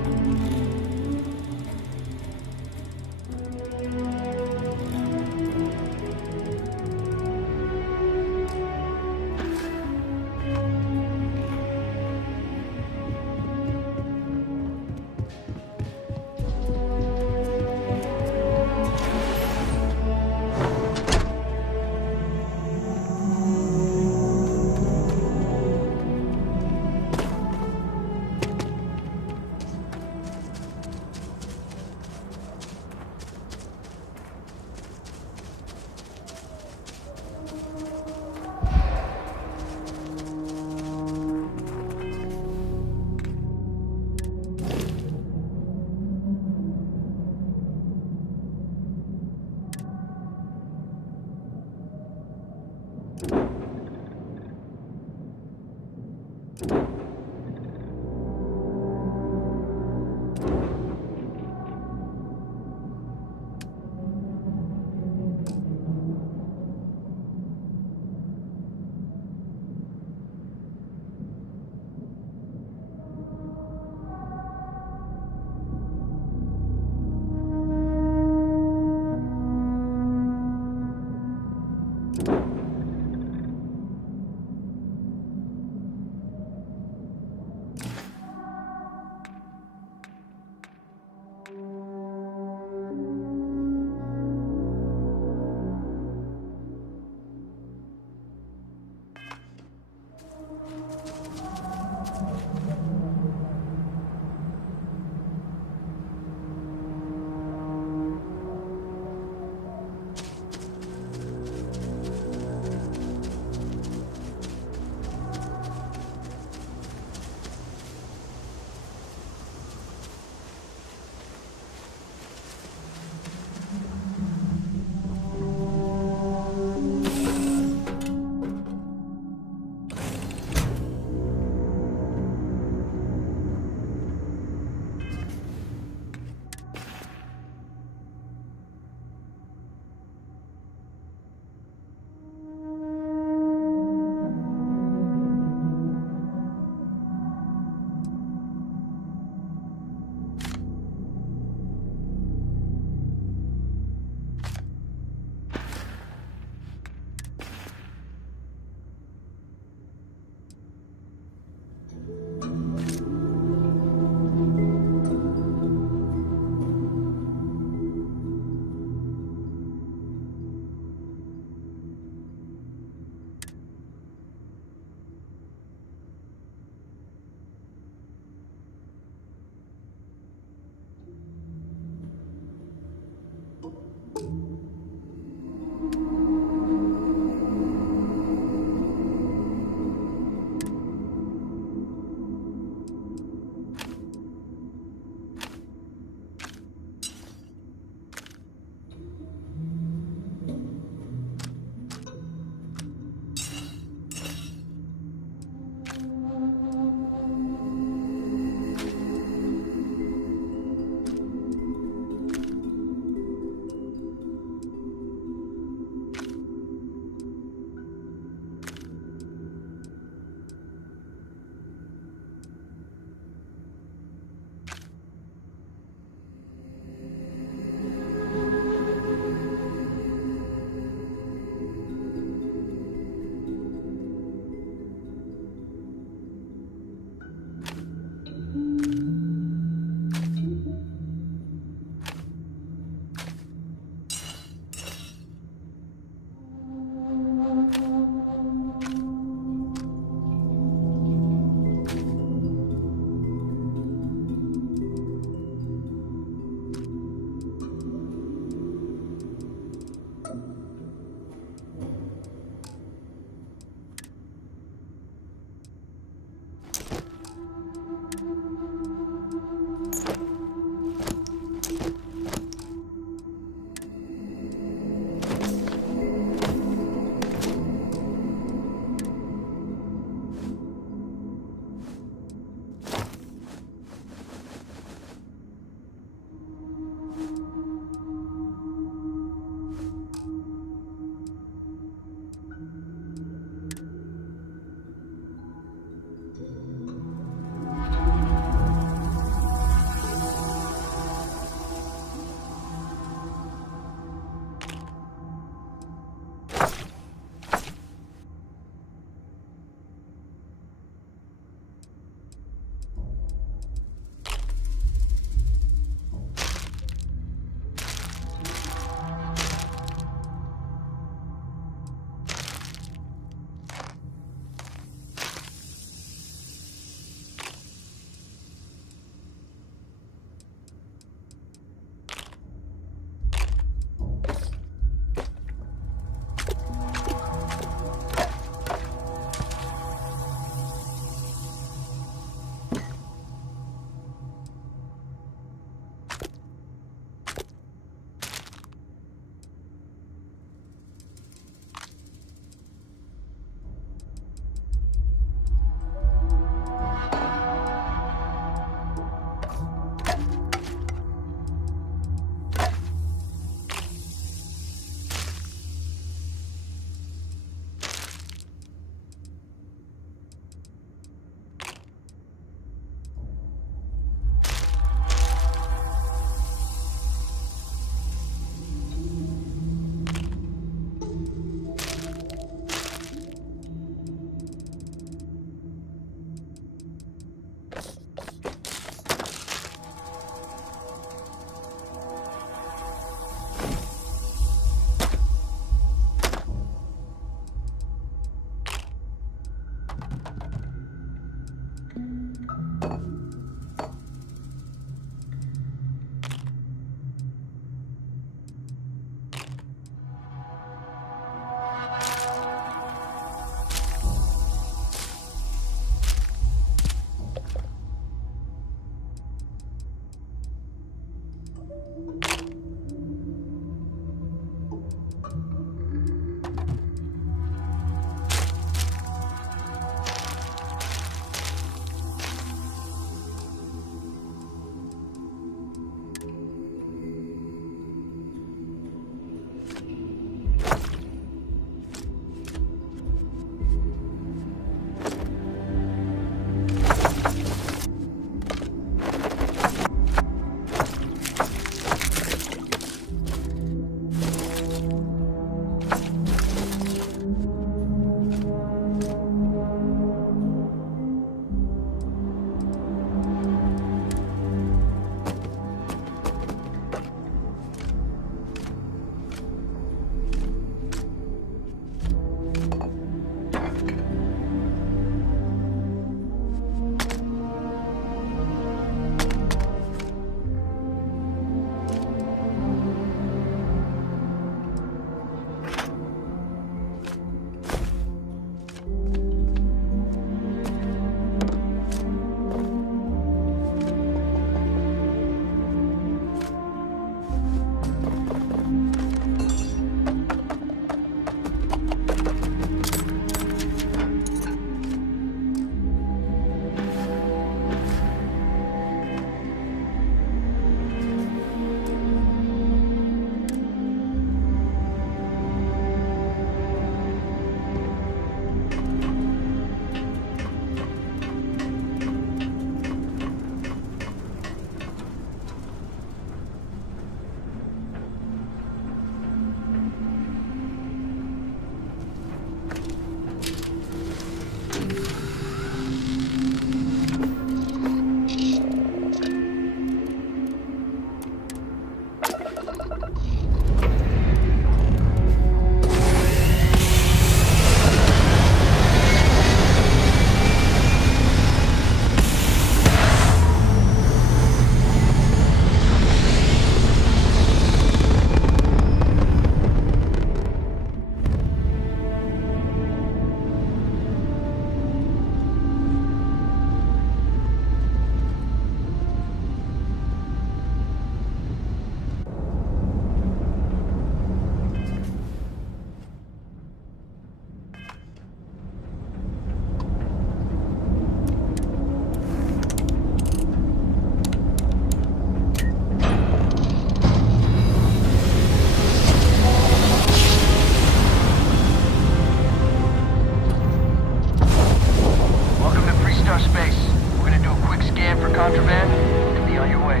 contraband and be on your way.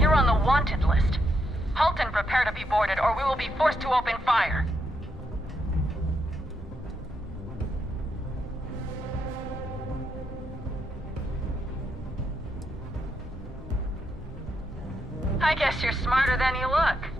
You're on the wanted list. Halt and prepare to be boarded, or we will be forced to open fire. I guess you're smarter than you look.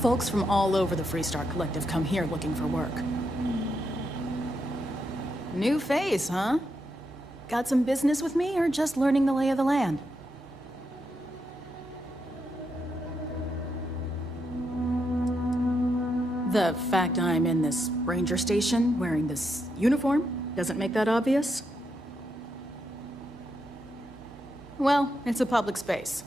Folks from all over the Freestar Collective come here looking for work. New face, huh? Got some business with me, or just learning the lay of the land? The fact I'm in this ranger station wearing this uniform doesn't make that obvious? Well, it's a public space.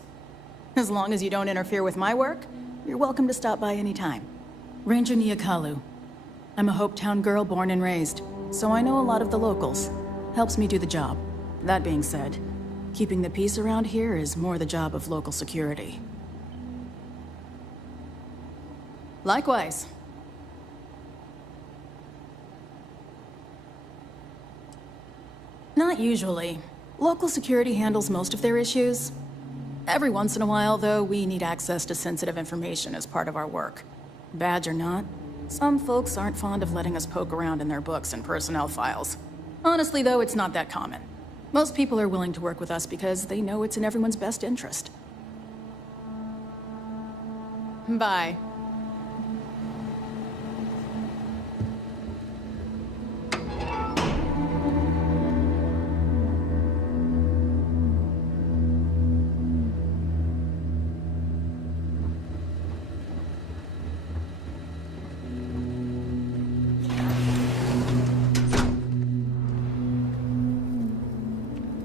As long as you don't interfere with my work, you're welcome to stop by any time. Ranger Nyakalu. I'm a Hopetown girl born and raised, so I know a lot of the locals. Helps me do the job. That being said, keeping the peace around here is more the job of local security. Likewise. Not usually. Local security handles most of their issues. Every once in a while, though, we need access to sensitive information as part of our work. Badge or not, some folks aren't fond of letting us poke around in their books and personnel files. Honestly, though, it's not that common. Most people are willing to work with us because they know it's in everyone's best interest. Bye.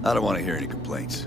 I don't want to hear any complaints.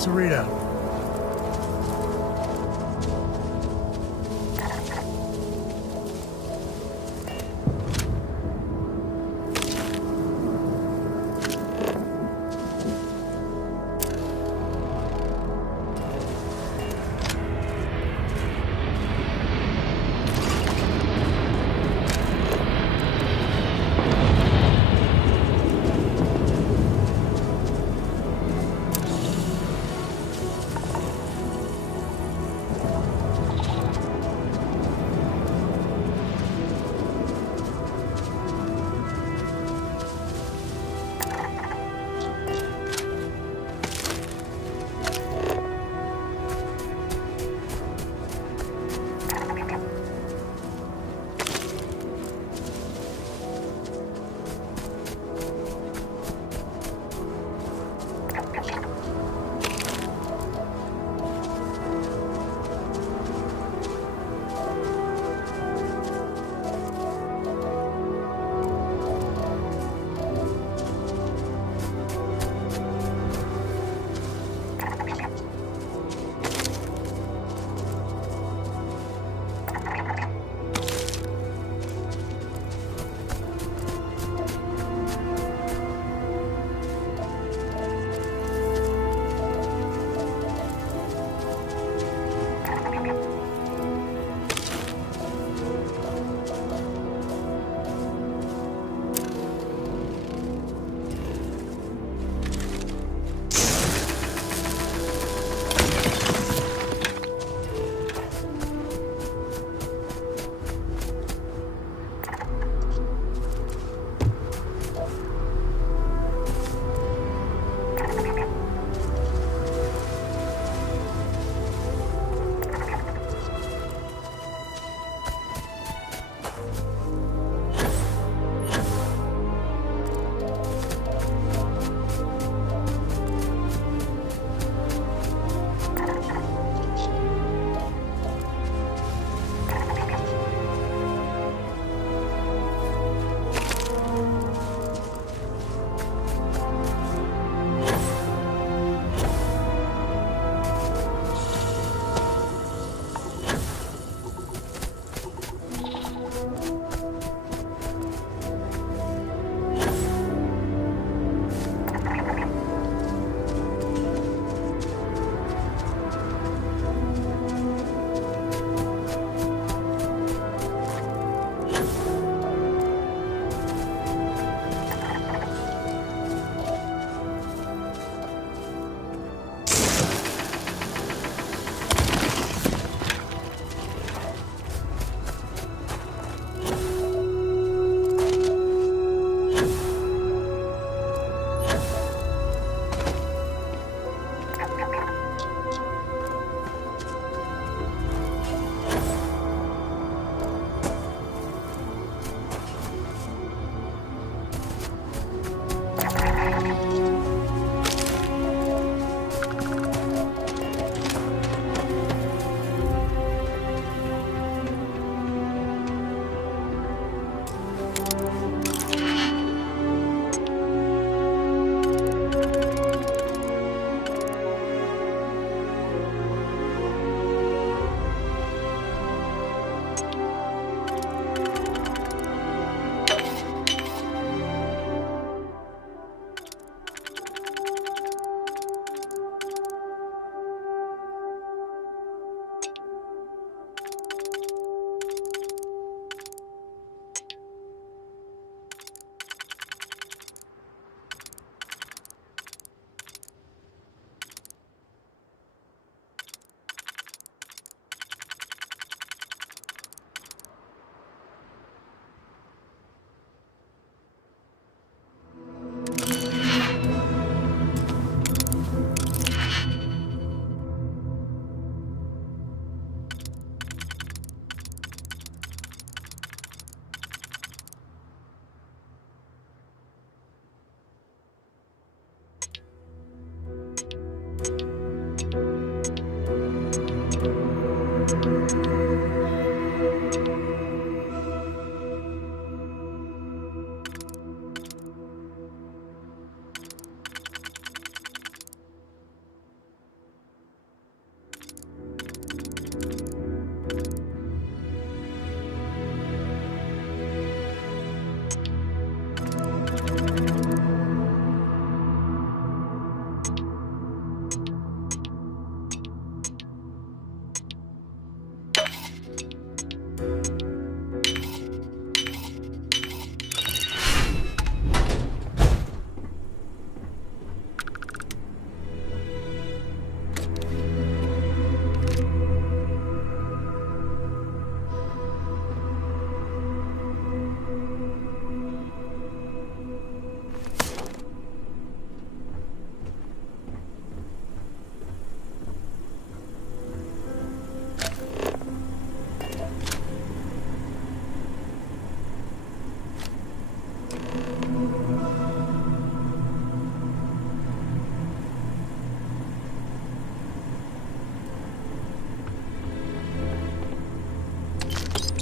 Here's the readout.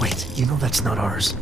Wait, you know that's not ours.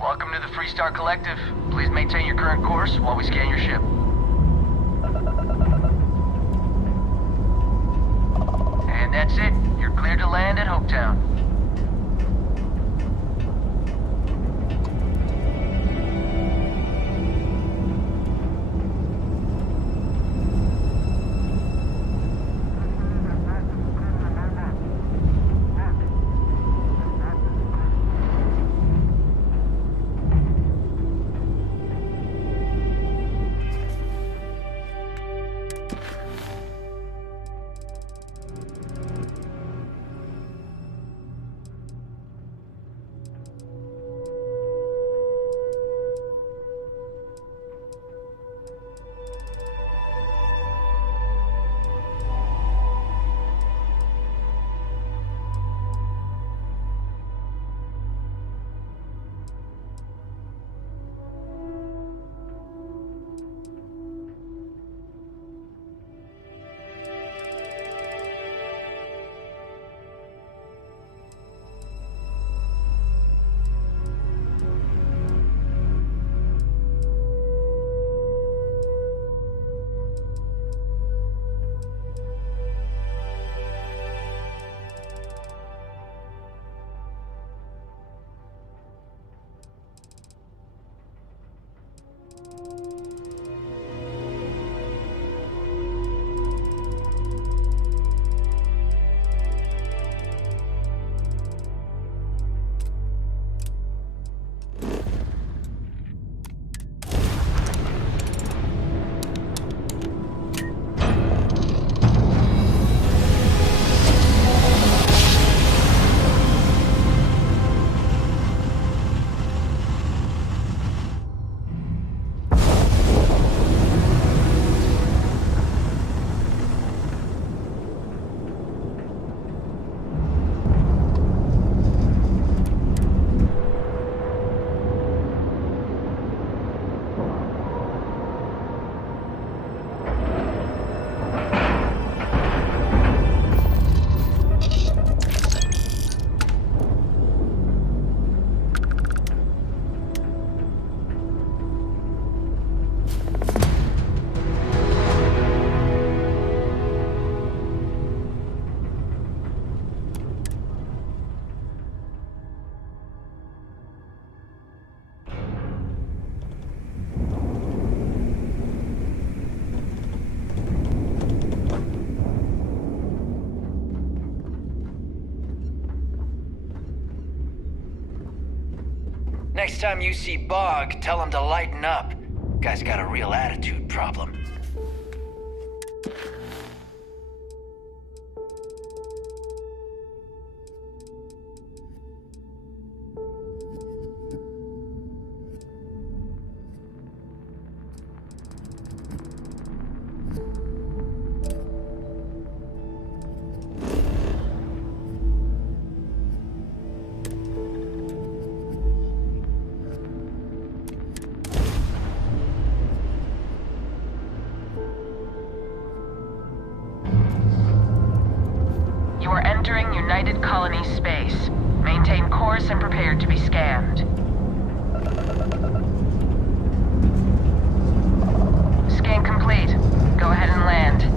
Welcome to the Freestar Collective. Please maintain your current course while we scan your ship. And that's it. You're cleared to land at Hopetown. Next time you see Bog, tell him to lighten up. Guy's got a real attitude problem. You are entering United Colony space. Maintain course and prepare to be scanned. Scan complete. Go ahead and land.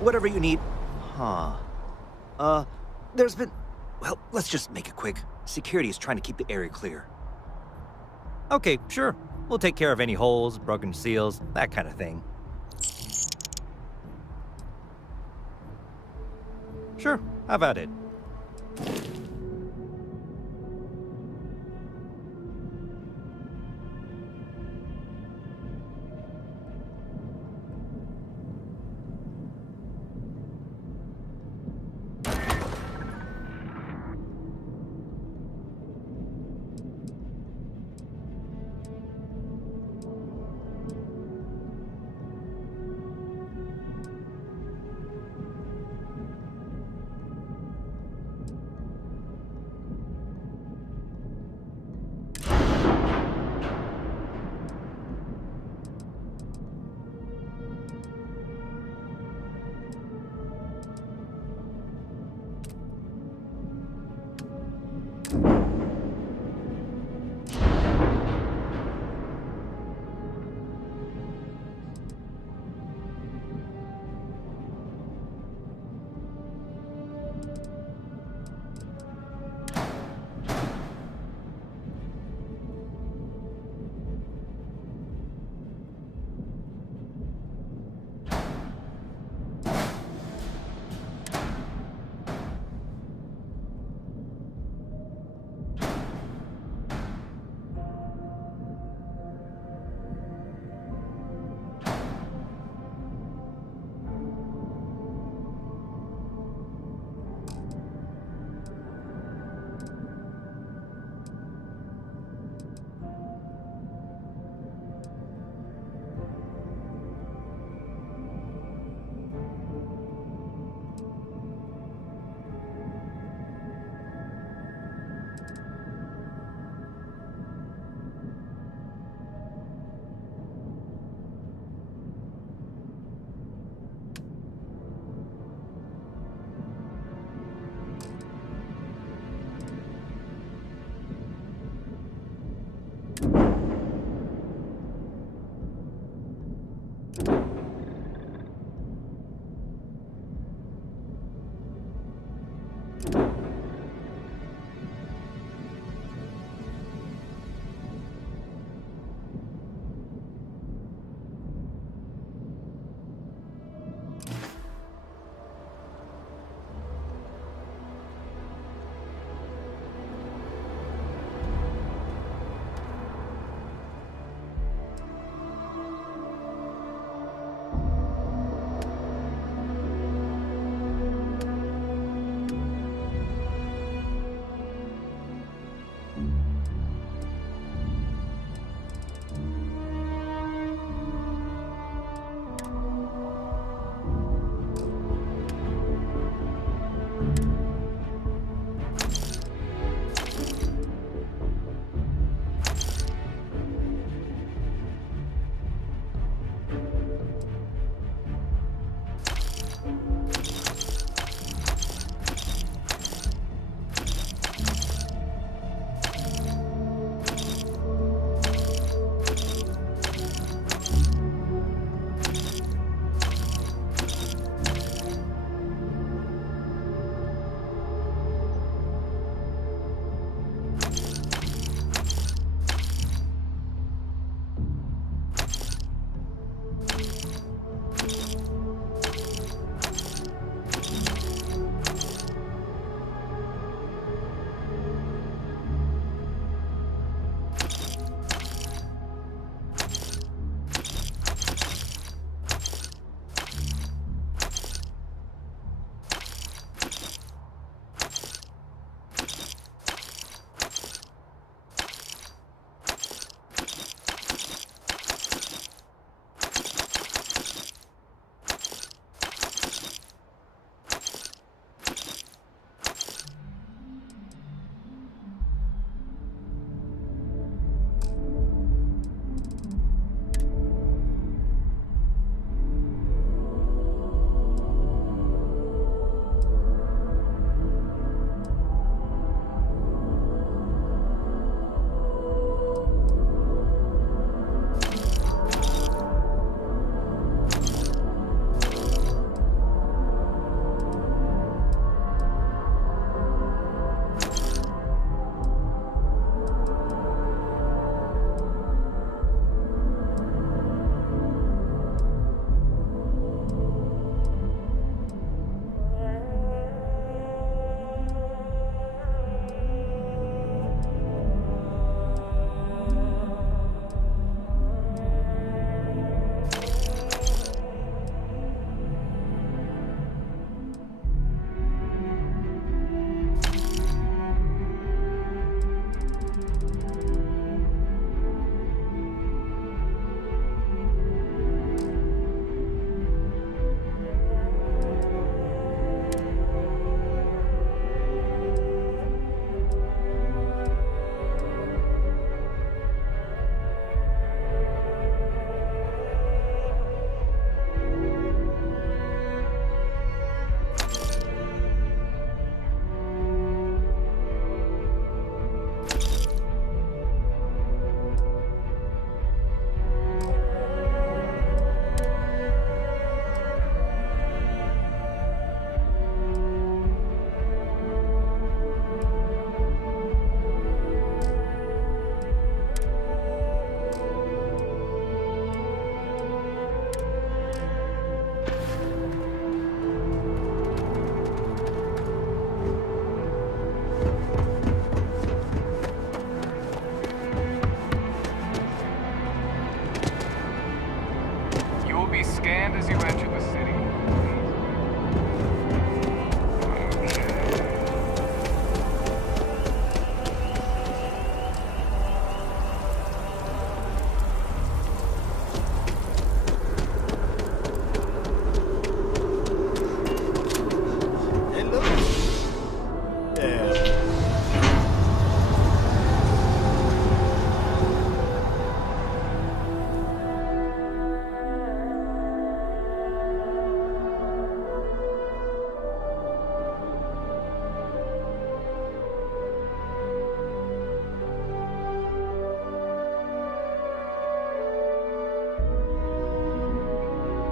Whatever you need. Huh. There's been... Well, let's just make it quick. Security is trying to keep the area clear. Okay, sure. We'll take care of any holes, broken seals, that kind of thing. Sure, how about it?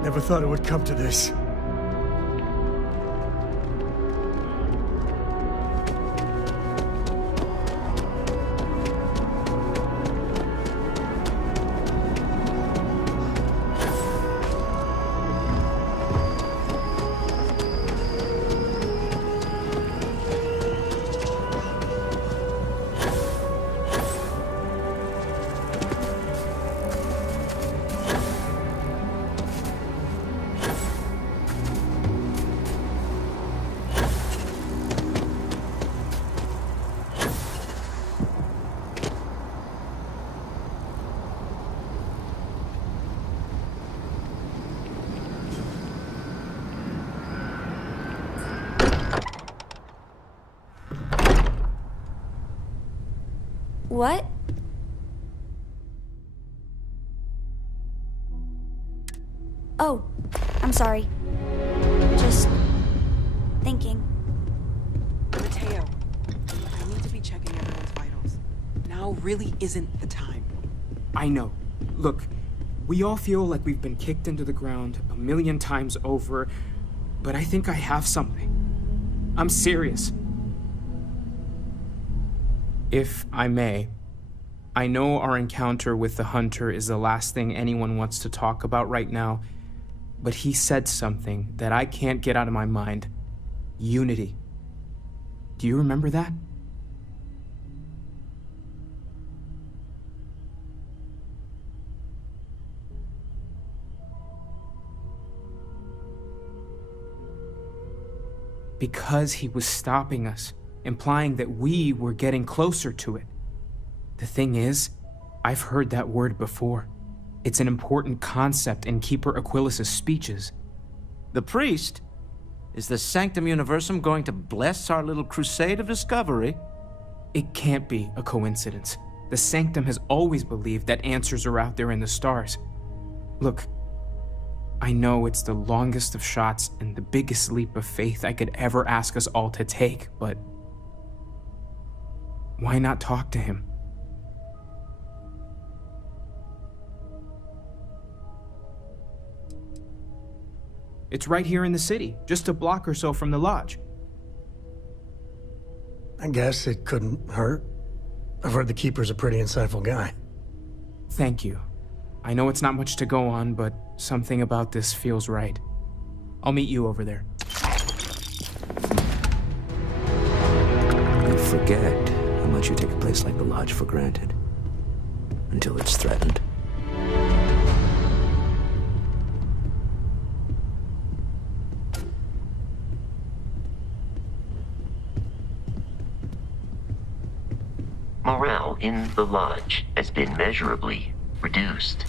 Never thought it would come to this. What? Oh, I'm sorry. Just thinking. Mateo, I need to be checking everyone's vitals. Now really isn't the time. I know. Look, we all feel like we've been kicked into the ground 1,000,000 times over, but I think I have something. I'm serious. If I may, I know our encounter with the Hunter is the last thing anyone wants to talk about right now, but he said something that I can't get out of my mind. Unity. Do you remember that? Because he was stopping us, implying that we were getting closer to it. The thing is, I've heard that word before. It's an important concept in Keeper Aquilas's speeches. The priest? Is the Sanctum Universum going to bless our little crusade of discovery? It can't be a coincidence. The Sanctum has always believed that answers are out there in the stars. Look, I know it's the longest of shots and the biggest leap of faith I could ever ask us all to take, but why not talk to him? It's right here in the city, just a block or so from the lodge. I guess it couldn't hurt. I've heard the Keeper's a pretty insightful guy. Thank you. I know it's not much to go on, but something about this feels right. I'll meet you over there. You forget how much you take a place like the Lodge for granted. Until it's threatened. Morale in the Lodge has been measurably reduced.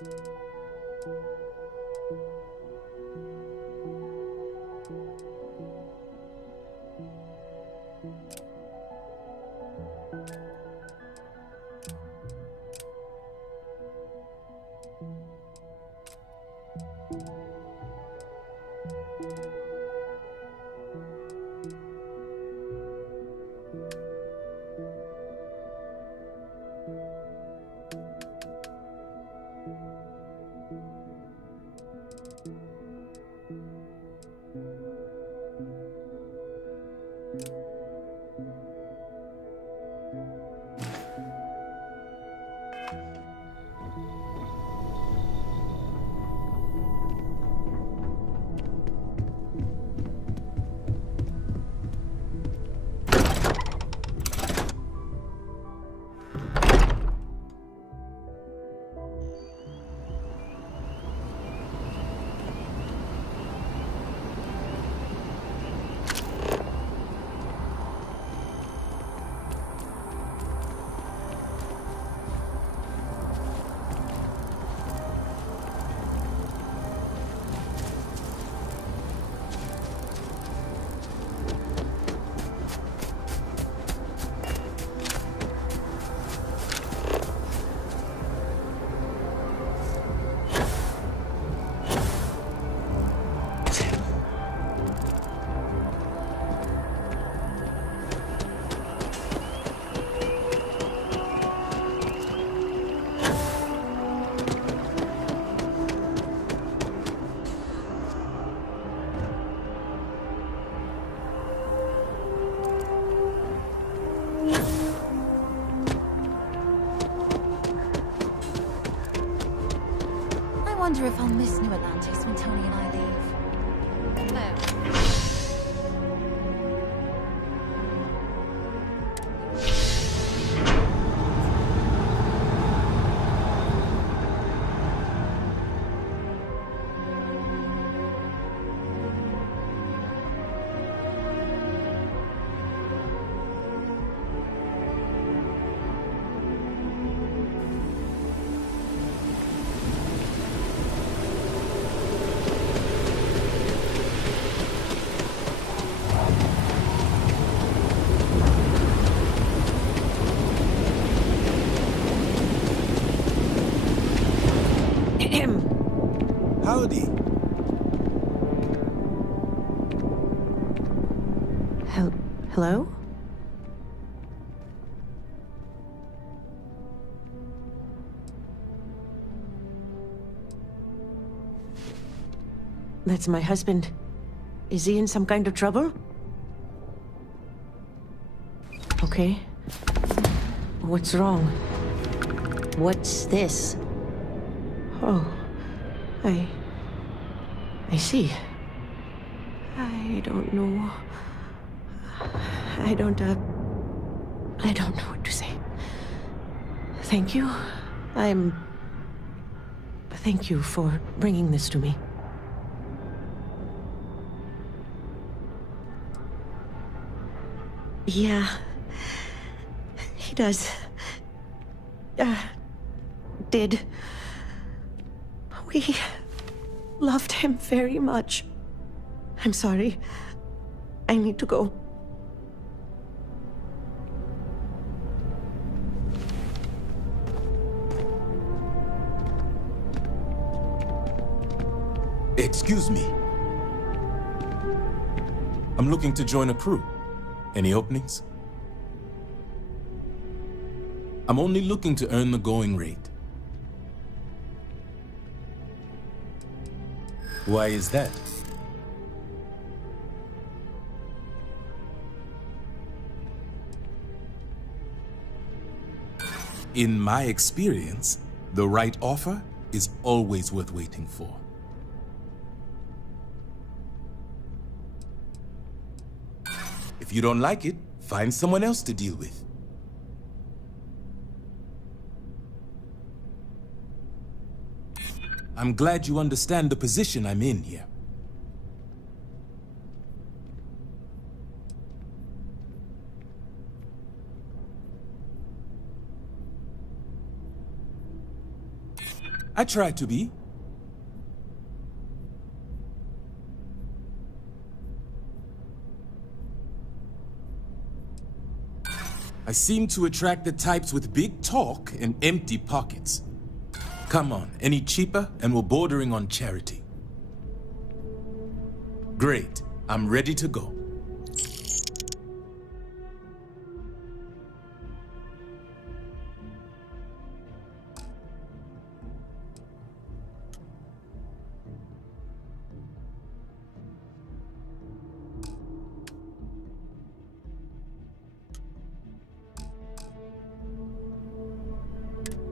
I wonder if I'll miss New Atlantis when Tony and I leave. No. Howdy. Hello? That's my husband. Is he in some kind of trouble? Okay. What's wrong? What's this? Oh, I see. I don't know. I don't know what to say. Thank you. Thank you for bringing this to me. Yeah, he does. Did. We loved him very much. I'm sorry. I need to go. Excuse me. I'm looking to join a crew. Any openings? I'm only looking to earn the going rate. Why is that? In my experience, the right offer is always worth waiting for. If you don't like it, find someone else to deal with. I'm glad you understand the position I'm in here. I try to be. I seem to attract the types with big talk and empty pockets. Come on, any cheaper and we're bordering on charity. Great, I'm ready to go.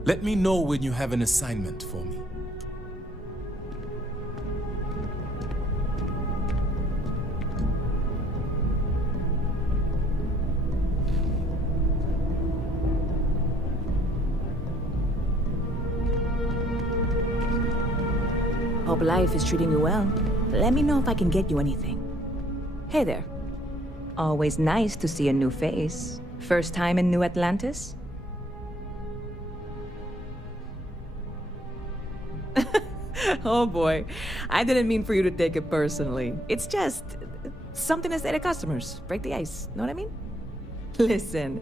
Let me know when you have an assignment for me. Hope life is treating you well. Let me know if I can get you anything. Hey there. Always nice to see a new face. First time in New Atlantis? Oh boy, I didn't mean for you to take it personally. It's just something to say to customers. Break the ice, know what I mean? Listen,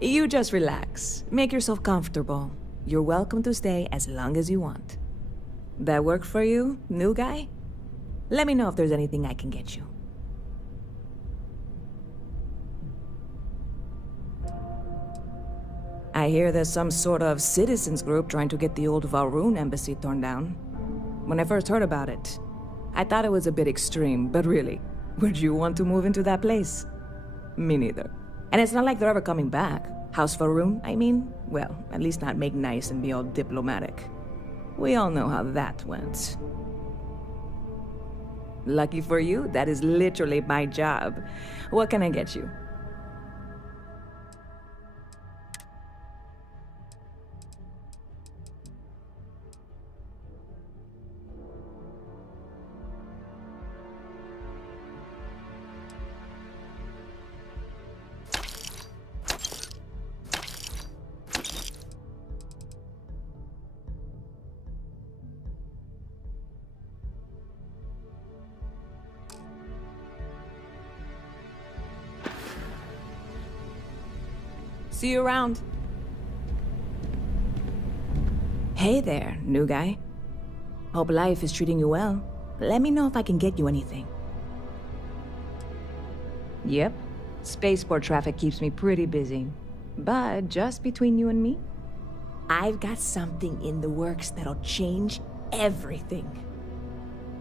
you just relax. Make yourself comfortable. You're welcome to stay as long as you want. That work for you, new guy? Let me know if there's anything I can get you. I hear there's some sort of citizens group trying to get the old Valroon embassy torn down. When I first heard about it, I thought it was a bit extreme, but really, would you want to move into that place? Me neither. And it's not like they're ever coming back. House Valroon, I mean? Well, at least not make nice and be all diplomatic. We all know how that went. Lucky for you, that is literally my job. What can I get you? See you around. Hey there, new guy. Hope life is treating you well. Let me know if I can get you anything. Yep. Spaceport traffic keeps me pretty busy. But just between you and me, I've got something in the works that'll change everything.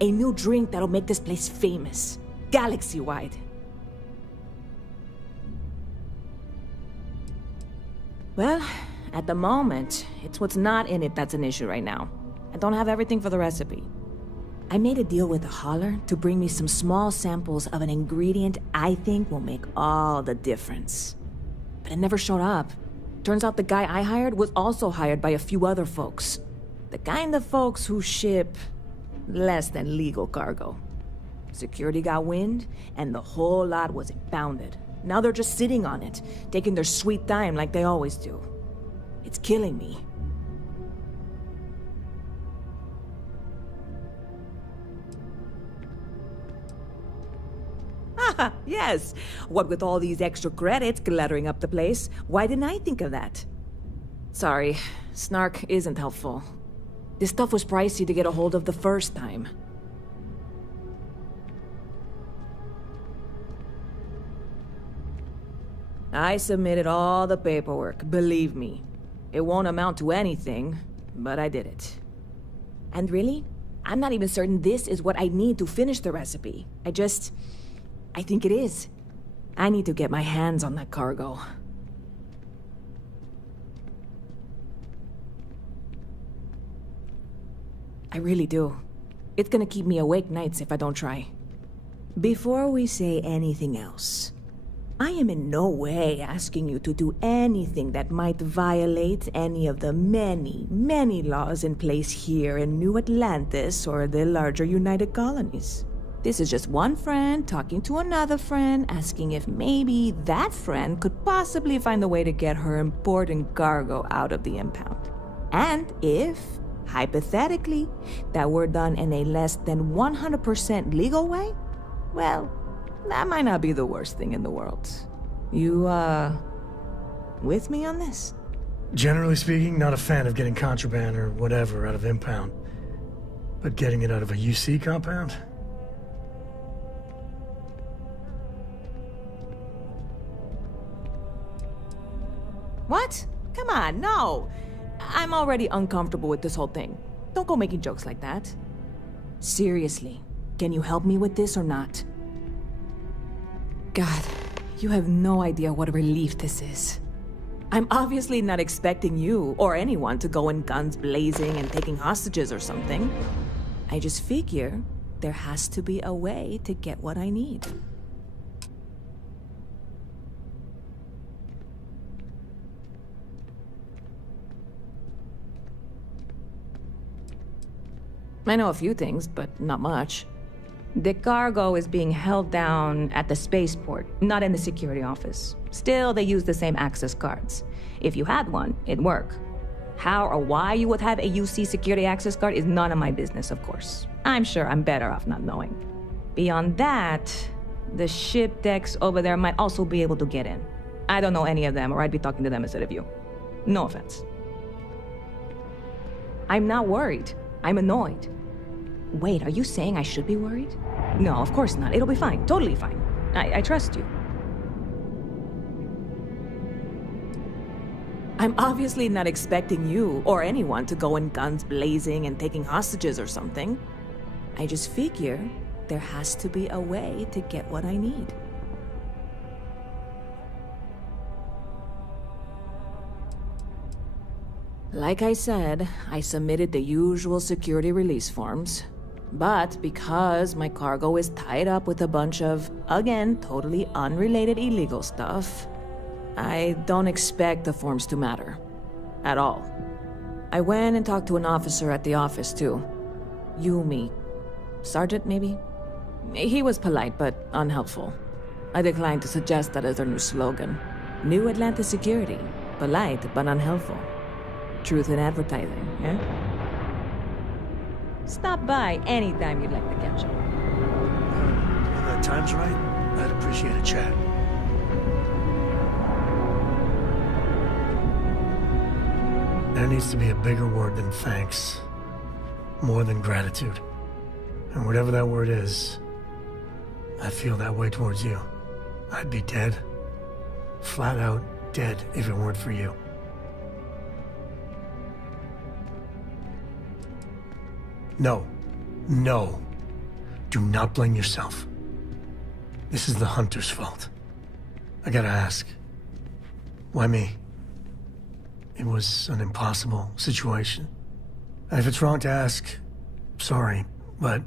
A new drink that'll make this place famous, galaxy-wide. Well, at the moment, it's what's not in it that's an issue right now. I don't have everything for the recipe. I made a deal with the hauler to bring me some small samples of an ingredient I think will make all the difference. But it never showed up. Turns out the guy I hired was also hired by a few other folks. The kind of folks who ship less than legal cargo. Security got wind, and the whole lot was impounded. Now they're just sitting on it, taking their sweet time like they always do. It's killing me. Ah, yes. What with all these extra credits cluttering up the place, why didn't I think of that? Sorry, snark isn't helpful. This stuff was pricey to get a hold of the first time. I submitted all the paperwork, believe me. It won't amount to anything, but I did it. And really, I'm not even certain this is what I need to finish the recipe. I think it is. I need to get my hands on that cargo. I really do. It's gonna keep me awake nights if I don't try. Before we say anything else, I am in no way asking you to do anything that might violate any of the many, many laws in place here in New Atlantis or the larger United Colonies. This is just one friend talking to another friend, asking if maybe that friend could possibly find a way to get her important cargo out of the impound. And if hypothetically, that were done in a less than 100% legal way, well, that might not be the worst thing in the world. You, with me on this? Generally speaking, not a fan of getting contraband or whatever out of impound. But getting it out of a UC compound? What? Come on, no. I'm already uncomfortable with this whole thing. Don't go making jokes like that. Seriously, can you help me with this or not? God, you have no idea what a relief this is. I'm obviously not expecting you or anyone to go in guns blazing and taking hostages or something. I just figure there has to be a way to get what I need. I know a few things, but not much. The cargo is being held down at the spaceport, not in the security office. Still, they use the same access cards. If you had one, it'd work. How or why you would have a UC security access card is none of my business, of course. I'm sure I'm better off not knowing. Beyond that, the ship decks over there might also be able to get in. I don't know any of them, or I'd be talking to them instead of you. No offense. I'm not worried. I'm annoyed. Wait, are you saying I should be worried? No, of course not. It'll be fine. Totally fine. I trust you. I'm obviously not expecting you or anyone to go in guns blazing and taking hostages or something. I just figure there has to be a way to get what I need. Like I said, I submitted the usual security release forms. But because my cargo is tied up with a bunch of, again, totally unrelated illegal stuff, I don't expect the forms to matter. At all. I went and talked to an officer at the office, too. Yumi. Sergeant, maybe? He was polite, but unhelpful. I declined to suggest that as their new slogan. New Atlanta Security. Polite, but unhelpful. Truth in advertising, yeah? Stop by anytime you'd like to catch up. When the time's right, I'd appreciate a chat. There needs to be a bigger word than thanks. More than gratitude. And whatever that word is, I feel that way towards you. I'd be dead. Flat out dead if it weren't for you. No. No. Do not blame yourself. This is the Hunter's fault. I gotta ask. Why me? It was an impossible situation. And if it's wrong to ask, sorry, but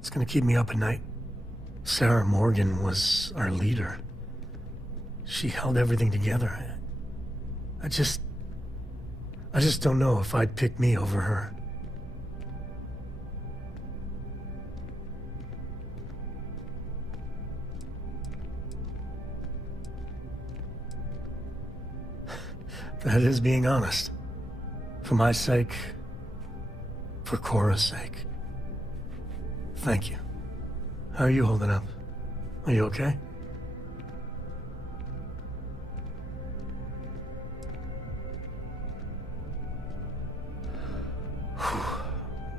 it's gonna keep me up at night. Sarah Morgan was our leader. She held everything together. I just don't know if I'd pick me over her. That is being honest. For my sake, for Cora's sake. Thank you. How are you holding up? Are you okay?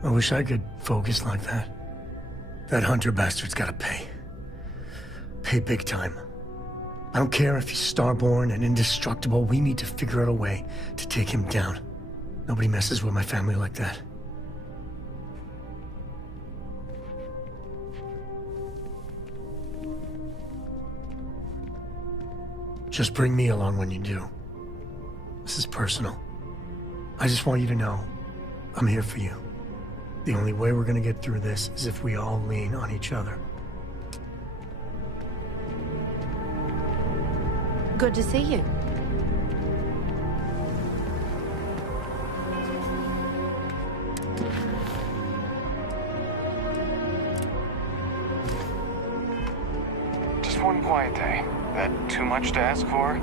I wish I could focus like that. That Hunter bastard's gotta pay. Pay big time. I don't care if he's starborn and indestructible, we need to figure out a way to take him down. Nobody messes with my family like that. Just bring me along when you do. This is personal. I just want you to know, I'm here for you. The only way we're gonna get through this is if we all lean on each other. Good to see you. Just one quiet day. That too much to ask for?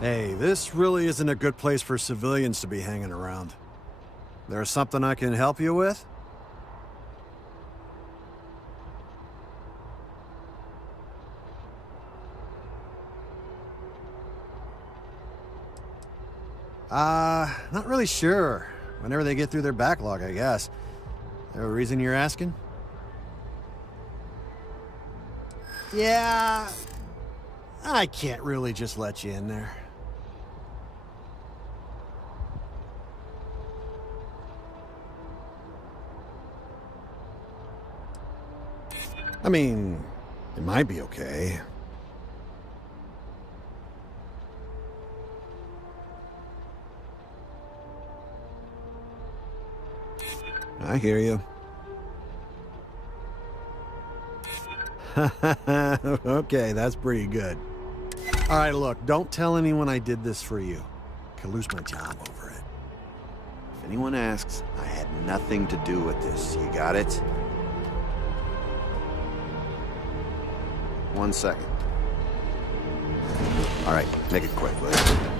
Hey, this really isn't a good place for civilians to be hanging around. There's something I can help you with? Not really sure. Whenever they get through their backlog, I guess. There a reason you're asking? Yeah, I can't really just let you in there. I mean, it might be okay. I hear you. Okay, that's pretty good. All right, look, don't tell anyone I did this for you. I could lose my job over it. If anyone asks, I had nothing to do with this. You got it? 1 second. All right, make it quick, will you?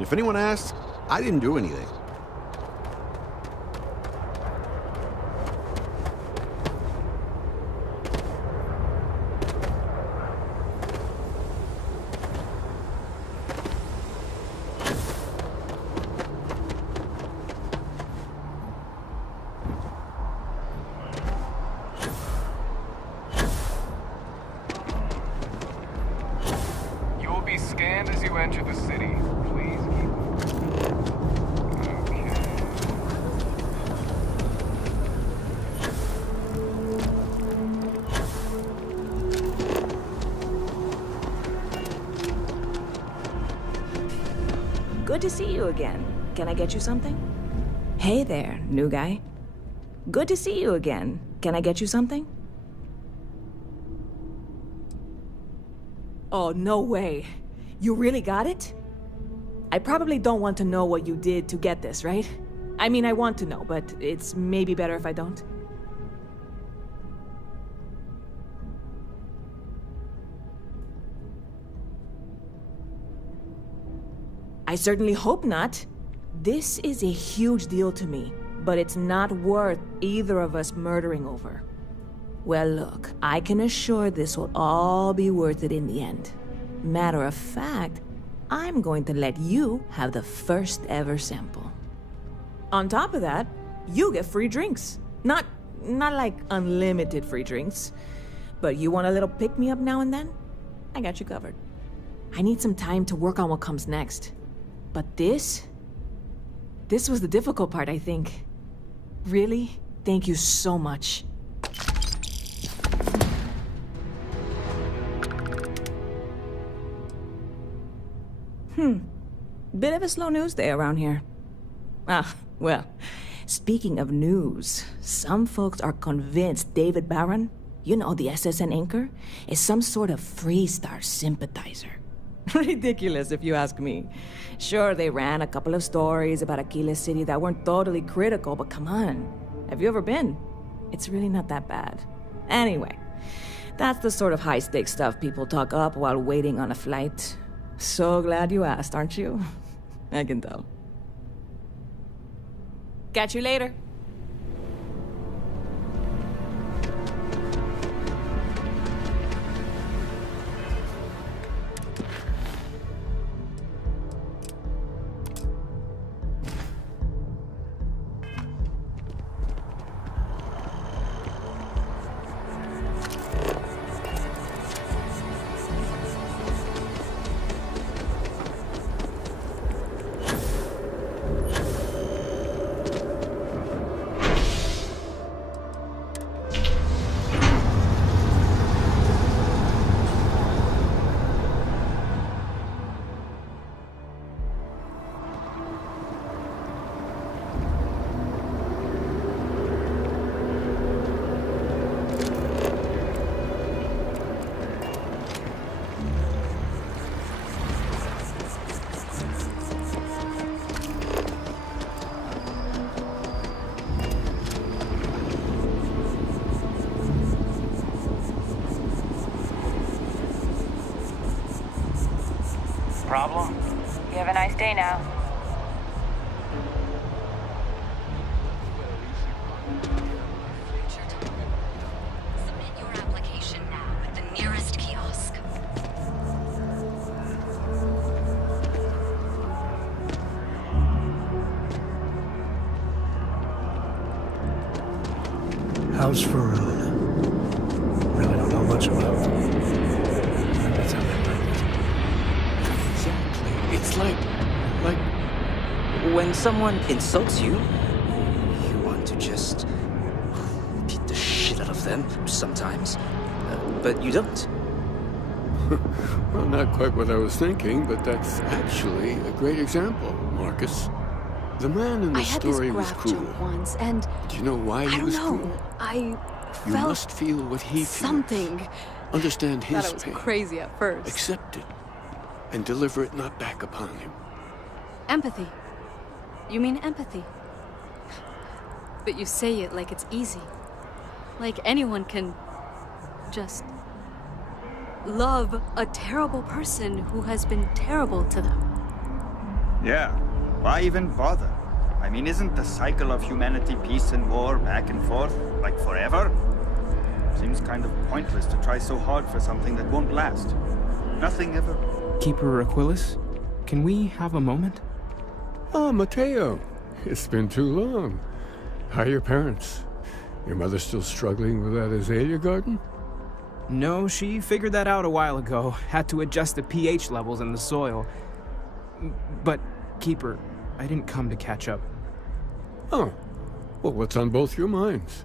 If anyone asks, I didn't do anything. You will be scanned as you enter the city. Please keep... Good to see you again. Can I get you something? Hey there, new guy. Good to see you again. Can I get you something? Oh, no way. You really got it? I probably don't want to know what you did to get this, right? I mean, I want to know, but it's maybe better if I don't. I certainly hope not. This is a huge deal to me, but it's not worth either of us murdering over. Well, look, I can assure this will all be worth it in the end. Matter of fact, I'm going to let you have the first ever sample. On top of that, you get free drinks. Not like unlimited free drinks, but you want a little pick-me-up now and then? I got you covered. I need some time to work on what comes next. But this was the difficult part, I think. Really, thank you so much. Bit of a slow news day around here. Ah, well, speaking of news, some folks are convinced David Barron, you know, the SSN anchor, is some sort of Freestar sympathizer. Ridiculous, if you ask me. Sure, they ran a couple of stories about Aquila City that weren't totally critical, but come on. Have you ever been? It's really not that bad. Anyway, that's the sort of high-stakes stuff people talk up while waiting on a flight. So glad you asked, aren't you? I can tell. Catch you later. day now. Submit your application now at the nearest kiosk. How's Verona? Really don't know much about her. That's how they like it. Exactly. It's like when someone insults you, you want to just beat the shit out of them sometimes, but you don't. Well, not quite what I was thinking, but that's actually a great example, Marcus. The man in the story was cruel. Once, and Do you know why he was cruel? I You felt must feel what he feels. something. Understand his Thought it was pain. crazy at first. Accept it, and deliver it not back upon him. Empathy. You mean empathy? But you say it like it's easy. Like anyone can just love a terrible person who has been terrible to them. Yeah, why even bother? I mean, isn't the cycle of humanity peace and war back and forth, like forever? Seems kind of pointless to try so hard for something that won't last. Nothing ever... Keeper Aquilus, can we have a moment? Ah, Matteo. It's been too long. How are your parents? Your mother still struggling with that azalea garden? No, she figured that out a while ago. Had to adjust the pH levels in the soil. But, Keeper, I didn't come to catch up. Oh. Well, what's on both your minds?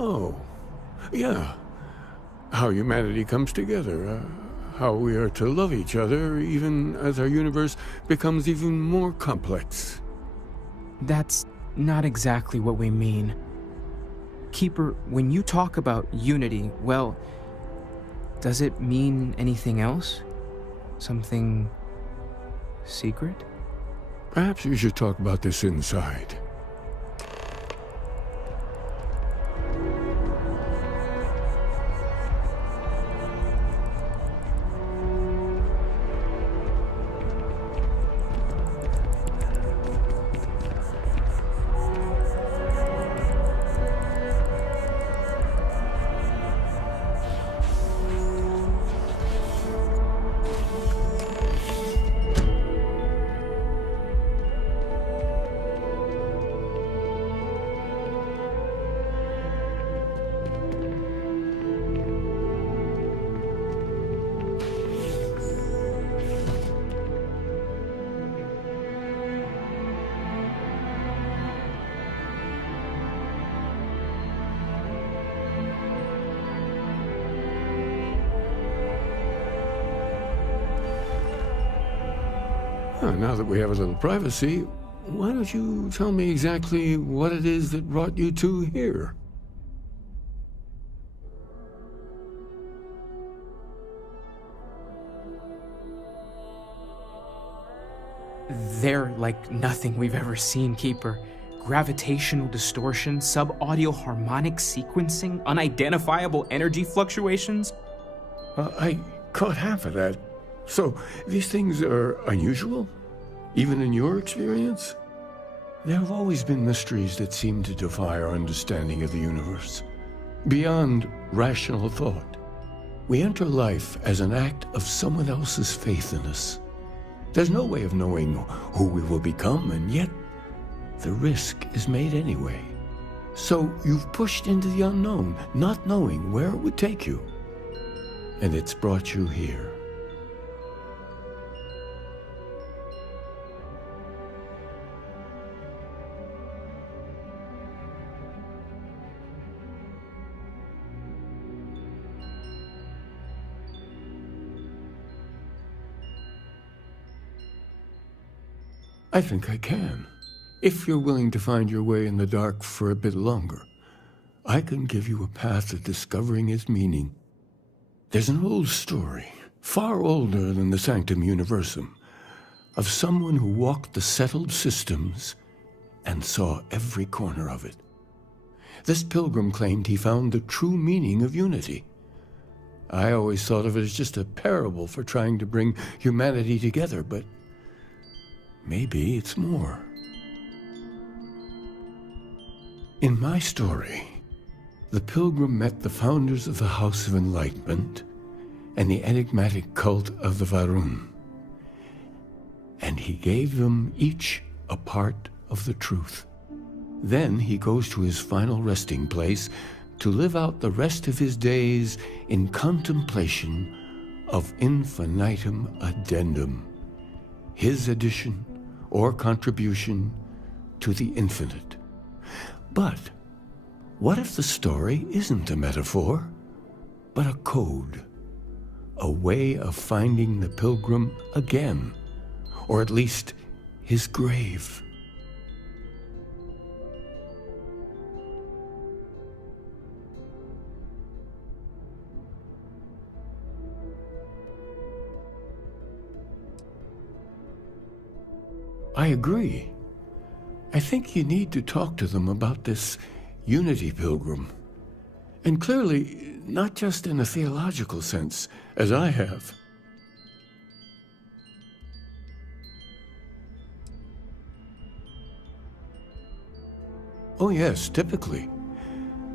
Oh, yeah. How humanity comes together. How we are to love each other even as our universe becomes even more complex. That's not exactly what we mean. Keeper, when you talk about unity, well, does it mean anything else? Something secret? Perhaps you should talk about this inside. Now that we have a little privacy, why don't you tell me exactly what it is that brought you two here? They're like nothing we've ever seen, Keeper. Gravitational distortion, sub-audio harmonic sequencing, unidentifiable energy fluctuations. I caught half of that. So, these things are unusual? Even in your experience? There have always been mysteries that seem to defy our understanding of the universe. Beyond rational thought. We enter life as an act of someone else's faith in us. There's no way of knowing who we will become, and yet the risk is made anyway. So you've pushed into the unknown, not knowing where it would take you. And it's brought you here. I think I can. If you're willing to find your way in the dark for a bit longer, I can give you a path to discovering its meaning. There's an old story, far older than the Sanctum Universum, of someone who walked the settled systems and saw every corner of it. This pilgrim claimed he found the true meaning of unity. I always thought of it as just a parable for trying to bring humanity together, but maybe it's more. In my story, the pilgrim met the founders of the House of Enlightenment and the enigmatic cult of the Varun, and he gave them each a part of the truth. Then he goes to his final resting place to live out the rest of his days in contemplation of infinitum addendum, his addition or contribution to the infinite. But what if the story isn't a metaphor, but a code, a way of finding the pilgrim again, or at least his grave? I agree. I think you need to talk to them about this unity pilgrim. And clearly, not just in a theological sense, as I have. Oh yes, typically.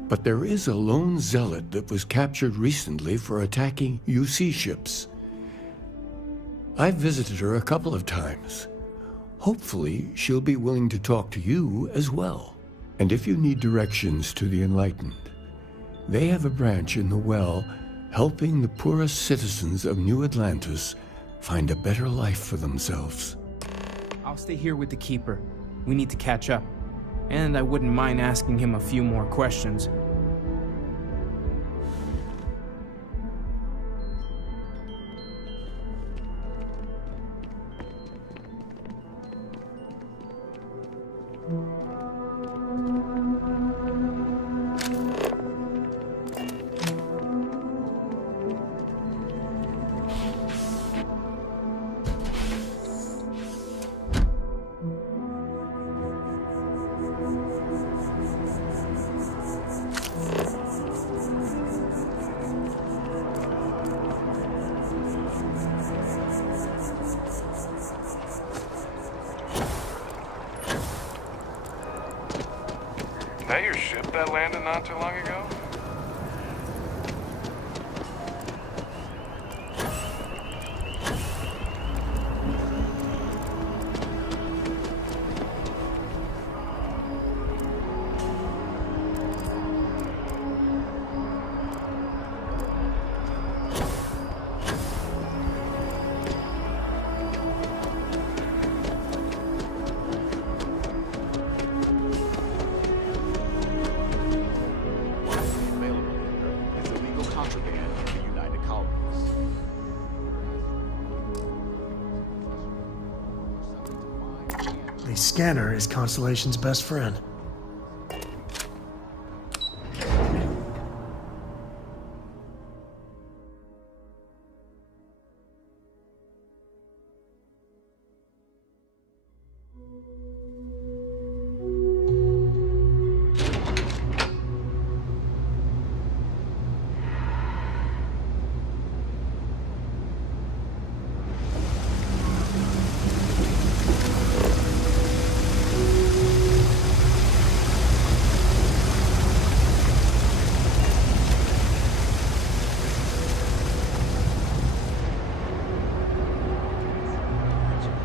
But there is a lone zealot that was captured recently for attacking UC ships. I've visited her a couple of times. Hopefully, she'll be willing to talk to you as well. And if you need directions to the Enlightened, they have a branch in the Well helping the poorest citizens of New Atlantis find a better life for themselves. I'll stay here with the Keeper. We need to catch up. And I wouldn't mind asking him a few more questions. That your ship that landed not too long ago? The scanner is Constellation's best friend.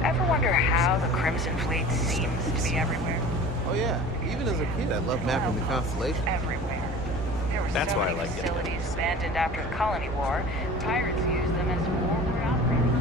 Ever wonder how the Crimson Fleet seems to be everywhere? Oh yeah, even as a kid I loved mapping the constellation. Everywhere. There were That's so why I many like it. facilities abandoned after the Colony War. Pirates used them as forward operators.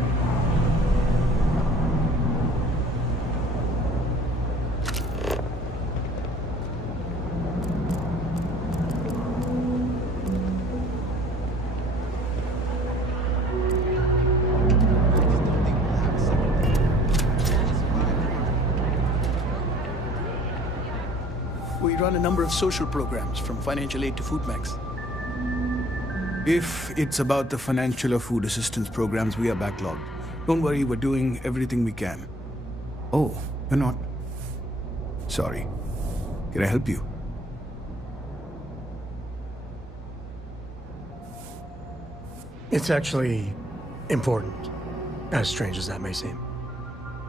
We run a number of social programs, from financial aid to food banks. If it's about the financial or food assistance programs, we are backlogged. Don't worry, we're doing everything we can. Oh, we're not. Sorry. Can I help you? It's actually important, as strange as that may seem.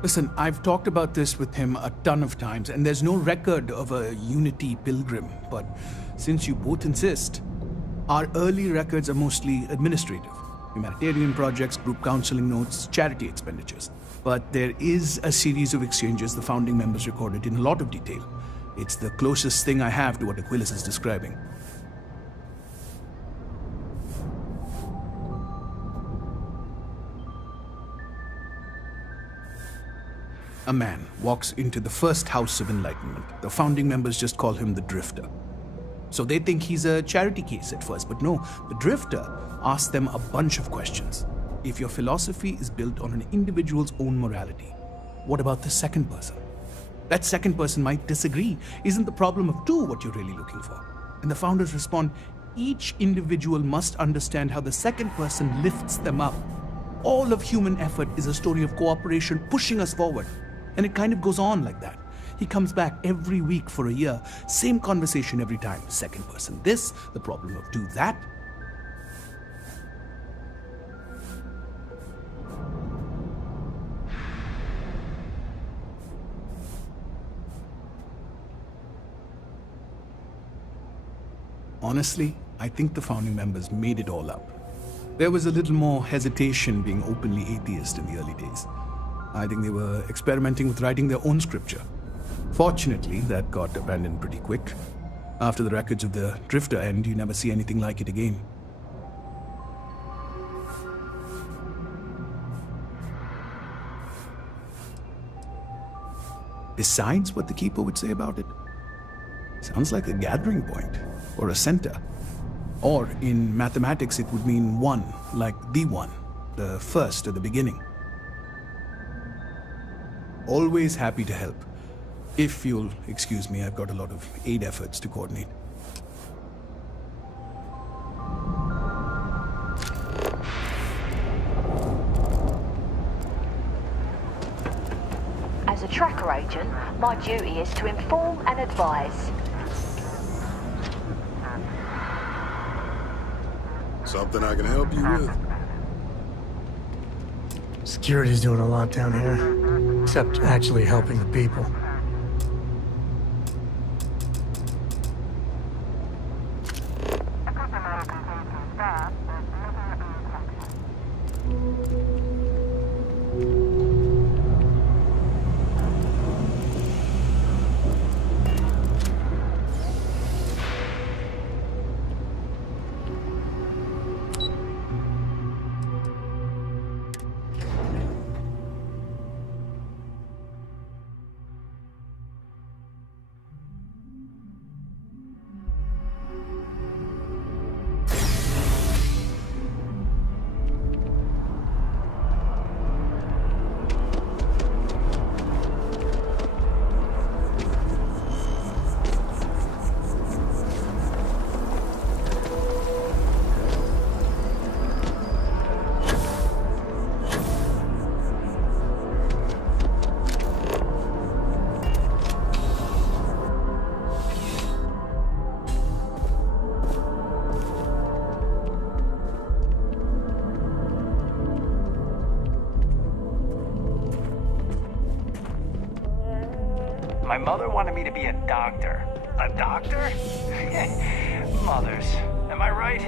Listen, I've talked about this with him a ton of times, and there's no record of a Unity pilgrim, but since you both insist, our early records are mostly administrative. Humanitarian projects, group counseling notes, charity expenditures. But there is a series of exchanges the founding members recorded in a lot of detail. It's the closest thing I have to what Aquilas is describing. A man walks into the first house of enlightenment. The founding members just call him the Drifter. So they think he's a charity case at first, but no, the Drifter asks them a bunch of questions. If your philosophy is built on an individual's own morality, what about the second person? That second person might disagree. Isn't the problem of two what you're really looking for? And the founders respond, each individual must understand how the second person lifts them up. All of human effort is a story of cooperation pushing us forward. And it kind of goes on like that. He comes back every week for a year. Same conversation every time. Second person this, the problem of two that. Honestly, I think the founding members made it all up. There was a little more hesitation being openly atheist in the early days. I think they were experimenting with writing their own scripture. Fortunately, that got abandoned pretty quick. After the records of the Drifter end, you never see anything like it again. Besides what the Keeper would say about it, sounds like a gathering point, or a center. Or in mathematics, it would mean one, like the one, the first at the beginning. Always happy to help. If you'll excuse me, I've got a lot of aid efforts to coordinate. As a tracker agent, my duty is to inform and advise. Something I can help you with? Security's doing a lot down here, except actually helping the people. My mother wanted me to be a doctor. A doctor? Mothers. Am I right?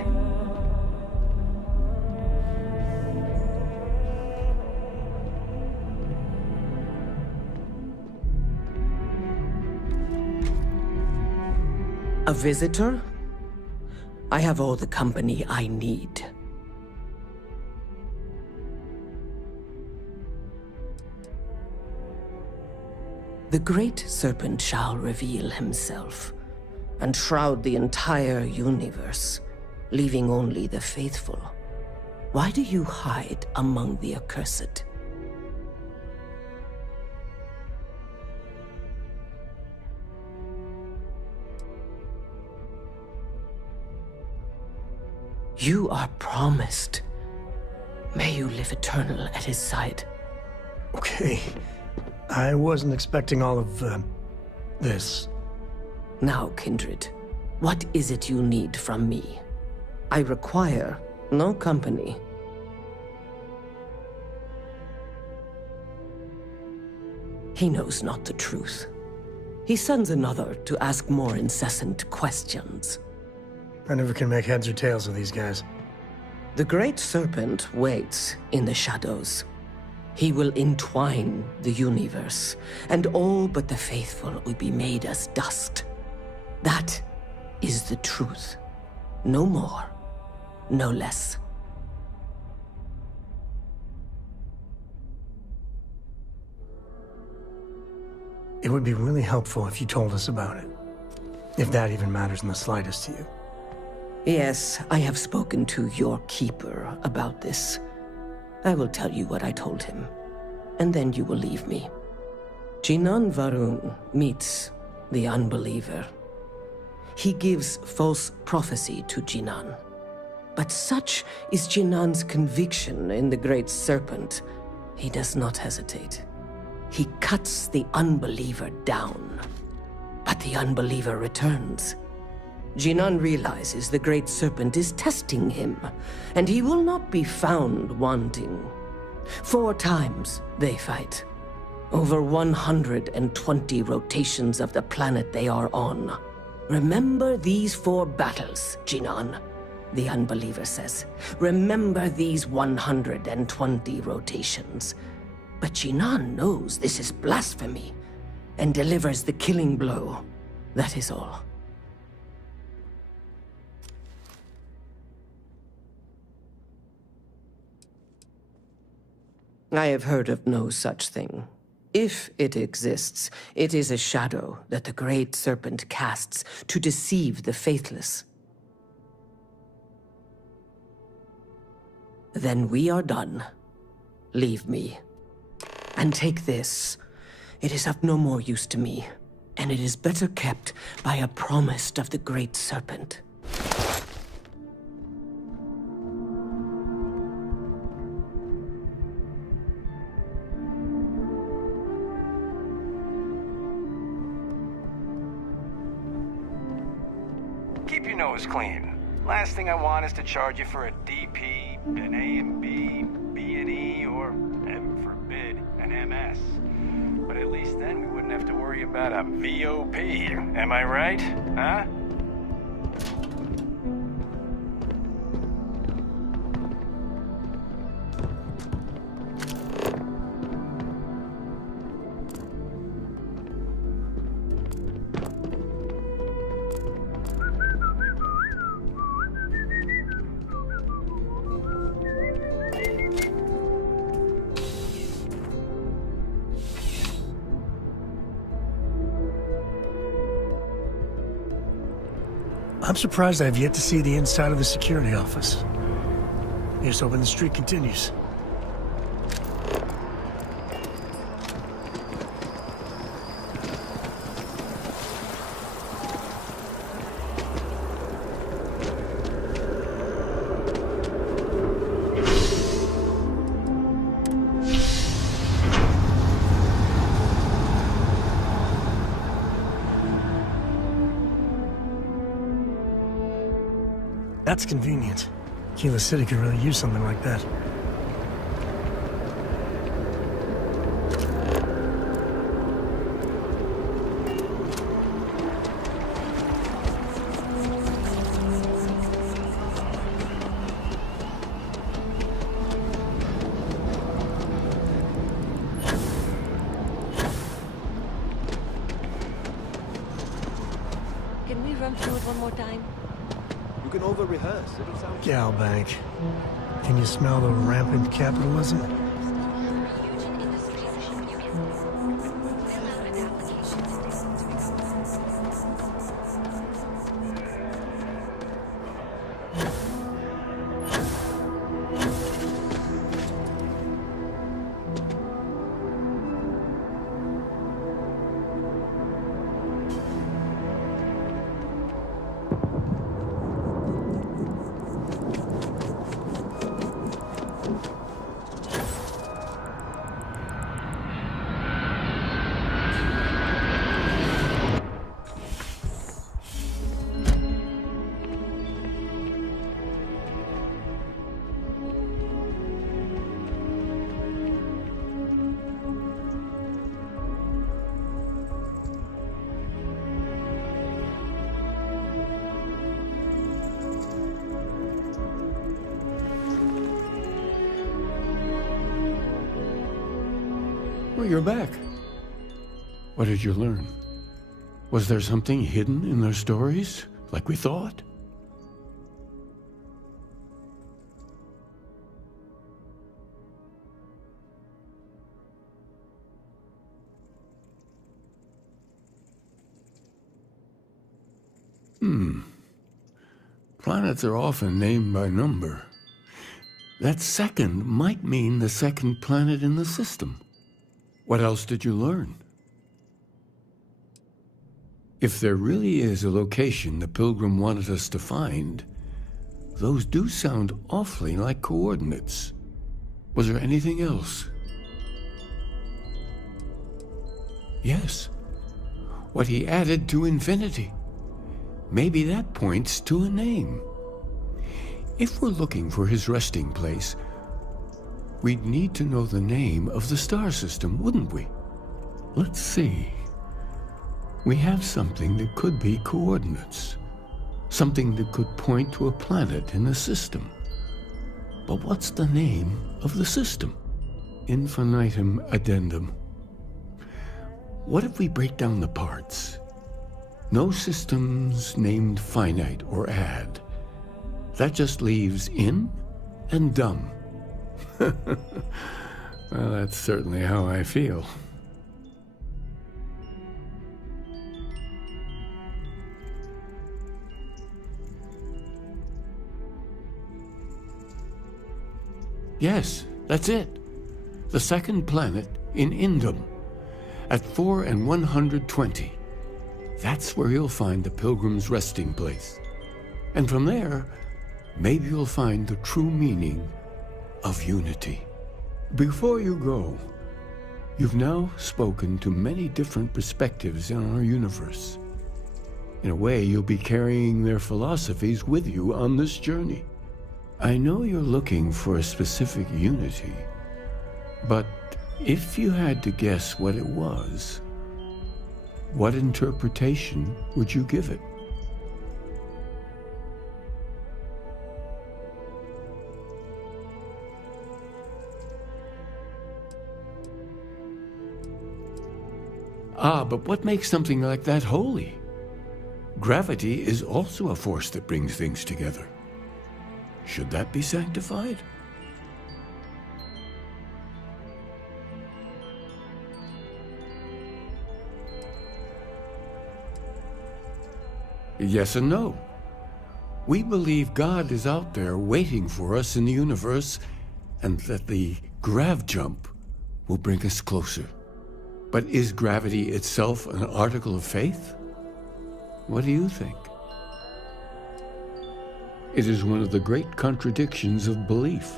A visitor? I have all the company I need. The great serpent shall reveal himself and shroud the entire universe, leaving only the faithful. Why do you hide among the accursed? You are promised. May you live eternal at his side. Okay. I wasn't expecting all of This. Now, Kindred, what is it you need from me? I require no company. He knows not the truth. He sends another to ask more incessant questions. I never can make heads or tails of these guys. The Great Serpent waits in the shadows. He will entwine the universe, and all but the faithful will be made as dust. That is the truth. No more, no less. It would be really helpful if you told us about it. If that even matters in the slightest to you. Yes, I have spoken to your keeper about this. I will tell you what I told him, and then you will leave me. Jinan Varun meets the unbeliever. He gives false prophecy to Jinan. But such is Jinan's conviction in the Great Serpent, he does not hesitate. He cuts the unbeliever down. But the unbeliever returns. Jinan realizes the Great Serpent is testing him, and he will not be found wanting. 4 times they fight. Over 120 rotations of the planet they are on. Remember these 4 battles, Jinan, the unbeliever says. Remember these 120 rotations. But Jinan knows this is blasphemy, and delivers the killing blow. That is all. I have heard of no such thing. If it exists, it is a shadow that the Great Serpent casts to deceive the faithless. Then we are done. Leave me. And take this. It is of no more use to me, and it is better kept by a promise of the Great Serpent. Keep your nose clean. Last thing I want is to charge you for a DP, an A and B, B and E, or, heaven forbid, an MS. But at least then we wouldn't have to worry about a VOP. Am I right? Huh? I'm surprised I've yet to see the inside of the security office. Here's hoping the streak continues. That's convenient. Kila City could really use something like that. Can we run through it one more time? You can over-rehearse. It'll sound... Galbank. Can you smell the rampant capitalism? Well, you're back. What did you learn? Was there something hidden in their stories, like we thought? Planets are often named by number. That second might mean the second planet in the system. What else did you learn? If there really is a location the Pilgrim wanted us to find, those do sound awfully like coordinates. Was there anything else? Yes. What he added to infinity. Maybe that points to a name. If we're looking for his resting place, we'd need to know the name of the star system, wouldn't we? Let's see. We have something that could be coordinates. Something that could point to a planet in the system. But what's the name of the system? Infinitum addendum. What if we break down the parts? No systems named finite or add. That just leaves in and dumb. Well, that's certainly how I feel. Yes, that's it. The second planet in Indum, at 4 and 120. That's where you'll find the Pilgrim's resting place. And from there, maybe you'll find the true meaning of unity. Before you go, you've now spoken to many different perspectives in our universe. In a way, you'll be carrying their philosophies with you on this journey. I know you're looking for a specific unity, but if you had to guess what it was, what interpretation would you give it? But what makes something like that holy? Gravity is also a force that brings things together. Should that be sanctified? Yes and no. We believe God is out there waiting for us in the universe, and that the grav jump will bring us closer. But is gravity itself an article of faith? What do you think? It is one of the great contradictions of belief.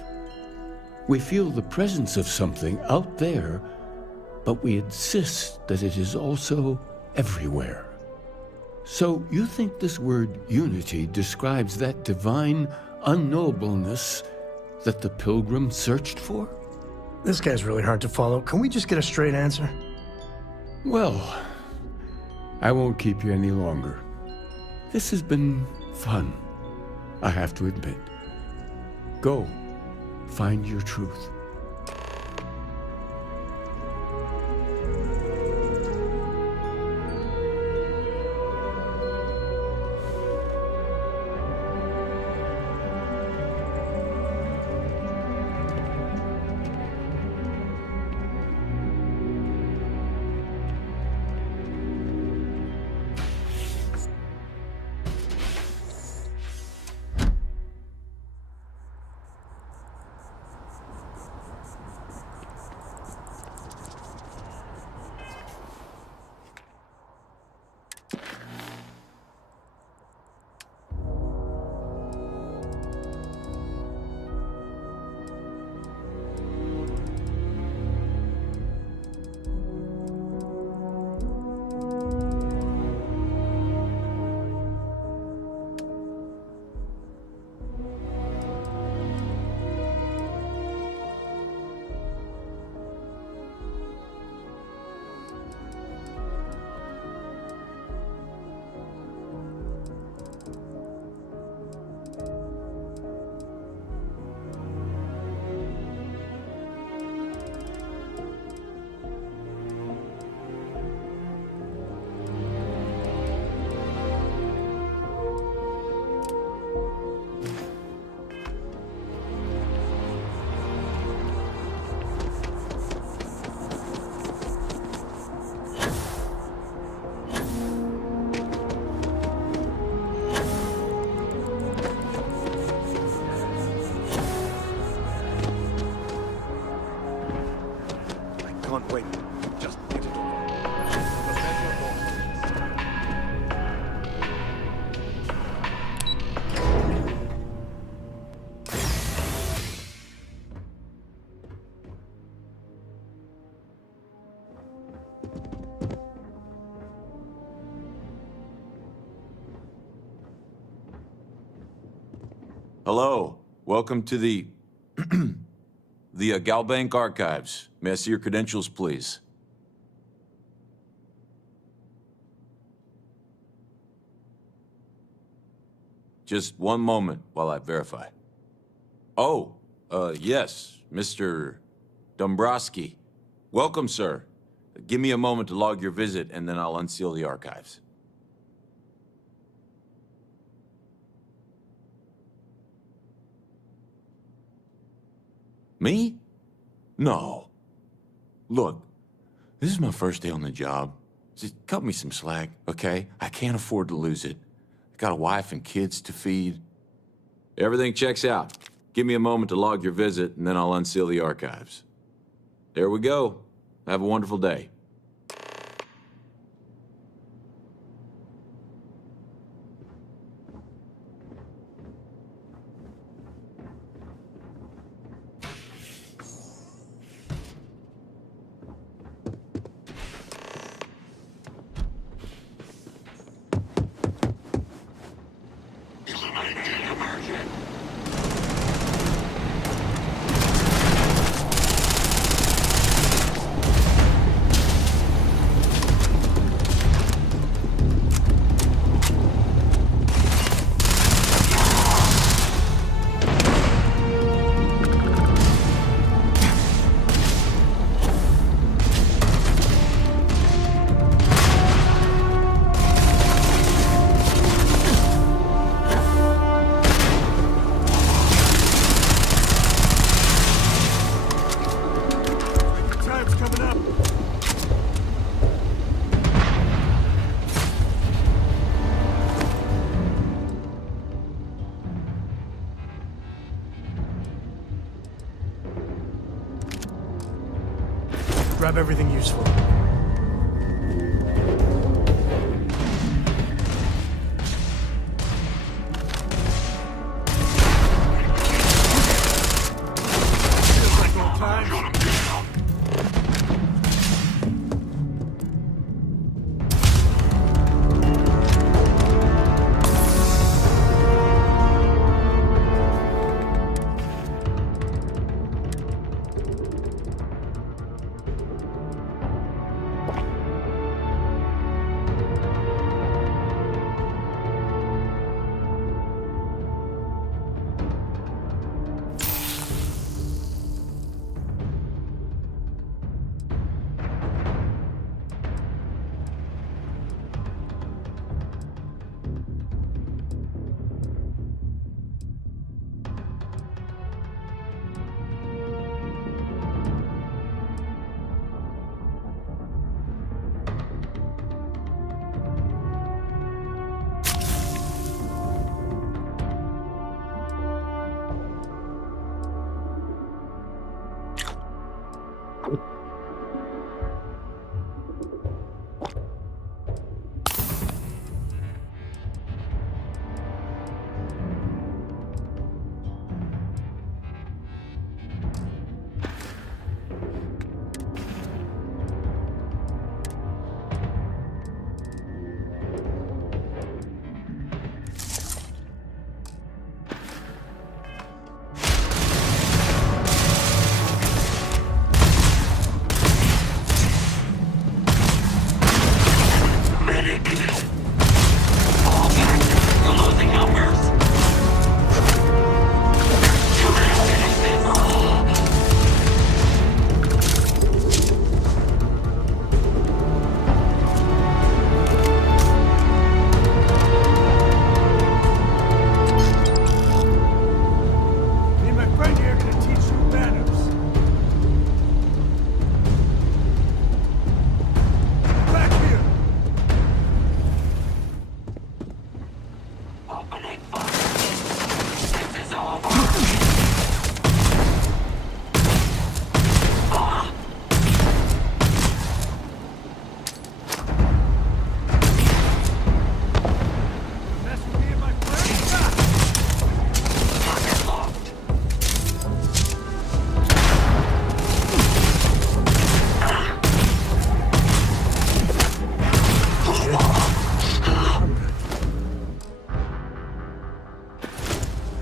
We feel the presence of something out there, but we insist that it is also everywhere. So you think this word unity describes that divine unknowableness that the Pilgrim searched for? This guy's really hard to follow. Can we just get a straight answer? Well, I won't keep you any longer. This has been fun, I have to admit. Go, find your truth. Hello. Welcome to the Galbank Archives. May I see your credentials, please? Just one moment while I verify. Oh, yes, Mr. Dombrowski. Welcome, sir. Give me a moment to log your visit, and then I'll unseal the archives. Me? No. Look, this is my first day on the job. Just cut me some slack, okay? I can't afford to lose it. I got a wife and kids to feed. Everything checks out. Give me a moment to log your visit, and then I'll unseal the archives. There we go. Have a wonderful day. Grab everything useful.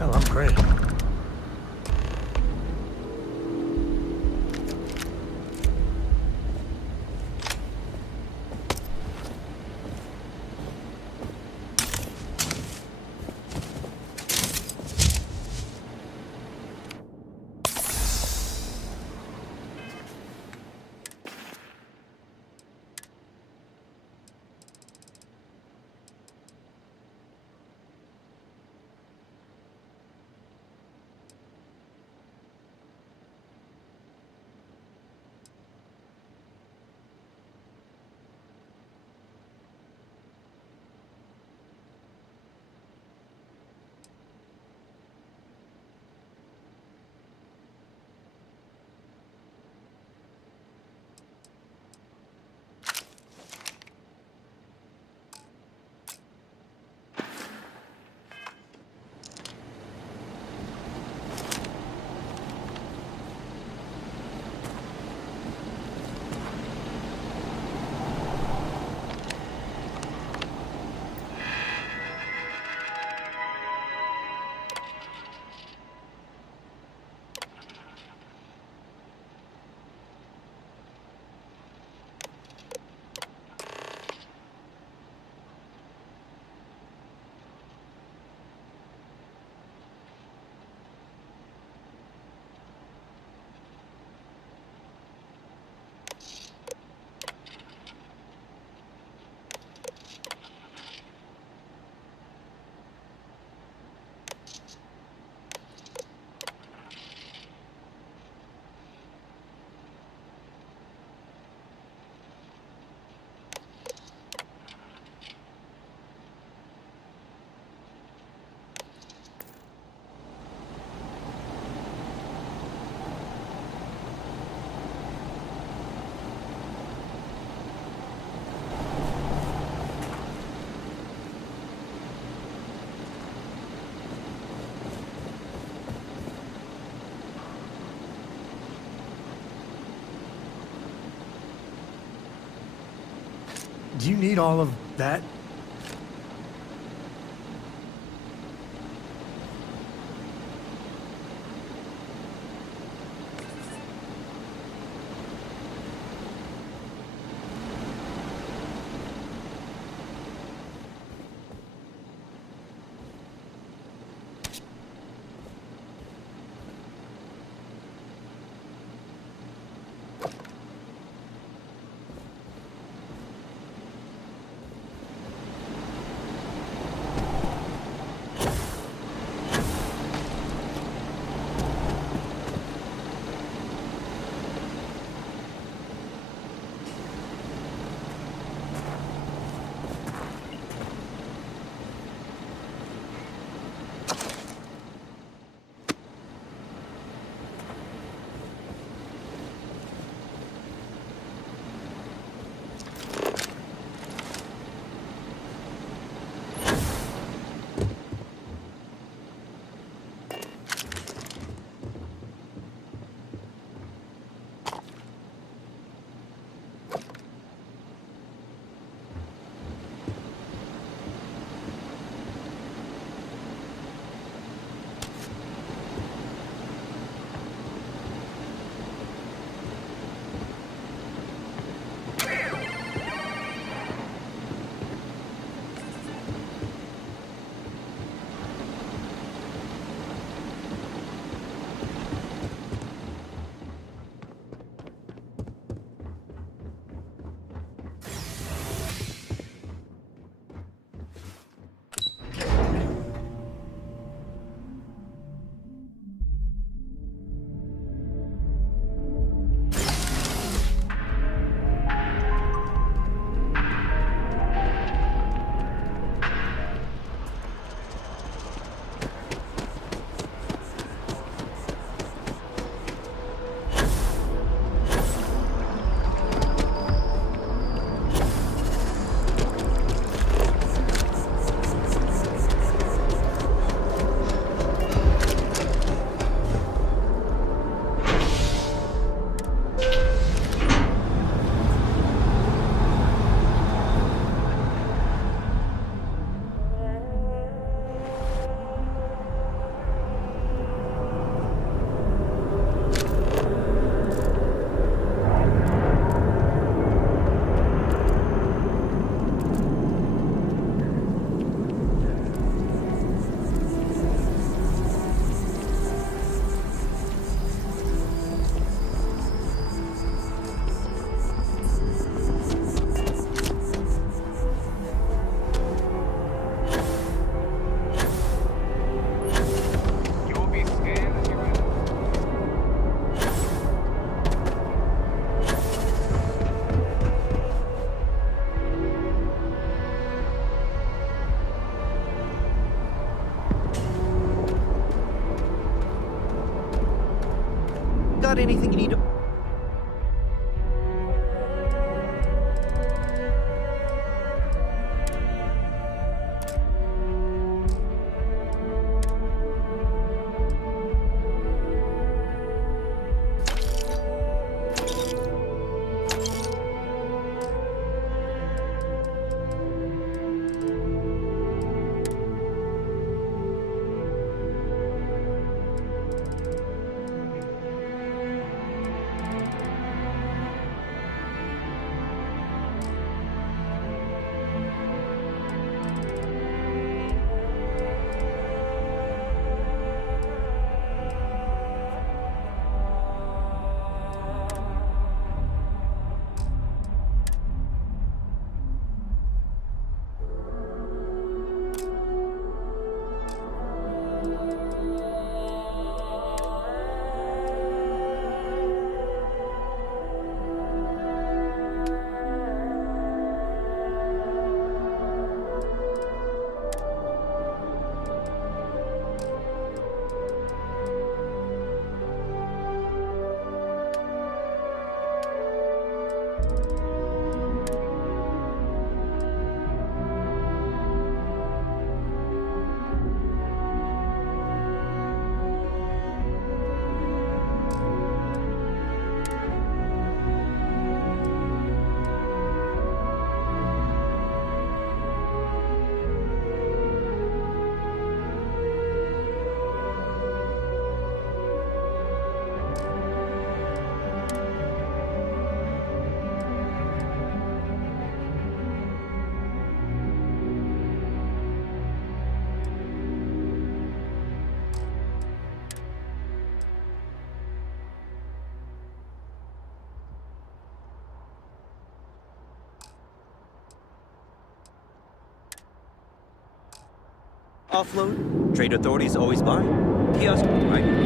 Hell, I'm great. Do you need all of that? got anything you need to... Offload. Trade authorities always buy. Kiosk, right?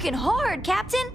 working hard, Captain.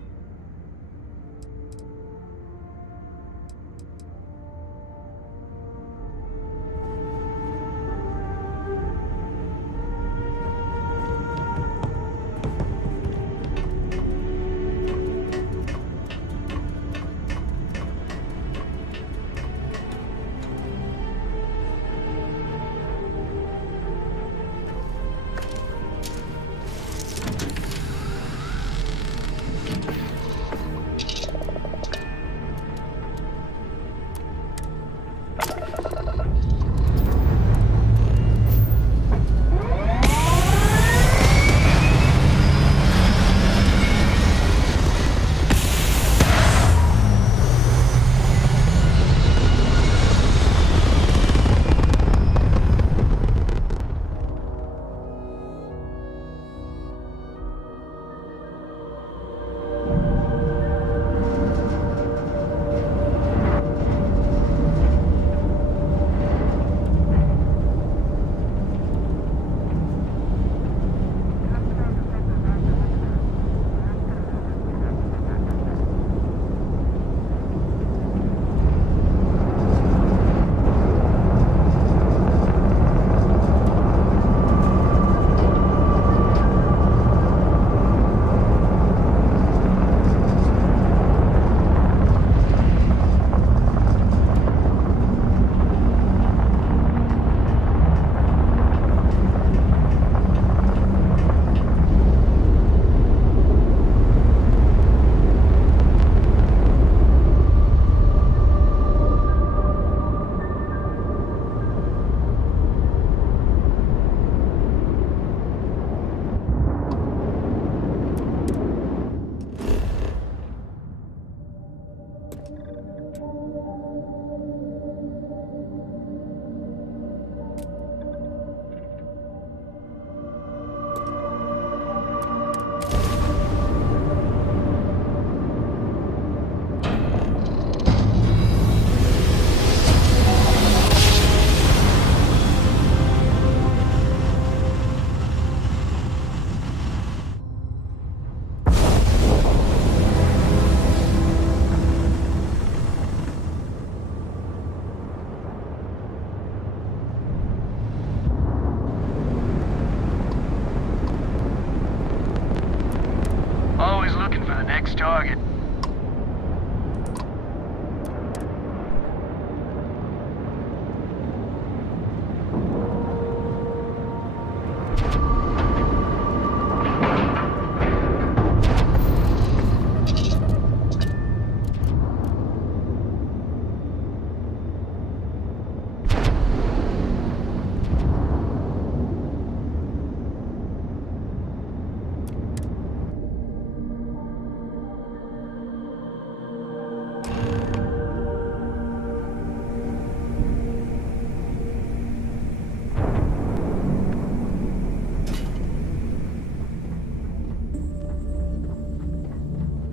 next target.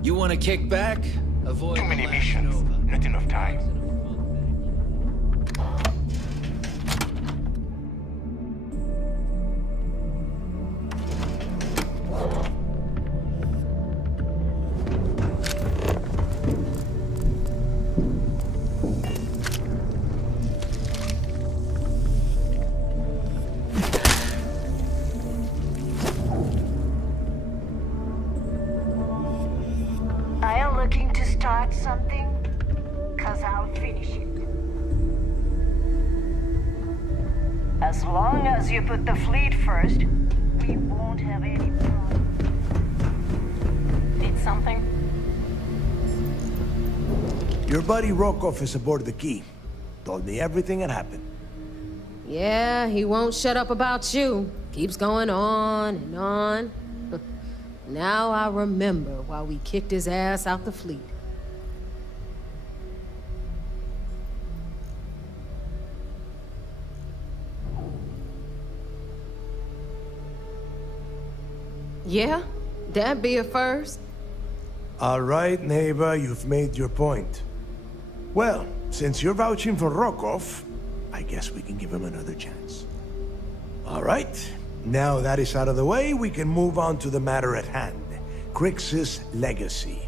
You want to kick back? Avoid too many missions, not enough time. As long as you put the fleet first, we won't have any problem. Need something? Your buddy Rokov is aboard the Key. Told me everything that happened. Yeah, he won't shut up about you. Keeps going on and on. Now I remember why we kicked his ass out the fleet. Yeah, that'd be a first. All right, neighbor, you've made your point. Well, since you're vouching for Rokov, I guess we can give him another chance. All right, now that is out of the way, we can move on to the matter at hand. Crix's legacy.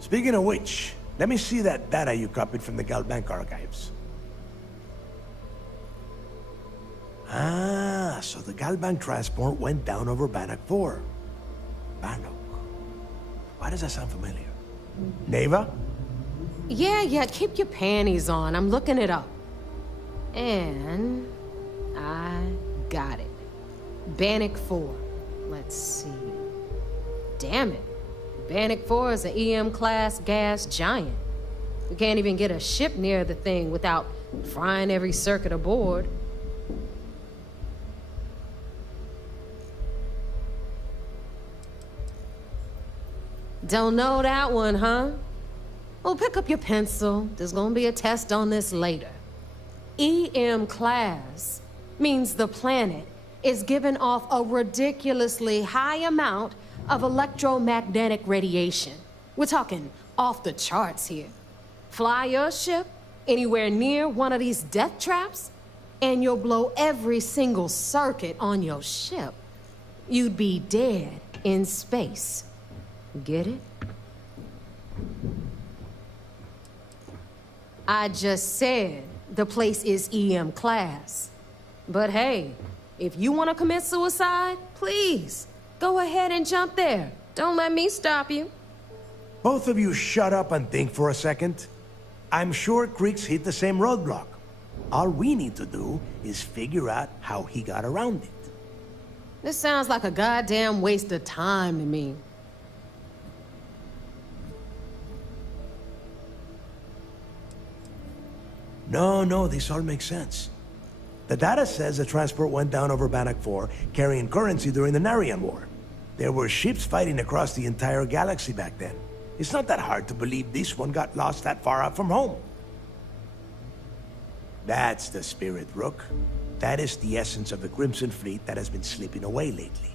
Speaking of which, let me see that data you copied from the Galbank archives. Ah, so the Galbank transport went down over Bannock 4. Bannock. Why does that sound familiar? Neva? Yeah, keep your panties on. I'm looking it up. And I got it. Bannock 4. Let's see. Damn it. Bannock 4 is an EM-class gas giant. We can't even get a ship near the thing without frying every circuit aboard. Don't know that one, huh? Well, pick up your pencil. There's gonna be a test on this later. EM-class means the planet is giving off a ridiculously high amount of electromagnetic radiation. We're talking off the charts here. Fly your ship anywhere near one of these death traps, and you'll blow every single circuit on your ship. You'd be dead in space. Get it? I just said the place is EM-class. But hey, if you want to commit suicide, please, go ahead and jump there. Don't let me stop you. Both of you shut up and think for a second. I'm sure Crix hit the same roadblock. All we need to do is figure out how he got around it. This sounds like a goddamn waste of time to me. No, this all makes sense. The data says the transport went down over Bannock 4, carrying currency during the Narian War. There were ships fighting across the entire galaxy back then. It's not that hard to believe this one got lost that far out from home. That's the spirit, Rook. That is the essence of the Crimson Fleet that has been slipping away lately.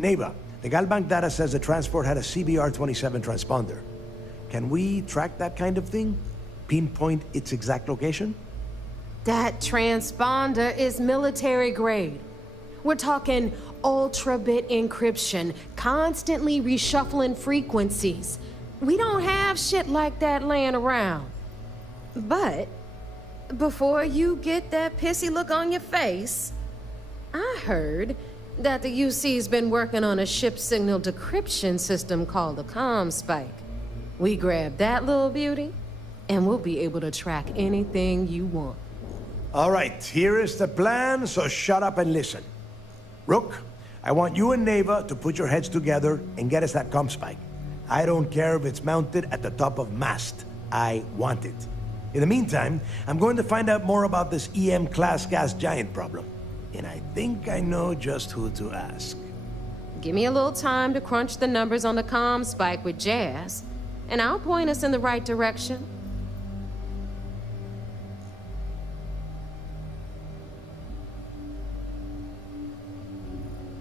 Neva, the Galbank data says the transport had a CBR-27 transponder. Can we track that kind of thing? Pinpoint its exact location? That transponder is military grade. We're talking ultra-bit encryption, constantly reshuffling frequencies. We don't have shit like that laying around. But before you get that pissy look on your face, I heard that the UC's been working on a ship signal decryption system called the ComSpike. We grab that little beauty, and we'll be able to track anything you want. All right, here is the plan, so shut up and listen. Rook, I want you and Neva to put your heads together and get us that ComSpike. I don't care if it's mounted at the top of mast. I want it. In the meantime, I'm going to find out more about this EM-class gas giant problem. And I think I know just who to ask. Give me a little time to crunch the numbers on the ComSpike with Jazz, and I'll point us in the right direction.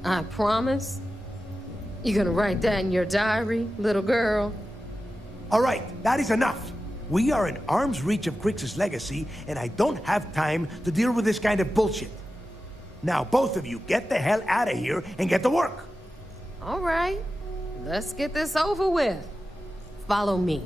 I promise. You gonna write that in your diary, little girl? All right, that is enough. We are in arm's reach of Crix's legacy, and I don't have time to deal with this kind of bullshit. Now, both of you, get the hell out of here and get to work. All right, let's get this over with. Follow me.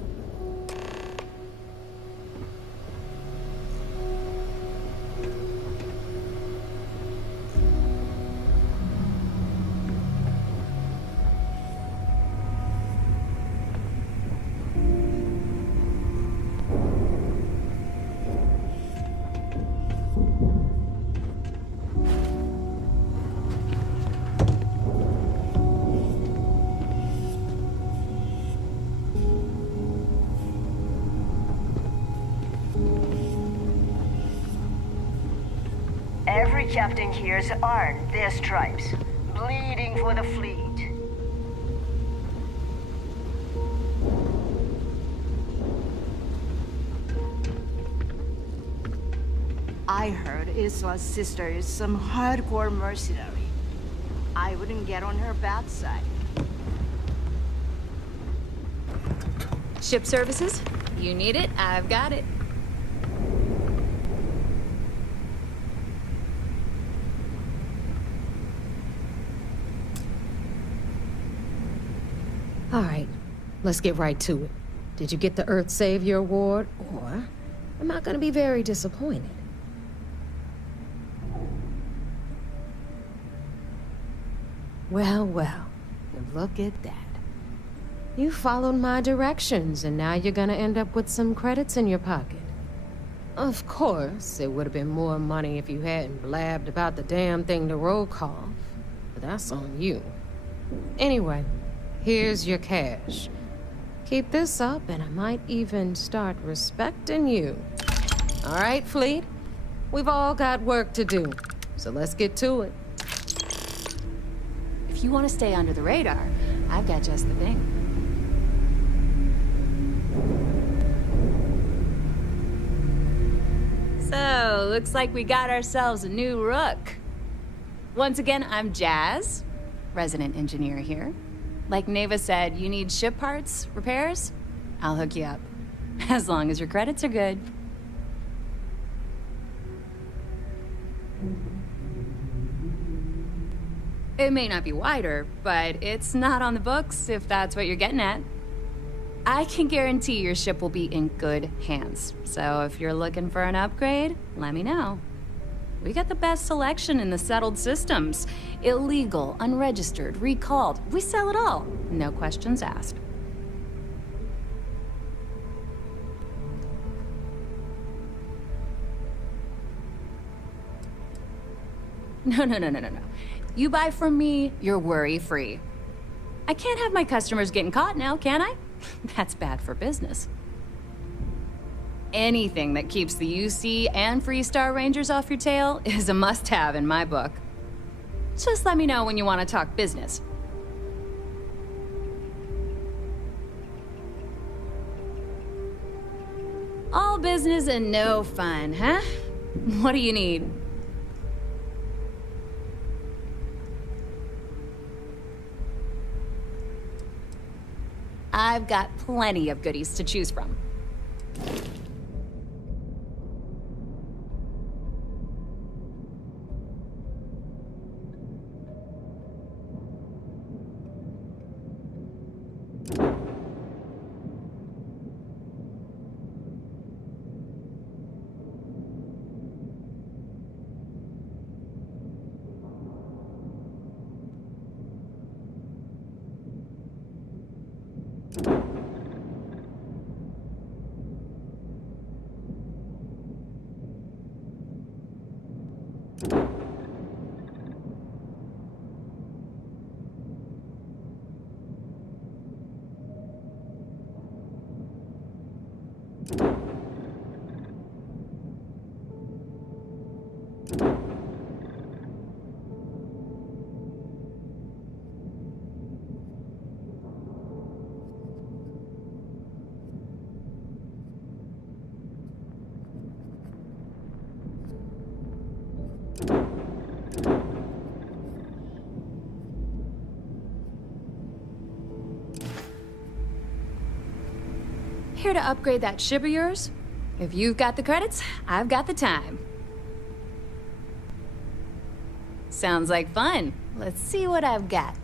Every captain here's earned their stripes, bleeding for the fleet. I heard Iswa's sister is some hardcore mercenary. I wouldn't get on her bad side. Ship services? You need it, I've got it. All right, let's get right to it. Did you get the Earth Savior Award, or am I gonna be very disappointed? Well, well, look at that. You followed my directions, and now you're gonna end up with some credits in your pocket. Of course, it would have been more money if you hadn't blabbed about the damn thing to roll call, but that's on you. Anyway, here's your cash. Keep this up, and I might even start respecting you. All right, Fleet? We've all got work to do, so let's get to it. If you want to stay under the radar, I've got just the thing. So, looks like we got ourselves a new rook. Once again, I'm Jazz, resident engineer here. Like Neva said, you need ship parts, repairs? I'll hook you up. As long as your credits are good. It may not be wider, but it's not on the books, if that's what you're getting at. I can guarantee your ship will be in good hands. So if you're looking for an upgrade, let me know. We got the best selection in the settled systems. Illegal, unregistered, recalled. We sell it all. No questions asked. No. You buy from me, you're worry-free. I can't have my customers getting caught now, can I? That's bad for business. Anything that keeps the UC and Freestar Rangers off your tail is a must-have in my book. Just let me know when you want to talk business. All business and no fun, huh? What do you need? I've got plenty of goodies to choose from. Here to upgrade that ship of yours? If you've got the credits, I've got the time. Sounds like fun. Let's see what I've got.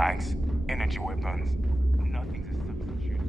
landmines, energy weapons. Nothing's a substitute.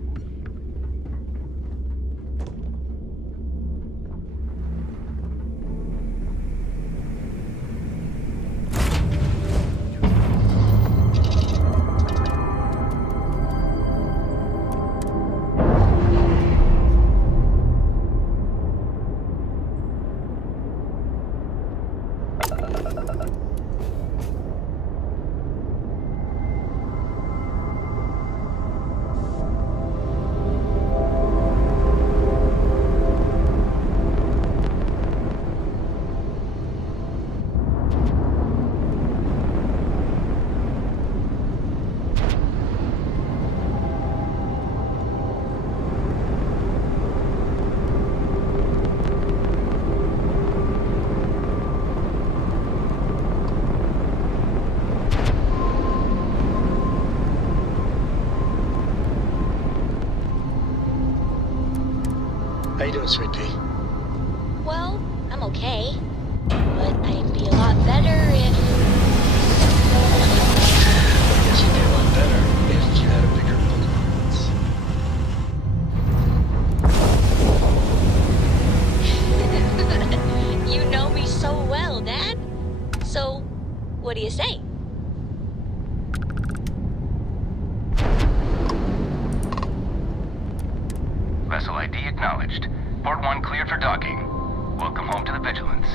How you doing, sweet pea? Well, I'm okay. But I'd be a lot better if... I guess you'd be a lot better if you had a bigger book. You know me so well, Dad. So, what do you say? Vessel ID acknowledged. Port 1 cleared for docking. Welcome home to the Vigilance.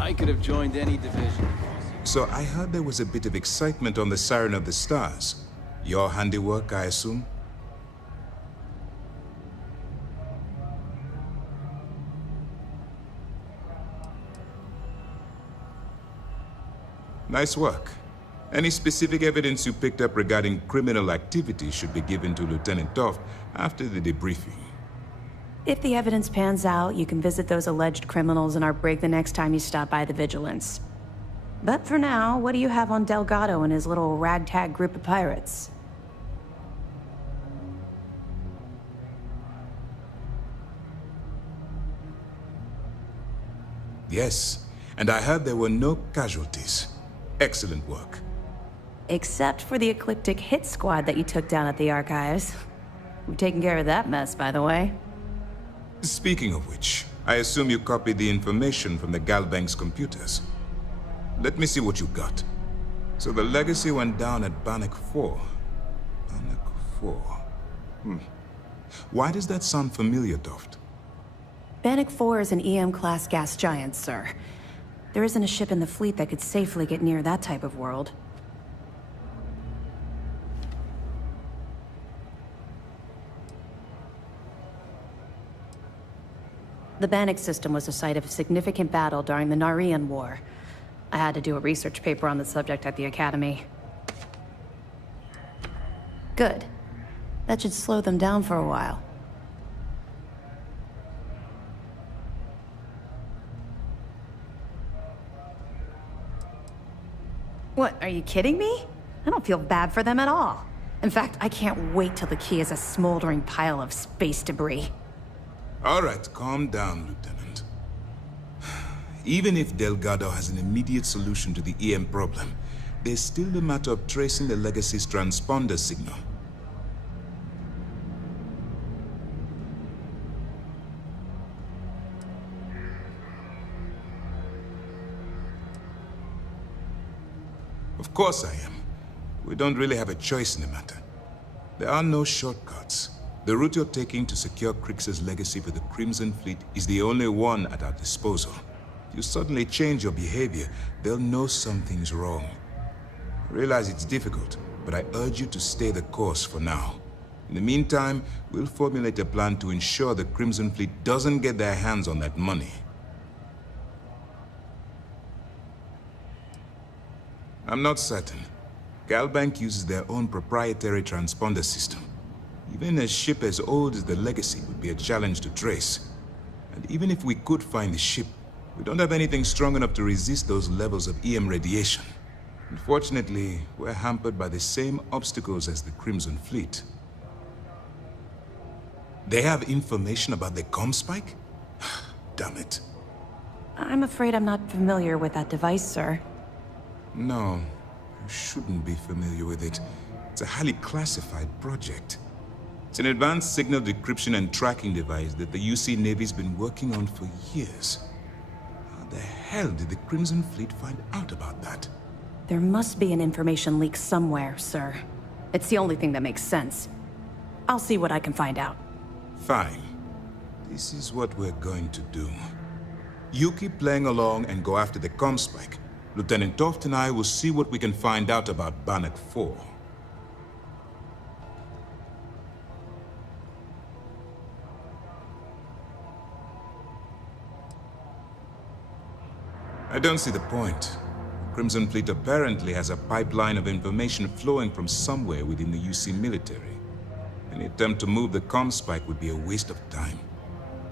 I could have joined any division. So I heard there was a bit of excitement on the Siren of the Stars. Your handiwork, I assume? Nice work. Any specific evidence you picked up regarding criminal activity should be given to Lieutenant Toft after the debriefing. If the evidence pans out, you can visit those alleged criminals in our brig the next time you stop by the Vigilance. But for now, what do you have on Delgado and his little ragtag group of pirates? Yes, and I heard there were no casualties. Excellent work. Except for the eclectic hit squad that you took down at the archives. We've taken care of that mess, by the way. Speaking of which, I assume you copied the information from the Galbank's computers. Let me see what you got. So the legacy went down at Bannock 4. Bannock 4. Why does that sound familiar, Toft? Bannock 4 is an EM-class gas giant, sir. There isn't a ship in the fleet that could safely get near that type of world. The Bannock system was the site of a significant battle during the Narian War. I had to do a research paper on the subject at the Academy. Good. That should slow them down for a while. What, are you kidding me? I don't feel bad for them at all. In fact, I can't wait till the key is a smoldering pile of space debris. All right, calm down, Lieutenant. Even if Delgado has an immediate solution to the EM problem, there's still the matter of tracing the Legacy's transponder signal. Of course I am. We don't really have a choice in the matter. There are no shortcuts. The route you're taking to secure Crix's legacy for the Crimson Fleet is the only one at our disposal. If you suddenly change your behavior, they'll know something's wrong. I realize it's difficult, but I urge you to stay the course for now. In the meantime, we'll formulate a plan to ensure the Crimson Fleet doesn't get their hands on that money. I'm not certain. Galbank uses their own proprietary transponder system. Even a ship as old as the Legacy would be a challenge to trace. And even if we could find the ship, we don't have anything strong enough to resist those levels of EM radiation. Unfortunately, we're hampered by the same obstacles as the Crimson Fleet. They have information about the Comspike? Damn it. I'm afraid I'm not familiar with that device, sir. No, you shouldn't be familiar with it. It's a highly classified project. It's an advanced signal decryption and tracking device that the UC Navy's been working on for years. How the hell did the Crimson Fleet find out about that? There must be an information leak somewhere, sir. It's the only thing that makes sense. I'll see what I can find out. Fine. This is what we're going to do. You keep playing along and go after the Comspike. Lieutenant Toft and I will see what we can find out about Bannock 4. I don't see the point. Crimson Fleet apparently has a pipeline of information flowing from somewhere within the UC military. Any attempt to move the Comspike would be a waste of time.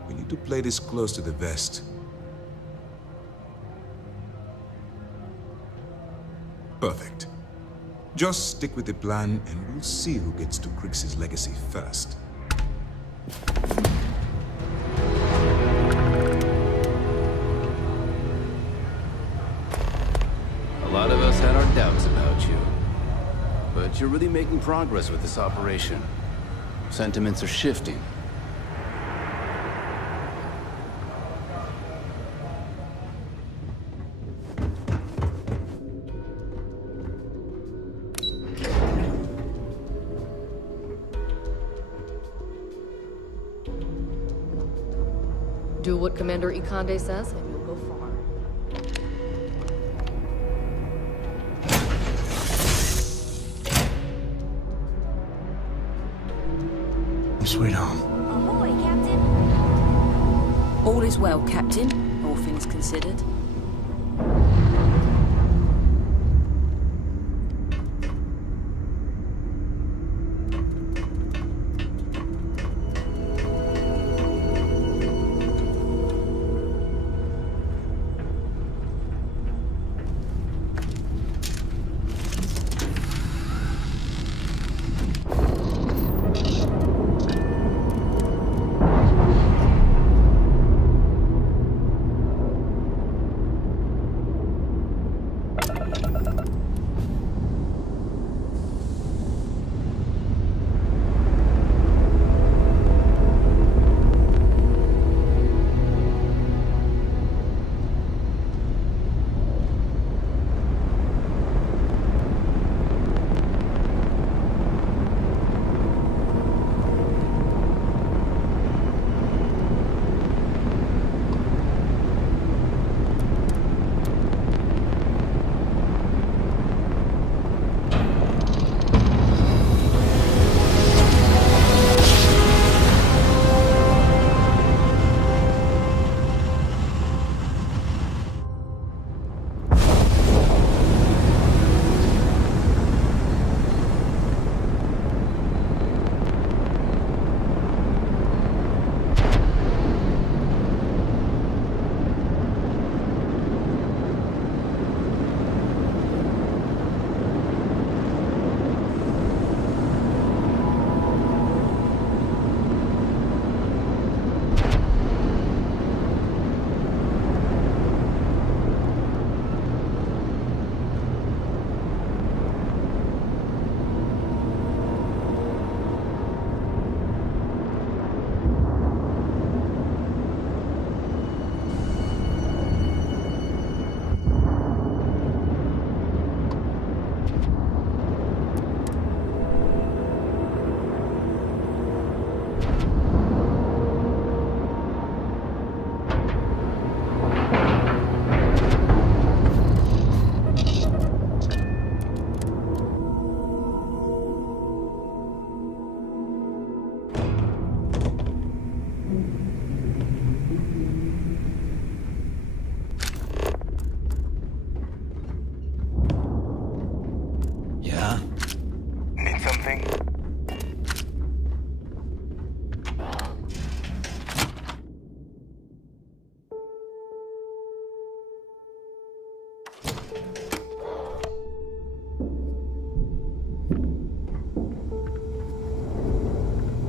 We need to play this close to the vest. Perfect. Just stick with the plan and we'll see who gets to Crix's legacy first. A lot of us had our doubts about you. But you're really making progress with this operation. Sentiments are shifting. Do what Commander Ikande says, and you'll go far. Sweet home. Ahoy, Captain. All is well, Captain, all things considered.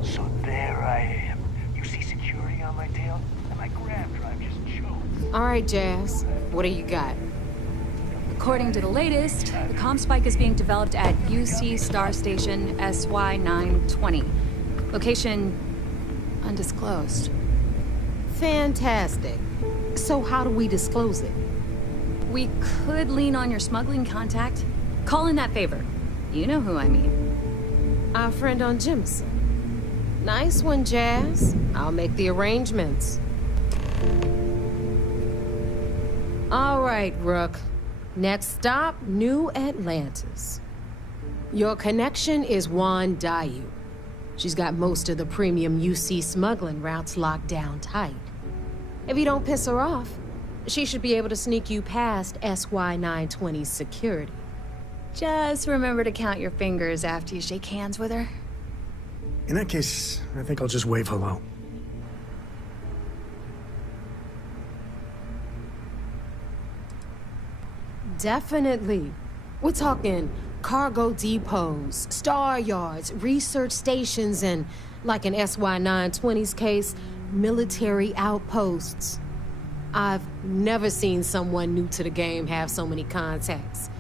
So there I am. You see security on my tail? And my grab drive just choked. All right, Jazz. What do you got? According to the latest, the comm spike is being developed at UC Star Station SY920. Location undisclosed. Fantastic. So how do we disclose it? We could lean on your smuggling contact. Call in that favor. You know who I mean. Our friend on Jimson. Nice one, Jazz. I'll make the arrangements. All right, Rook. Next stop, New Atlantis. Your connection is Juan Dayu. She's got most of the premium UC smuggling routes locked down tight. If you don't piss her off, she should be able to sneak you past SY920's security. Just remember to count your fingers after you shake hands with her. In that case, I think I'll just wave hello. Definitely. We're talking cargo depots, star yards, research stations, and, like in SY920's case, military outposts. I've never seen someone new to the game have so many contacts.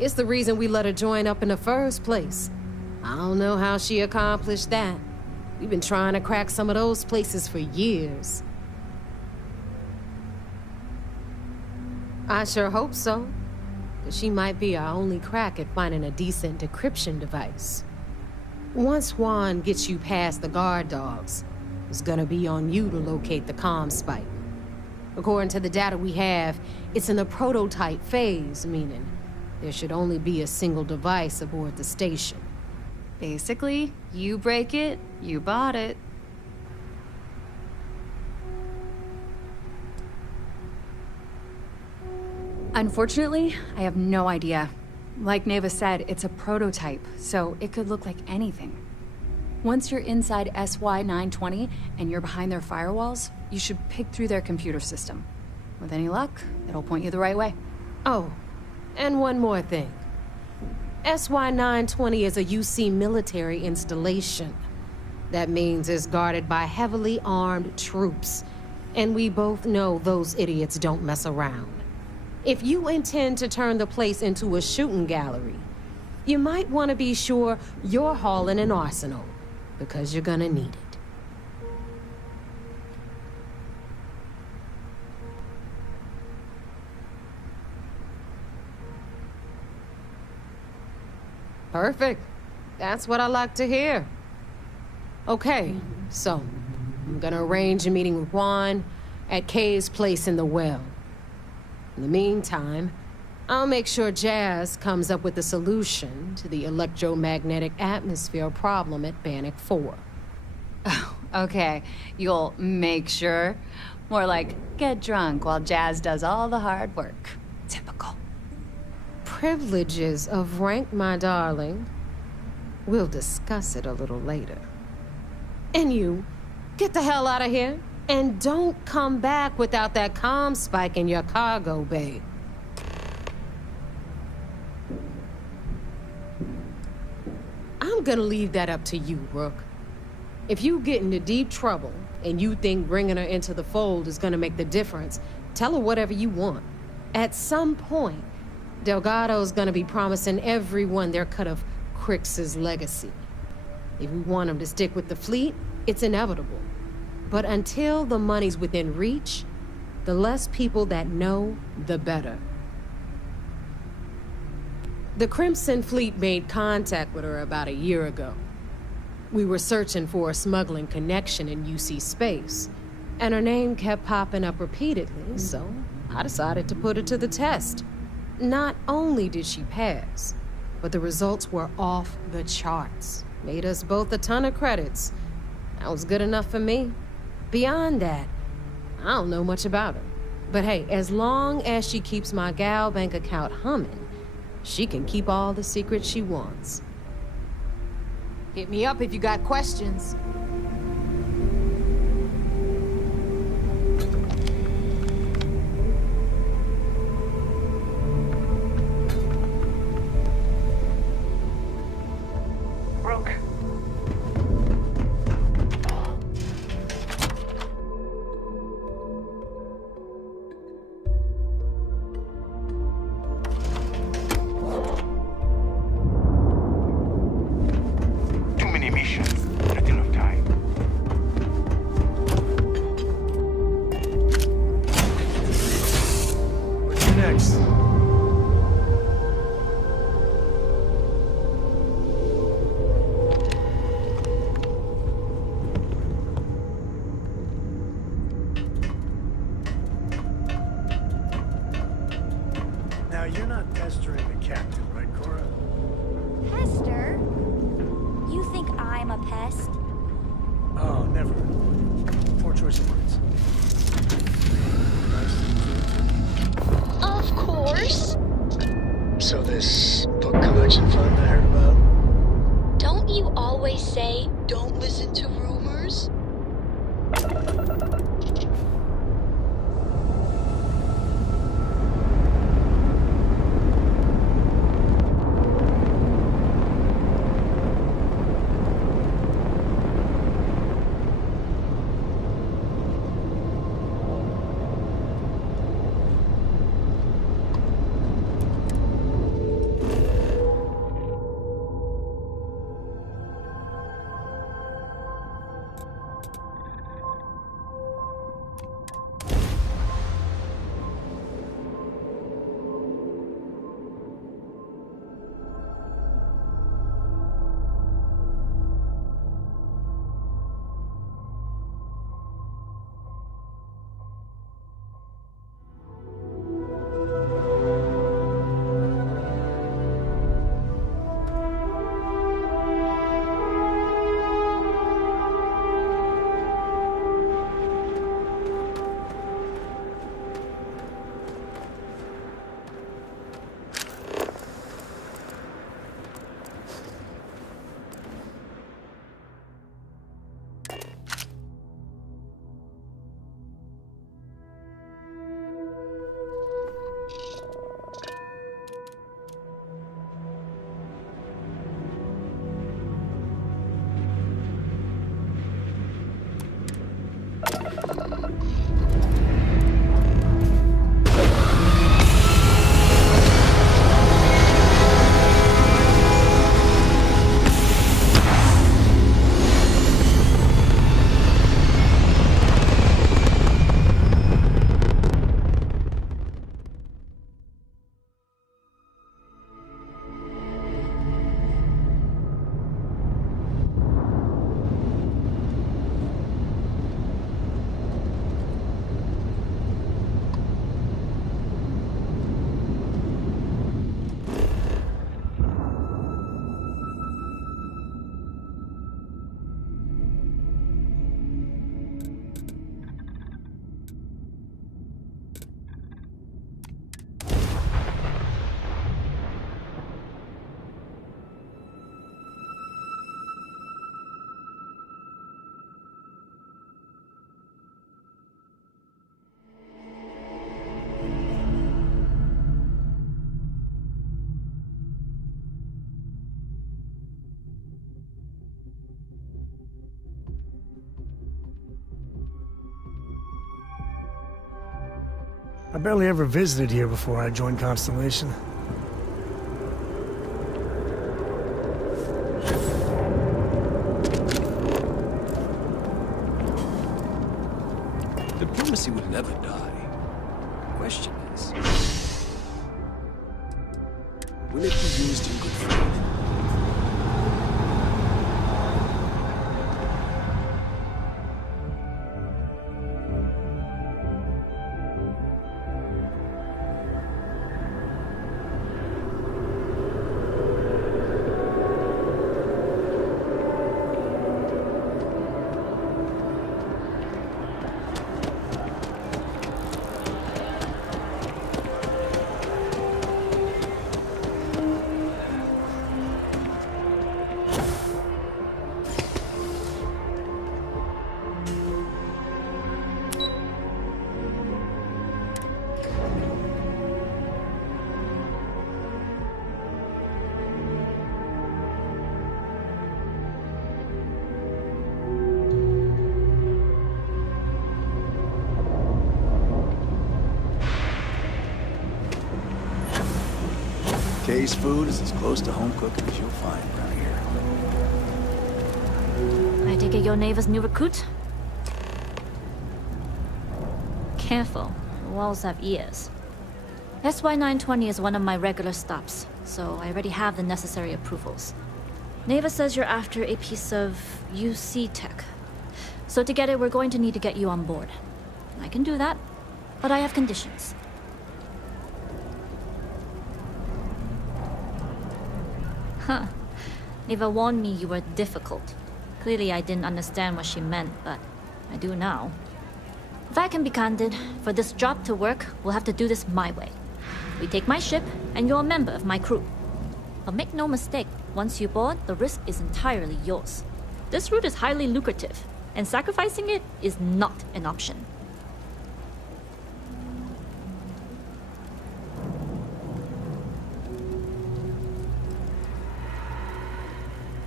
It's the reason we let her join up in the first place. I don't know how she accomplished that. We've been trying to crack some of those places for years. I sure hope so. She might be our only crack at finding a decent decryption device. Once Juan gets you past the guard dogs, it's gonna be on you to locate the comm spike. According to the data we have, it's in the prototype phase, meaning there should only be a single device aboard the station. Basically, you break it, you bought it. Unfortunately, I have no idea. Like Neva said, it's a prototype, so it could look like anything. Once you're inside SY920 and you're behind their firewalls, you should pick through their computer system. With any luck, it'll point you the right way. Oh, and one more thing. SY920 is a UC military installation. That means it's guarded by heavily armed troops. And we both know those idiots don't mess around. If you intend to turn the place into a shooting gallery, you might want to be sure you're hauling an arsenal, because you're gonna need it. Perfect. That's what I like to hear. Okay, so I'm gonna arrange a meeting with Juan at Kay's place in the well. In the meantime, I'll make sure Jazz comes up with a solution to the electromagnetic atmosphere problem at Bannock 4. Oh, okay. You'll make sure? More like, get drunk while Jazz does all the hard work. Typical. Privileges of rank, my darling. We'll discuss it a little later. And you, get the hell out of here. And don't come back without that comm spike in your cargo bay. I'm gonna leave that up to you, Rook. If you get into deep trouble and you think bringing her into the fold is gonna make the difference, tell her whatever you want. At some point, Delgado's gonna be promising everyone their cut of Crix's legacy. If we want him to stick with the fleet, it's inevitable. But until the money's within reach, the less people that know, the better. The Crimson Fleet made contact with her about a year ago. We were searching for a smuggling connection in UC space, and her name kept popping up repeatedly, so I decided to put her to the test. Not only did she pass, but the results were off the charts. Made us both a ton of credits. That was good enough for me. Beyond that, I don't know much about her. But hey, as long as she keeps my gal bank account humming, she can keep all the secrets she wants. Hit me up if you got questions. this. Now, you're not pestering the captain, right, Cora? Pester? You think I'm a pest? Oh, never. Poor choice of words. Of course. So this book collection fund I heard about? Don't you always say, don't listen to rumors? I barely ever visited here before I joined Constellation. Diplomacy would never die. The question is, will it be used in good faith? Kay's food is as close to home cooking as you'll find around here. I take it your neighbor's new recruit? Careful, the walls have ears. SY920 is one of my regular stops, so I already have the necessary approvals. Neva says you're after a piece of UC tech. So to get it, we're going to need to get you on board. I can do that, but I have conditions. Huh. Neva warned me you were difficult. Clearly I didn't understand what she meant, but I do now. If I can be candid, for this job to work, we'll have to do this my way. We take my ship, and you're a member of my crew. But make no mistake, once you board, the risk is entirely yours. This route is highly lucrative, and sacrificing it is not an option.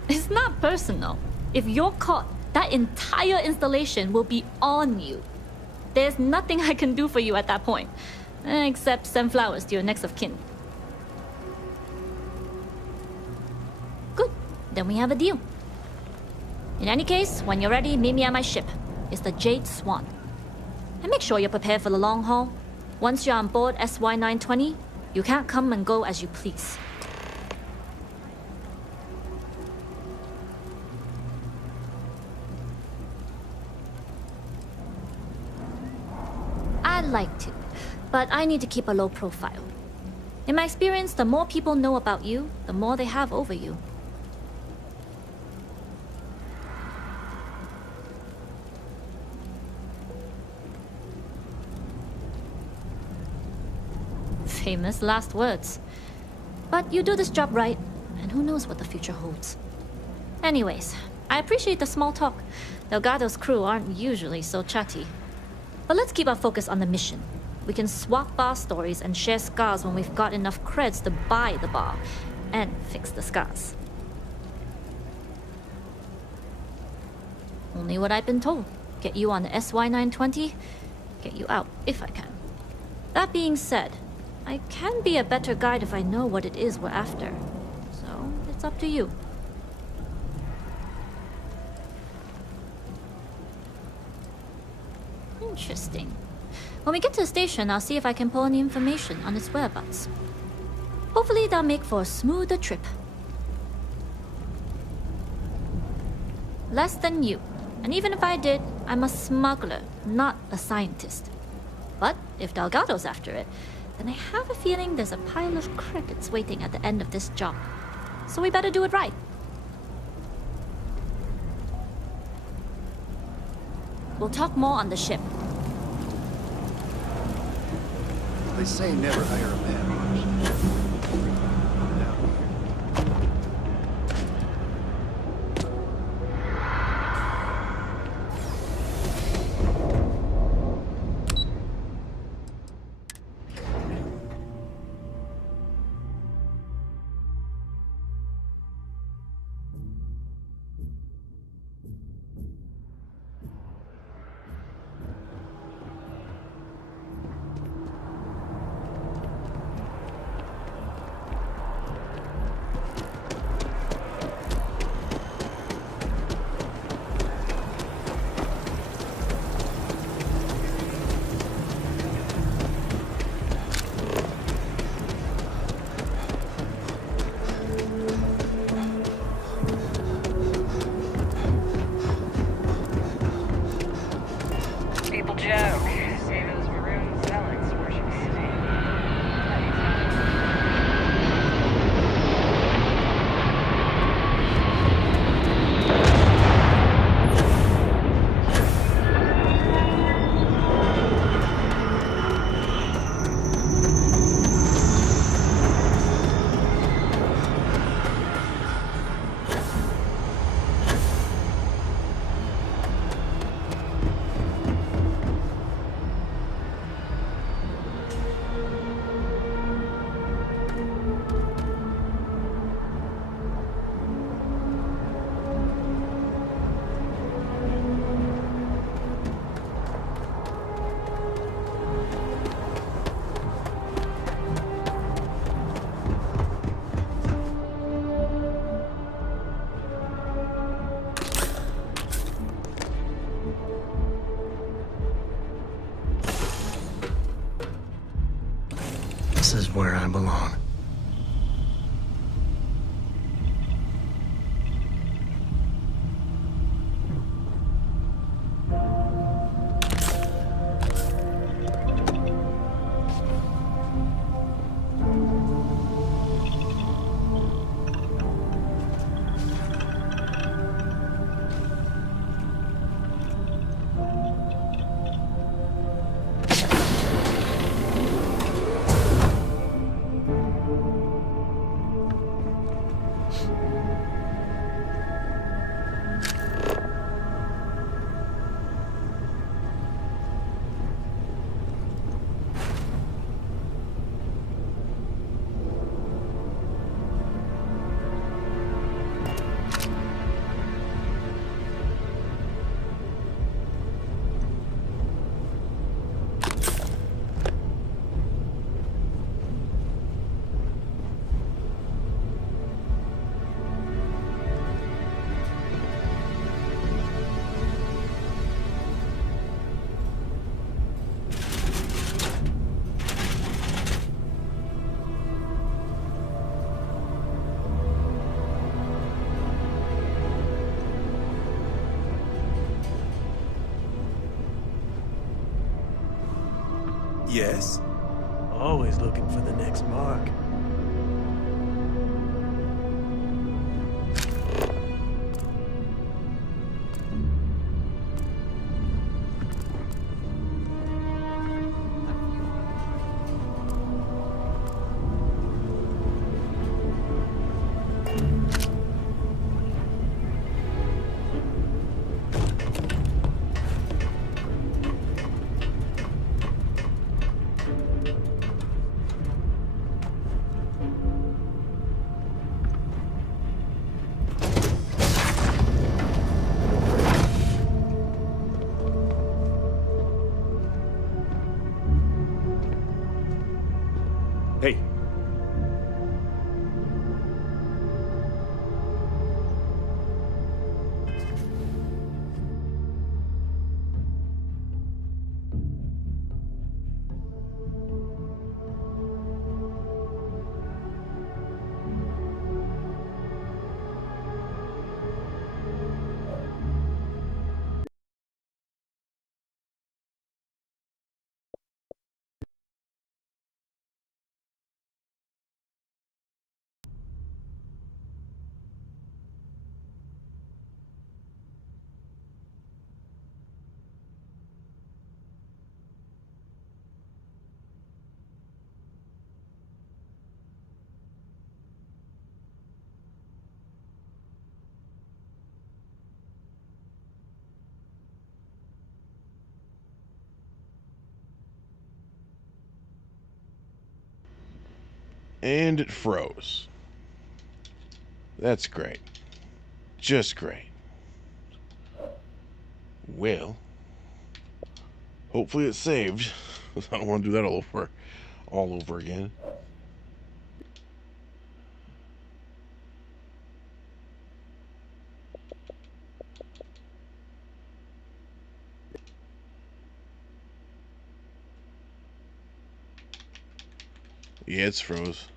It's not personal. If you're caught, that entire installation will be on you. There's nothing I can do for you at that point, except send flowers to your next of kin. Good, then we have a deal. In any case, when you're ready, meet me at my ship. It's the Jade Swan. And make sure you're prepared for the long haul. Once you're on board SY920, you can't come and go as you please. I'd like to, but I need to keep a low profile. In my experience, the more people know about you, the more they have over you. Famous last words. But you do this job right, and who knows what the future holds. Anyways, I appreciate the small talk. Delgado's crew aren't usually so chatty. But let's keep our focus on the mission. We can swap bar stories and share scars when we've got enough creds to buy the bar and fix the scars. Only what I've been told. Get you on the SY920, get you out if I can. That being said, I can be a better guide if I know what it is we're after. So, it's up to you. Interesting. When we get to the station, I'll see if I can pull any information on its whereabouts. Hopefully that'll make for a smoother trip. Less than you. And even if I did, I'm a smuggler, not a scientist. But if Delgado's after it, then I have a feeling there's a pile of credits waiting at the end of this job. So we better do it right. We'll talk more on the ship. They say never hire a man. belong. Yes? Always looking for the next mark. Hey. And it froze. That's great. Just great. Well, hopefully it's saved. I don't want to do that all over again. Yeah, it's froze.